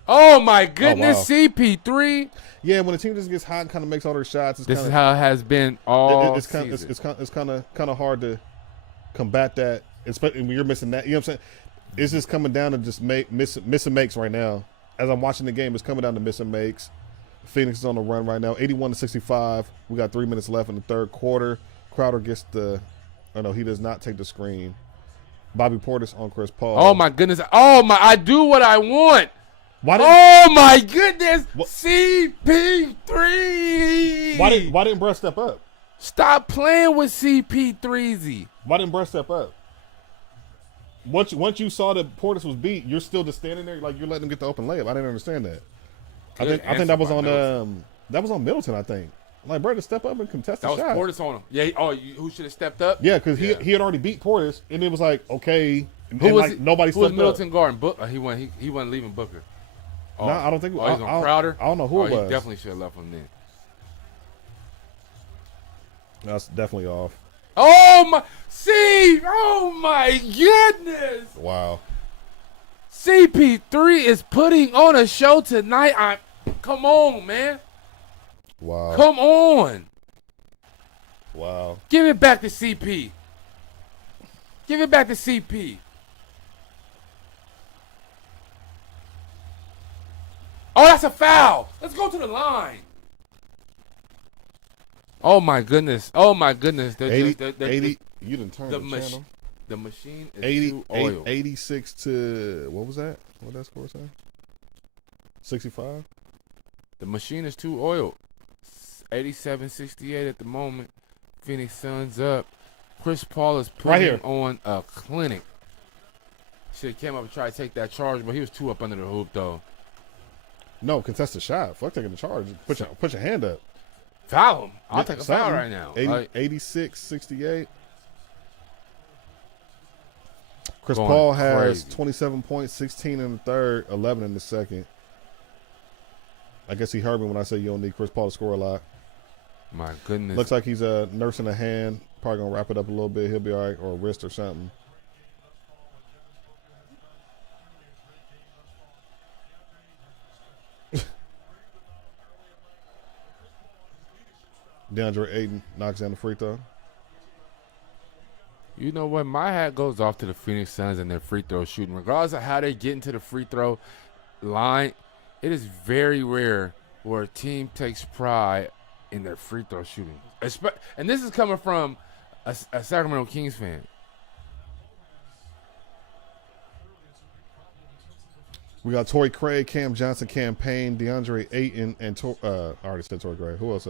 Oh my goodness, wow. CP3. Yeah, when the team just gets hot and kind of makes all their shots, this is how it has been all season. It's kind of hard to combat that, especially when you're missing that. You know what I'm saying? It's just coming down to just miss and makes right now. As I'm watching the game, it's coming down to miss and makes. Phoenix is on the run right now, 81-65. We got 3 minutes left in the third quarter. Crowder gets he does not take the screen. Bobby Portis on Chris Paul. Oh my goodness. Oh my, I do what I want. Oh my goodness. CP3. Why didn't Brett step up? Stop playing with CP3Z. Why didn't Brett step up? Once you saw that Portis was beat, you're still just standing there like you're letting him get the open layup. I didn't understand that. I think that was on Middleton. I think like Brett to step up and contest the shot. That was Portis on him. Yeah. Who should have stepped up? Yeah, because he had already beat Portis, and it was like, okay, Who was like, nobody who was stepped Middleton up. guarding? He wasn't leaving Booker. Oh, No, I don't think. he's on Crowder. I don't know who it He was. definitely should have left him then. That's definitely off. Oh my! See! Oh my goodness! Wow. CP3 is putting on a show tonight. Come on, man. Wow. Come on. Wow. Give it back to CP. Give it back to CP. Oh, that's a foul. Let's go to the line. Oh my goodness. Oh my goodness. 80. You didn't turn the channel. The machine is 80, too oil. 86 to, what was that? What did that score say? 65? The machine is too oiled. 87-68 at the moment. Phoenix Suns up. Chris Paul is putting on a clinic. Should have came up and tried to take that charge, but he was too up under the hoop, though. No, contest the shot. Fuck taking the charge. Put your hand up. Foul him. I'll take a foul right now. 86-68. Chris Going Paul has crazy. 27 points, 16 in the third, 11 in the second. I guess he heard me when I said you don't need Chris Paul to score a lot. My goodness. Looks like he's nursing a hand. Probably going to wrap it up a little bit. He'll be all right, or a wrist or something. DeAndre Ayton knocks down the free throw. You know what? My hat goes off to the Phoenix Suns and their free throw shooting. Regardless of how they get into the free throw line, it is very rare where a team takes pride in their free throw shooting. And this is coming from a Sacramento Kings fan. We got Torrey Craig, Cam Johnson, campaign, DeAndre Ayton, and I already said Torrey Craig. Who else?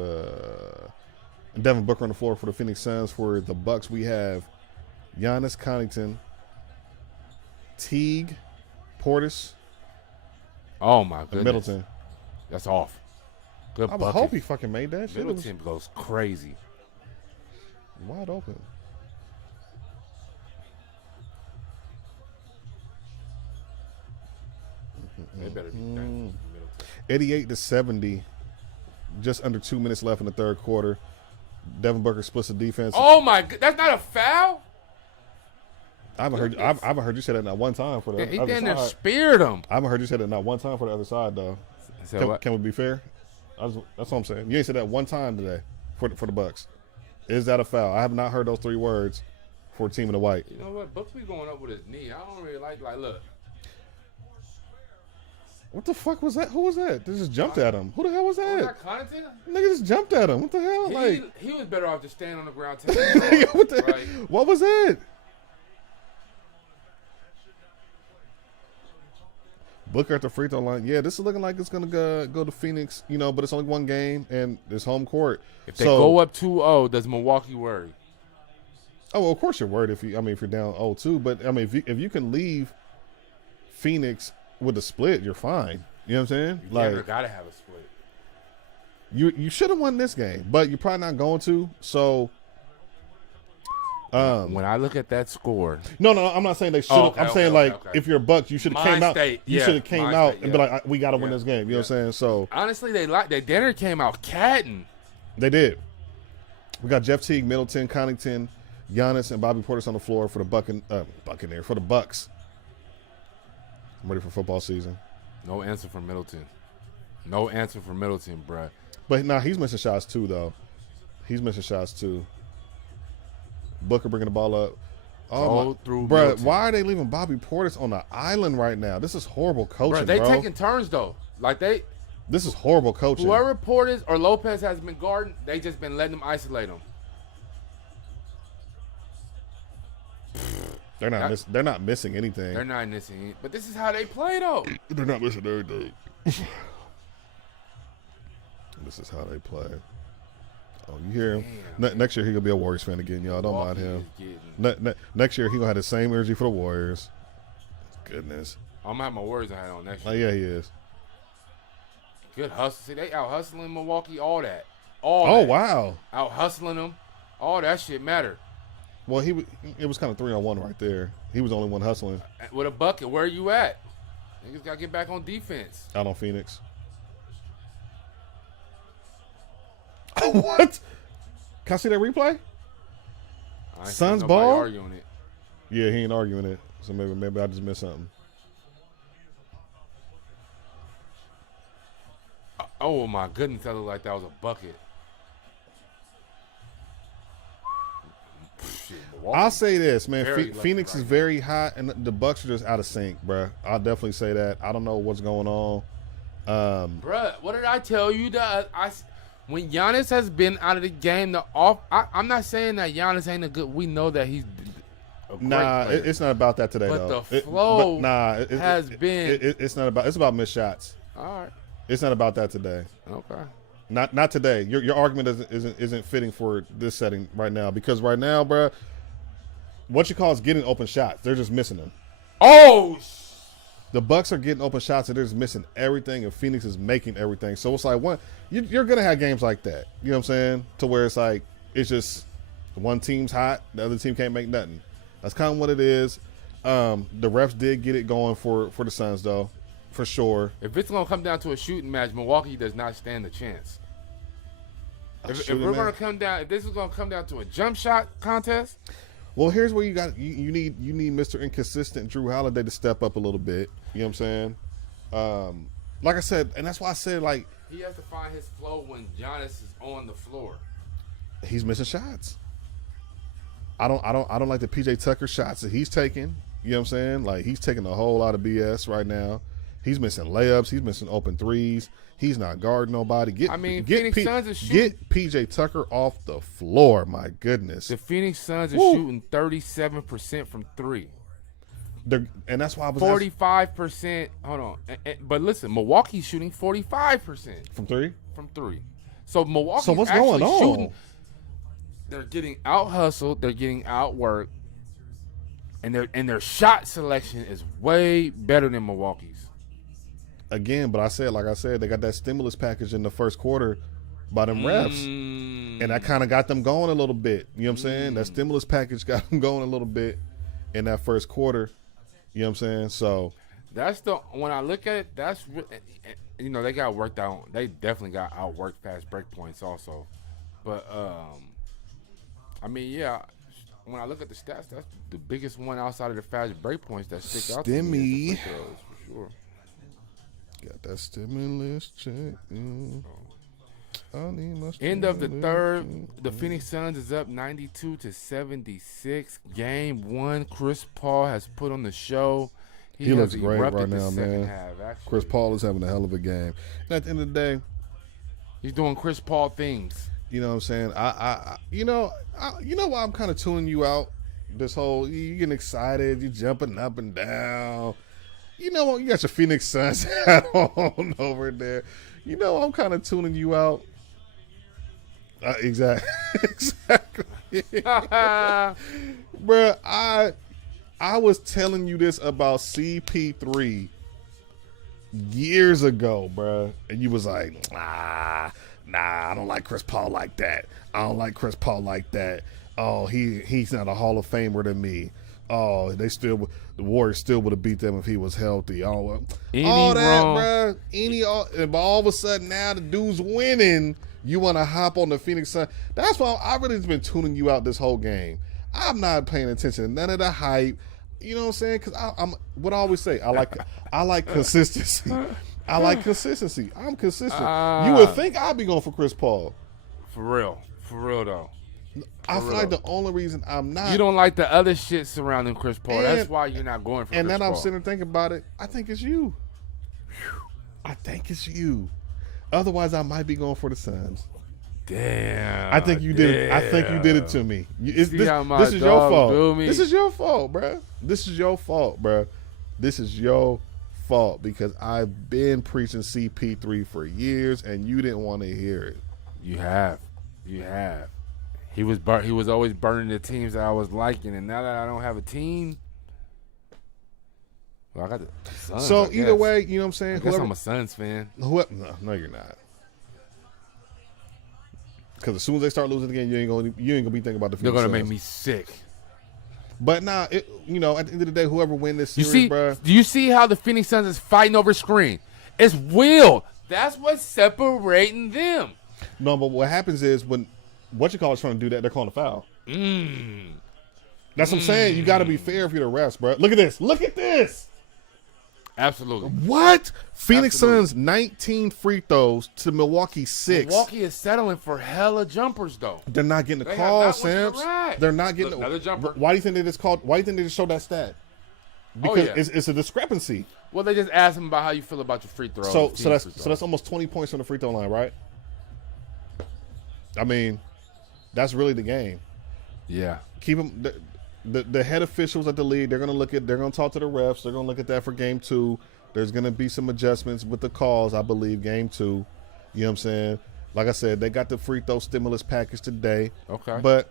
Devin Booker on the floor for the Phoenix Suns. For the Bucks, we have Giannis, Connaughton, Teague, Portis. Oh my goodness, and Middleton. That's off. Good I bucket. hope he fucking made that shit. Middleton goes crazy. Wide open. They better be thankful for Middleton. 88-70. Just under 2 minutes left in the third quarter. Devin Booker splits the defense. Oh my god, that's not a foul. I haven't heard you say that not one time for the He other damn near side. speared him. I haven't heard you say that not one time for the other side though. Can we be fair? That's what I'm saying. You ain't said that one time today for the Bucks. Is that a foul? I have not heard those three words for a team in the white. You know what? Buckley going up with his knee. I don't really like look. What the fuck was that? Who was that? They just jumped at him. Who the hell was Was that? that Connaughton? Nigga just jumped at him. What the hell? He was better off just standing on the ground taking What was that? Booker at the free throw line. Yeah, this is looking like it's going to go to Phoenix, but it's only one game, and it's home court. If they go up 2-0, does Milwaukee worry? Oh, well, of course you're worried if you're down 0-2. But, I mean, if you can leave Phoenix with a split, you're fine. You know what I'm saying? You never got to have a split. You should have won this game, but you're probably not going to. So, when I look at that score, no, I'm not saying they should. I'm saying if you're a Bucks, you should have came out. You should have came out and be like, we got to win this game. You know what I'm saying? So honestly, they dinner came out catting. They did. We got Jeff Teague, Middleton, Connaughton, Giannis, and Bobby Portis on the floor for the Buccaneer for the Bucks. I'm ready for football season. No answer for Middleton. No answer for Middleton, bruh. But he's missing shots too, though. He's missing shots too. Booker bringing the ball up. Oh, through bro, Middleton. Why are they leaving Bobby Portis on the island right now? This is horrible coaching, They bro. taking turns though. This is horrible coaching. Whoever Portis or Lopez has been guarding, they just been letting them isolate him. They're not missing anything. They're not missing, but this is how they play though. They're not missing everything. This is how they play. Oh, you hear him? Next year he gonna be a Warriors fan again, y'all. Don't mind him. Next year he gonna have the same energy for the Warriors. Goodness. I'm gonna have my Warriors hat on next year. Oh yeah, he is. Good hustle. See, they out hustling Milwaukee. All that. Oh wow. Out hustling them. All that shit matter. Well, it was kind of 3-on-1 right there. He was the only one hustling. With a bucket, where are you at? Niggas got to get back on defense. Out on Phoenix. What? Can I see that replay? Suns ball? Arguing it. Yeah, he ain't arguing it. So maybe I just missed something. Oh my goodness, that looked like that was a bucket. Shit, I'll say this, man. Phoenix right is very hot, and the Bucks are just out of sync, bruh. I'll definitely say that. I don't know what's going on. Bruh, what did I tell you? That when Giannis has been out of the game, I'm not saying that Giannis ain't a good. We know that he's a great player. It's not about that today, but though. The flow has been. It's not about. It's about missed shots. All right. It's not about that today. Okay. Not today. Your argument isn't fitting for this setting right now, because right now, bruh, what you call is getting open shots. They're just missing them. Oh. The Bucks are getting open shots and they're just missing everything, and Phoenix is making everything. So it's like you're gonna have games like that. You know what I'm saying? To where it's like it's just one team's hot, the other team can't make nothing. That's kind of what it is. The refs did get it going for the Suns though, for sure. If it's gonna come down to a shooting match, Milwaukee does not stand a chance. If this is gonna come down to a jump shot contest. Well, here's where you need Mr. Inconsistent Drew Holiday to step up a little bit. You know what I'm saying? Like I said, and that's why I said, like, he has to find his flow when Giannis is on the floor. He's missing shots. I don't like the PJ Tucker shots that he's taking. You know what I'm saying? Like, he's taking a whole lot of BS right now. He's missing layups. He's missing open threes. He's not guarding nobody. Phoenix Suns is shooting. Get PJ Tucker off the floor. My goodness. The Phoenix Suns are shooting 37% from three. And that's why I was 45%. Hold on, but listen, Milwaukee's shooting 45% from three. From three. So Milwaukee's So what's going on? Shooting, they're getting out hustled. They're getting outworked, and their shot selection is way better than Milwaukee's. Again, but like I said, they got that stimulus package in the first quarter by them refs. And that kind of got them going a little bit. You know what I'm saying? That stimulus package got them going a little bit in that first quarter. You know what I'm saying? So when I look at it, that's, they got worked out. They definitely got outworked fast break points also. But, when I look at the stats, that's the biggest one outside of the fast break points that stick out to me. For sure. Got that stimulus check. End of the third, the Phoenix Suns is up 92-76. Game 1, Chris Paul has put on the show. He looks great right now, man. Half, Chris Paul is having a hell of a game. And at the end of the day, he's doing Chris Paul things. You know what I'm saying? You know why I'm kind of tuning you out? This whole, you getting excited, you jumping up and down. You know what? You got your Phoenix Suns hat on over there. You know, I'm kind of tuning you out. Exactly. Bruh, I was telling you this about CP3 years ago, bruh. And you was like, nah, I don't like Chris Paul like that. Oh, he's not a Hall of Famer to me. Oh, the Warriors still would have beat them if he was healthy. All that, bro. All of a sudden now the dude's winning. You want to hop on the Phoenix Suns? That's why I really just been tuning you out this whole game. I'm not paying attention to none of the hype. You know what I'm saying? Because I'm what I always say. I like consistency. I like consistency. I'm consistent. You would think I'd be going for Chris Paul. For real though. I feel like the only reason I'm not. You don't like the other shit surrounding Chris Paul. That's why you're not going for Chris Paul. And then I'm sitting and thinking about it. I think it's you. Otherwise, I might be going for the Suns. Damn. I think you did it. I think you did it to me. This is your fault. This is your fault, bro. This is your fault because I've been preaching CP3 for years and you didn't want to hear it. You have. He was always burning the teams that I was liking, and now that I don't have a team, well, I got the Suns. So either way, you know what I'm saying? I guess I'm a Suns fan. No, you're not. Because as soon as they start losing again, you ain't gonna be thinking about the Phoenix They're gonna Suns. make me sick. But nah, at the end of the day, whoever win this series, bro. Do you see how the Phoenix Suns is fighting over screen? It's will. That's what's separating them. No, but what happens is when is trying to do that, they're calling a foul. That's what I'm saying. You got to be fair if you're the refs, bro. Look at this. Look at this. Absolutely. What? Phoenix Suns 19 free throws to Milwaukee 6. Milwaukee is settling for hella jumpers, though. They're not getting the call, Samps. They're not getting another jumper. Why do you think they just called? Why do you think they just showed that stat? Because it's a discrepancy. Well, they just asked him about how you feel about your free throws. So that's almost 20 points on the free throw line, right? I mean, that's really the game. Yeah. Keep them. The head officials at the league, they're going to talk to the refs. They're going to look at that for game 2. There's going to be some adjustments with the calls, I believe, game 2. You know what I'm saying? Like I said, they got the free throw stimulus package today. Okay. But,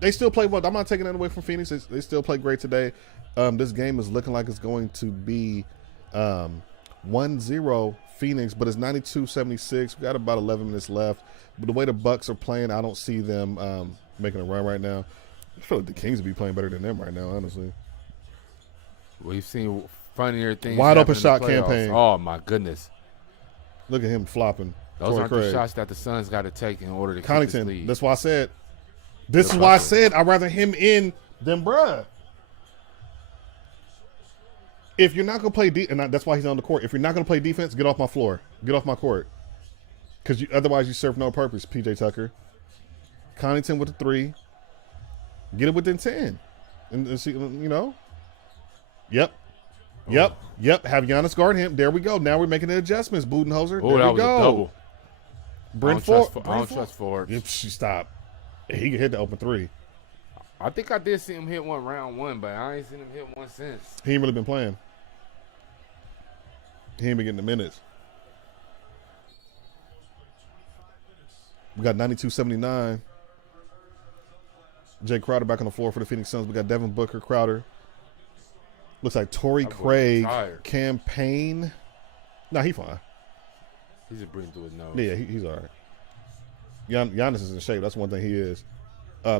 they still play well. I'm not taking that away from Phoenix. They still play great today. This game is looking like it's going to be 1-0 Phoenix, but it's 92-76. We got about 11 minutes left. But the way the Bucks are playing, I don't see them making a run right now. I feel like the Kings would be playing better than them right now, honestly. We've seen funnier things. Wide open shot campaign. Oh, my goodness. Look at him flopping. Those aren't the shots that the Suns got to take in order to keep this lead. That's why I said. This is why I said I'd rather him in than bruh. If you're not going to play and that's why he's on the court. If you're not going to play defense, get off my floor. Get off my court. Because otherwise you serve no purpose, P.J. Tucker. Connaughton with the 3. Get it within 10. And see, Yep. Have Giannis guard him. There we go. Now we're making the adjustments, Budenholzer. Oh, that was a double. Brent I don't trust Forbes. Stop. He can hit the open 3. I think I did see him hit one round 1, but I ain't seen him hit one since. He ain't really been playing. He ain't been getting the minutes. We got 92-79. Jay Crowder back on the floor for the Phoenix Suns. We got Devin Booker, Crowder. Looks like Torrey Craig, campaign. Nah, he fine. He's just breathing through his nose. Yeah, he's all right. Giannis is in shape. That's one thing he is.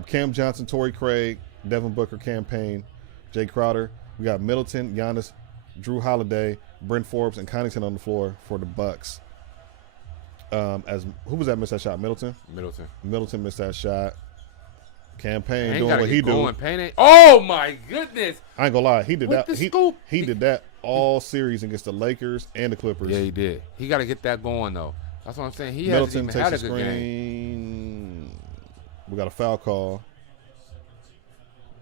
Cam Johnson, Torrey Craig, Devin Booker, campaign, Jay Crowder. We got Middleton, Giannis, Drew Holiday, Brent Forbes, and Connaughton on the floor for the Bucks. Who was that missed that shot? Middleton missed that shot. Campaign doing what he do. Oh my goodness! I ain't gonna lie, he did that. He did that all series against the Lakers and the Clippers. Yeah, he did. He got to get that going though. That's what I'm saying. He Middleton hasn't even had a takes good game. We got a foul call.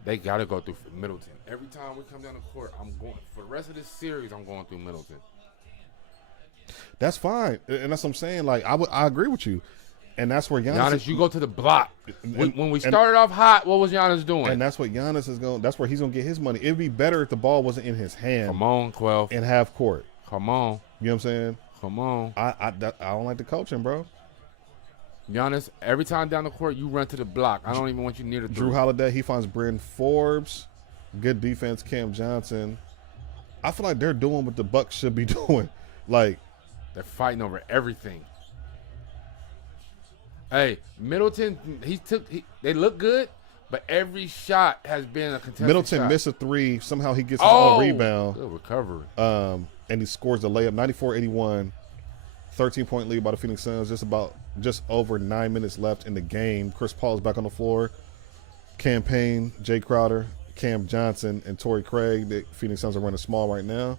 They got to go through Middleton. Every time we come down the court, I'm going for the rest of this series. I'm going through Middleton. That's fine, and that's what I'm saying. Like I agree with you. And that's where Giannis, you go to the block. When we started off hot, what was Giannis doing? And that's what Giannis is going. That's where he's going to get his money. It'd be better if the ball wasn't in his hand. Come on, Quelf. In half court. Come on. You know what I'm saying? Come on. I don't like the coaching, bro. Giannis, every time down the court, you run to the block. I don't even want you near the Drew Holiday, he finds Bryn Forbes. Good defense, Cam Johnson. I feel like they're doing what the Bucks should be doing. Like, they're fighting over everything. Hey, Middleton, they look good, but every shot has been a contested Middleton shot. Missed a 3. Somehow he gets his own rebound. Good recovery. And he scores the layup, 94-81. 13-point lead by the Phoenix Suns. Just over 9 minutes left in the game. Chris Paul is back on the floor. Campaign, Jay Crowder, Cam Johnson, and Torrey Craig. The Phoenix Suns are running small right now.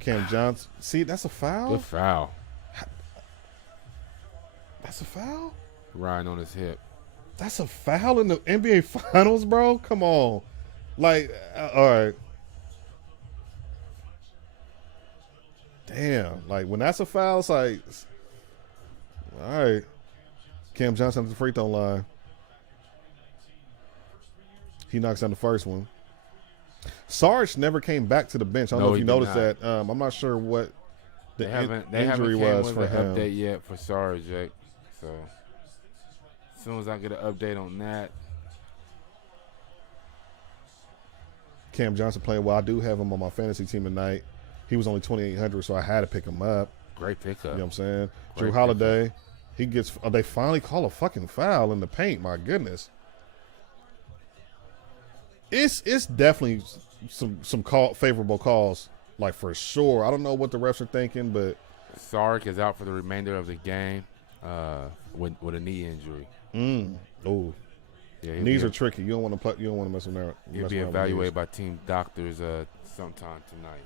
Cam Johnson. See, that's a foul? Good foul. That's a foul? Riding on his hip. That's a foul in the NBA Finals, bro? Come on. Like, all right. Damn. Like, when that's a foul, it's like, all right. Cam Johnson at the free throw line. He knocks down the first one. Sarge never came back to the bench. I don't know if you noticed that. I'm not sure what the injury was for him. Update yet for Sarge, Jake. So, as soon as I get an update on that. Cam Johnson playing well. I do have him on my fantasy team tonight. He was only 2,800, so I had to pick him up. Great pickup. You know what I'm saying? Drew Holiday, he gets. They finally call a fucking foul in the paint. My goodness. It's definitely some favorable calls, like for sure. I don't know what the refs are thinking, but Sark is out for the remainder of the game with a knee injury. Oh, Yeah, knees are tricky. You don't want to play. You don't want to mess with that. He'll be evaluated by team doctors sometime tonight.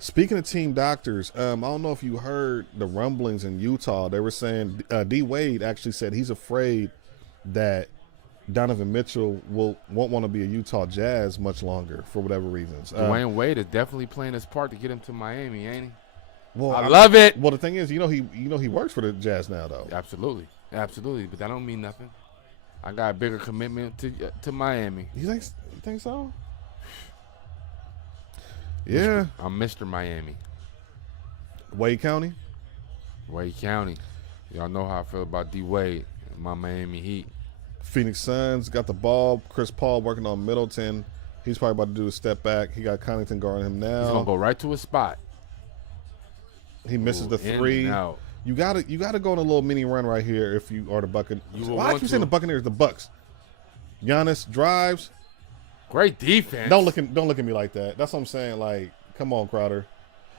Speaking of team doctors, I don't know if you heard the rumblings in Utah. They were saying D Wade actually said he's afraid that Donovan Mitchell won't want to be a Utah Jazz much longer for whatever reasons. Dwayne Wade is definitely playing his part to get him to Miami, ain't he? Well, I love it. Well, the thing is, he works for the Jazz now, though. Absolutely, but that don't mean nothing. I got a bigger commitment to Miami. You think so? Yeah. I'm Mr. Miami. Wade County? Wade County. Y'all know how I feel about D Wade and my Miami Heat. Phoenix Suns got the ball. Chris Paul working on Middleton. He's probably about to do a step back. He got Connaughton guarding him now. He's gonna go right to his spot. He misses the three. You gotta go on a little mini run right here if you are the Buccaneers. Why keep saying the Buccaneers? The Bucks. Giannis drives. Great defense. Don't look at me like that. That's what I'm saying. Like, come on, Crowder.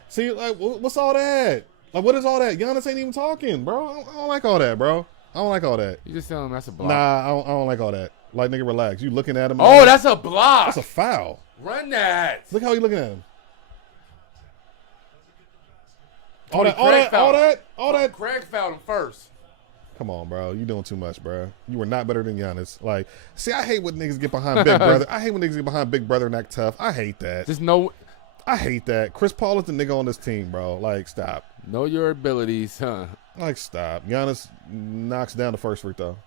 See, like, what's all that? Like, what is all that? Giannis ain't even talking, bro. I don't like all that, bro. I don't like all that. You just telling him that's a block. Nah, I don't like all that. Like, nigga, relax. You looking at him. Oh, that's a block. That's a foul. Run that. Look how you looking at him. All that. Craig fouled him first. Come on, bro. You doing too much, bro. You were not better than Giannis. Like, see, I hate when niggas get behind Big Brother. I hate when niggas get behind Big Brother and act tough. I hate that. I hate that. Chris Paul is the nigga on this team, bro. Like, stop. Know your abilities, huh? Like, stop. Giannis knocks down the first free throw.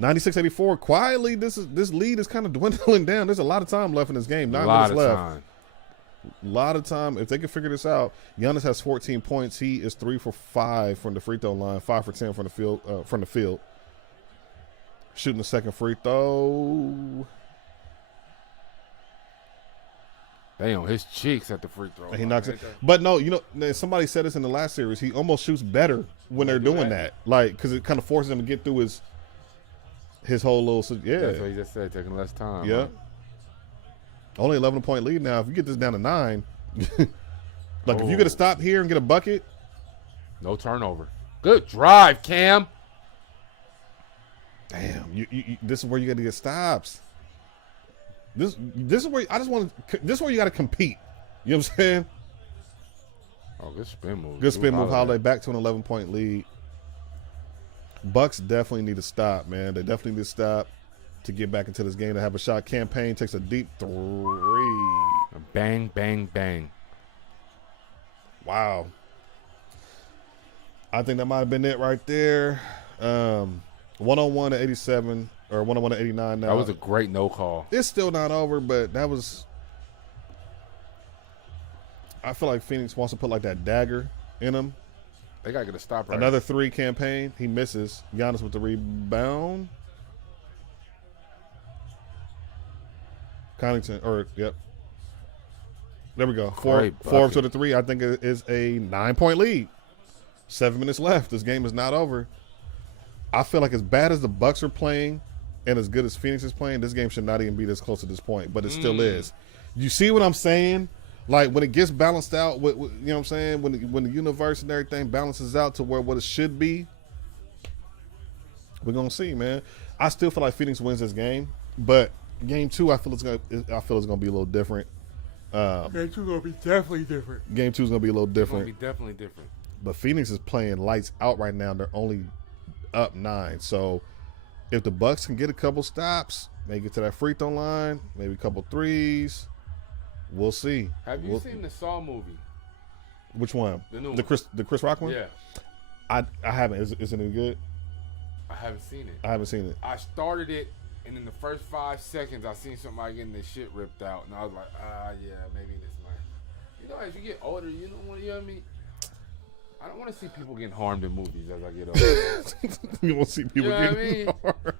96-84. Quietly, this lead is kind of dwindling down. There's a lot of time left in this game. 9 minutes left. A lot of time. If they can figure this out, Giannis has 14 points. He is 3 for 5 from the free throw line, 5 for 10 from the field. Shooting the second free throw. Damn, his cheeks at the free throw. And he knocks it. But no, somebody said this in the last series. He almost shoots better when they're doing that. Like, because it kind of forces him to get through his whole little. Yeah. That's what he just said, taking less time. Yeah. Huh? Only 11-point lead now. If you get this down to 9, if you get to stop here and get a bucket. No turnover. Good drive, Cam. Damn, you this is where you got to get stops. This is where this is where you got to compete. You know what I'm saying? Oh, good spin move. Good spin move. Holiday back to an 11-point lead. Bucks definitely need to stop, man. They definitely need to stop to get back into this game to have a shot. Campaign takes a deep 3. Bang, bang, bang. Wow. I think that might have been it right there. 101 to 87 or 101 to 89 now. That was a great no call. It's still not over, but that was. I feel like Phoenix wants to put like that dagger in him. They got to get a stop right. Another 3 campaign. He misses. Giannis with the rebound. Connaughton, yep. There we go. 4 to the 3. I think it is a 9-point lead. 7 minutes left. This game is not over. I feel like as bad as the Bucks are playing and as good as Phoenix is playing, this game should not even be this close to this point, but it still is. You see what I'm saying? Like, when it gets balanced out, you know what I'm saying? When the universe and everything balances out to what it should be, we're going to see, man. I still feel like Phoenix wins this game, but Game 2, I feel it's gonna be a little different. Game 2 gonna be definitely different. Game 2 is gonna be a little different. It's gonna be definitely different. But Phoenix is playing lights out right now. They're only up 9. So if the Bucks can get a couple stops, maybe get to that free throw line, maybe a couple threes, we'll see. Have you seen the Saw movie? Which one? The new one. The Chris Rock one? Yeah. I haven't. Is it any good? I haven't seen it. I haven't seen it. I started it. And in the first 5 seconds, I seen somebody getting their shit ripped out, and I was like, yeah, maybe this might. As you get older, you know what I mean? I don't want to see people getting harmed in movies as I get older. You want to see people getting harmed.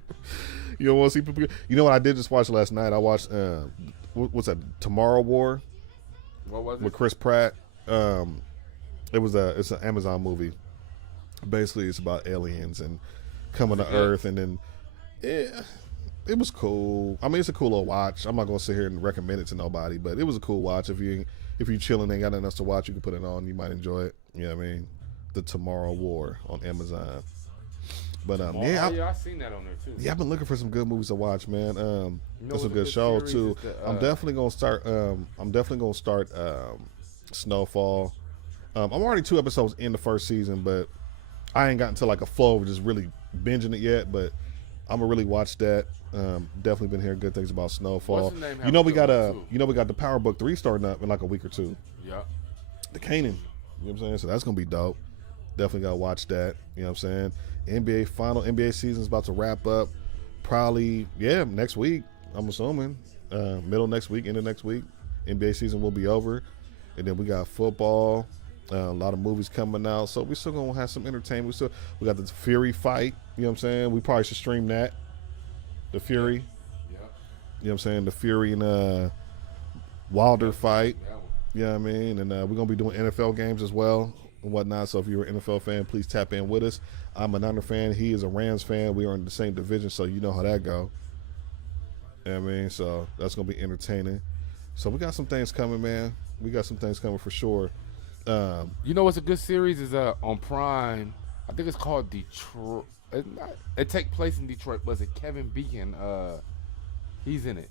You don't want to see people. You know what I did just watch last night? I watched what's that? Tomorrow War. What was it? With Chris Pratt. It's an Amazon movie. Basically, it's about aliens and coming to Earth, and then It was cool. I mean, it's a cool little watch. I'm not gonna sit here and recommend it to nobody, but it was a cool watch. If you chilling, ain't got nothing else to watch, you can put it on. You might enjoy it. You know what I mean? The Tomorrow War on Amazon. But I seen that on there too. Yeah, I've been looking for some good movies to watch, man. There's some good shows too. I'm definitely gonna start. Snowfall. I'm already 2 episodes in the first season, but I ain't gotten to like a flow of just really binging it yet. But I'm gonna really watch that. Definitely been hearing good things about Snowfall. We got the Power Book 3 starting up in like a week or two. Yeah. The Kanan. You know what I'm saying? So that's gonna be dope. Definitely gotta watch that. You know what I'm saying? NBA season is about to wrap up. Probably, next week. I'm assuming middle next week, end of next week. NBA season will be over, and then we got football. A lot of movies coming out, so we still gonna have some entertainment. We got the Fury fight. You know what I'm saying? We probably should stream that. The Fury. Yeah. You know what I'm saying? The Fury and Wilder fight. You know what I mean? And we're gonna be doing NFL games as well and whatnot. So if you're an NFL fan, please tap in with us. I'm a Niner fan. He is a Rams fan. We are in the same division, so you know how that go. You know what I mean? So that's gonna be entertaining. So we got some things coming, man. We got some things coming for sure. You know what's a good series is on Prime. I think it's called Detroit. It takes place in Detroit. Was it Kevin Bacon? He's in it.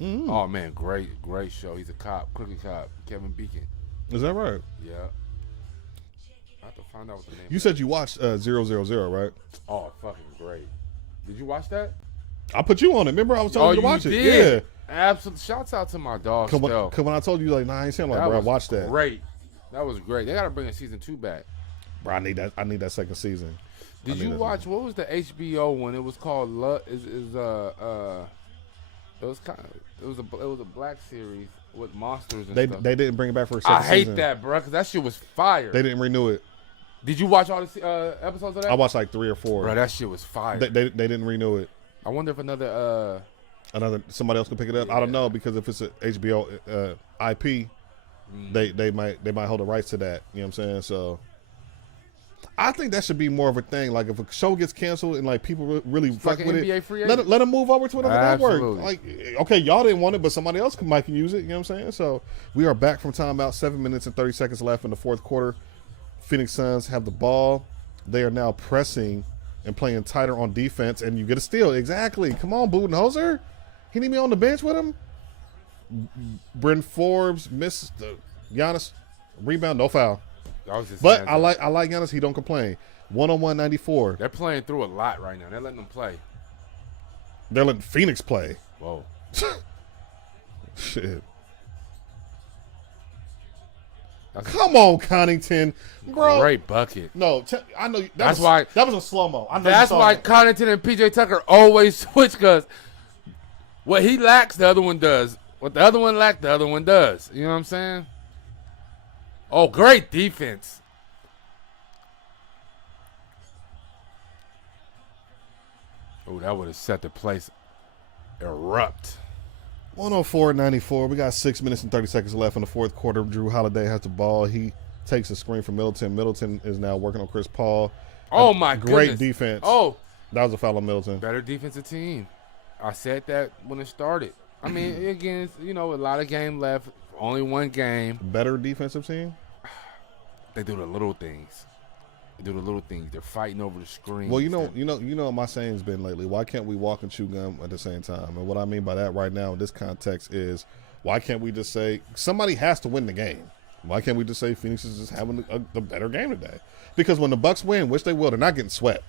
Mm-hmm. Oh man, great show. He's a cop, crooked cop. Kevin Bacon. Is that right? Yeah. I have to find out what the name. You said you watched 000, right? Oh, fucking great. Did you watch that? I put you on it. Remember I was telling you to watch did? it? Yeah. Absolutely. Shouts out to my dog. Cause when I told you, like, nah, I ain't saying like, bro, watch that. Great. That was great. They gotta bring a season 2 back. Bro, I need that second season. Did you watch what was the HBO one? It was called Love. It was a black series with monsters and stuff. They didn't bring it back for a second season. I hate that, bro, because that shit was fire. They didn't renew it. Did you watch all the episodes of that? I watched like 3 or 4. Bro, that shit was fire. They didn't renew it. I wonder if another somebody else can pick it up. Yeah. I don't know, because if it's a HBO IP, they might hold the rights to that. You know what I'm saying? So I think that should be more of a thing. Like if a show gets canceled and like people really fuck with NBA it, free let them move over to another network. Absolutely. Like, okay, y'all didn't want it, but somebody else might can use it. You know what I'm saying? So we are back from timeout. 7 minutes and 30 seconds left in the fourth quarter. Phoenix Suns have the ball. They are now pressing and playing tighter on defense, and you get a steal. Exactly. Come on, Budenholzer. He need me on the bench with him. Bryn Forbes missed the Giannis rebound, no foul. But I like Giannis. He don't complain. 1-on-1 94. They're playing through a lot right now. They're letting them play. They're letting Phoenix play. Whoa. Shit. Come on, Connington, bro. Great bucket. No, I know that was a slow mo. That's why Connington and PJ Tucker always switch, because what he lacks, the other one does. What the other one lacks, the other one does. You know what I'm saying? Oh, great defense. Oh, that would have set the place erupt. 104-94. We got 6 minutes and 30 seconds left in the fourth quarter. Drew Holiday has the ball. He takes a screen from Middleton. Middleton is now working on Chris Paul. Oh, my goodness. Great defense. Oh. That was a foul on Middleton. Better defensive team. I said that when it started. I mean, again, a lot of game left. Only one game. Better defensive team? They do the little things. They're fighting over the screen. Well, you know what my saying's been lately. Why can't we walk and chew gum at the same time? And what I mean by that right now in this context is, why can't we just say somebody has to win the game? Why can't we just say Phoenix is just having a better game today? Because when the Bucks win, which they will, they're not getting swept.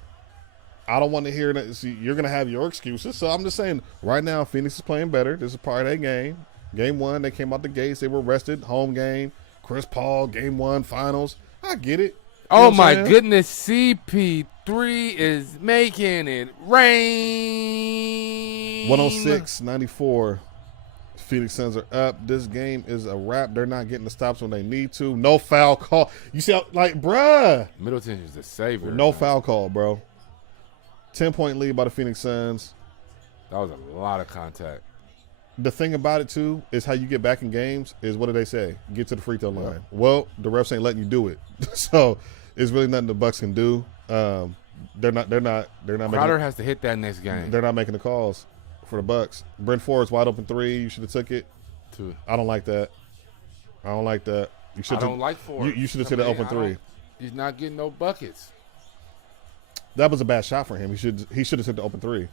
I don't want to hear that. See, you're going to have your excuses. So I'm just saying, right now, Phoenix is playing better. This is part of their game. Game 1, they came out the gates. They were rested. Home game. Chris Paul, Game 1, finals. I get it. Oh, my goodness. CP3 is making it rain. 106-94. Phoenix Suns are up. This game is a wrap. They're not getting the stops when they need to. No foul call. You see how, bruh. Middleton is the savior. No foul call, bro. 10-point lead by the Phoenix Suns. That was a lot of contact. The thing about it, too, is how you get back in games is, what do they say? Get to the free throw line. Yeah. Well, the refs ain't letting you do it. So it's really nothing the Bucks can do. They're not Crowder has to hit that next game. They're not making the calls for the Bucks. Brent Ford's wide open 3. You should have took it. 2. I don't like that. You should. I don't like Ford. You should have took the open 3. He's not getting no buckets. That was a bad shot for him. He should have took the open 3. You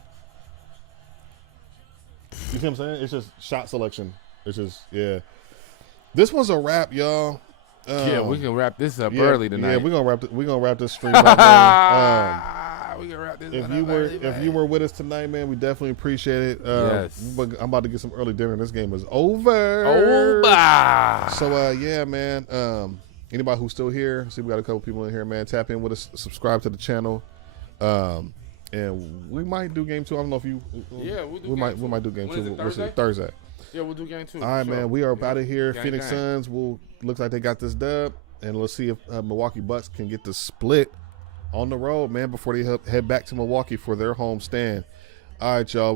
see what I'm saying? It's just shot selection. It's just This was a wrap, y'all. We can wrap this up early tonight. Yeah, we're gonna wrap this stream up, man. We can wrap this If up you early, if you were with us tonight, man, we definitely appreciate it. Yes. But I'm about to get some early dinner. This game is over. So yeah, man. Anybody who's still here, see we got a couple people in here, man. Tap in with us, subscribe to the channel. And we might do game 2. I don't know if you. We might do game 2. We'll see. Thursday. Yeah, we'll do game 2. All right, man. We are out of here. Gang, Phoenix Suns looks like they got this dub, and let's see if Milwaukee Bucks can get the split on the road, man, before they head back to Milwaukee for their home stand. All right, y'all.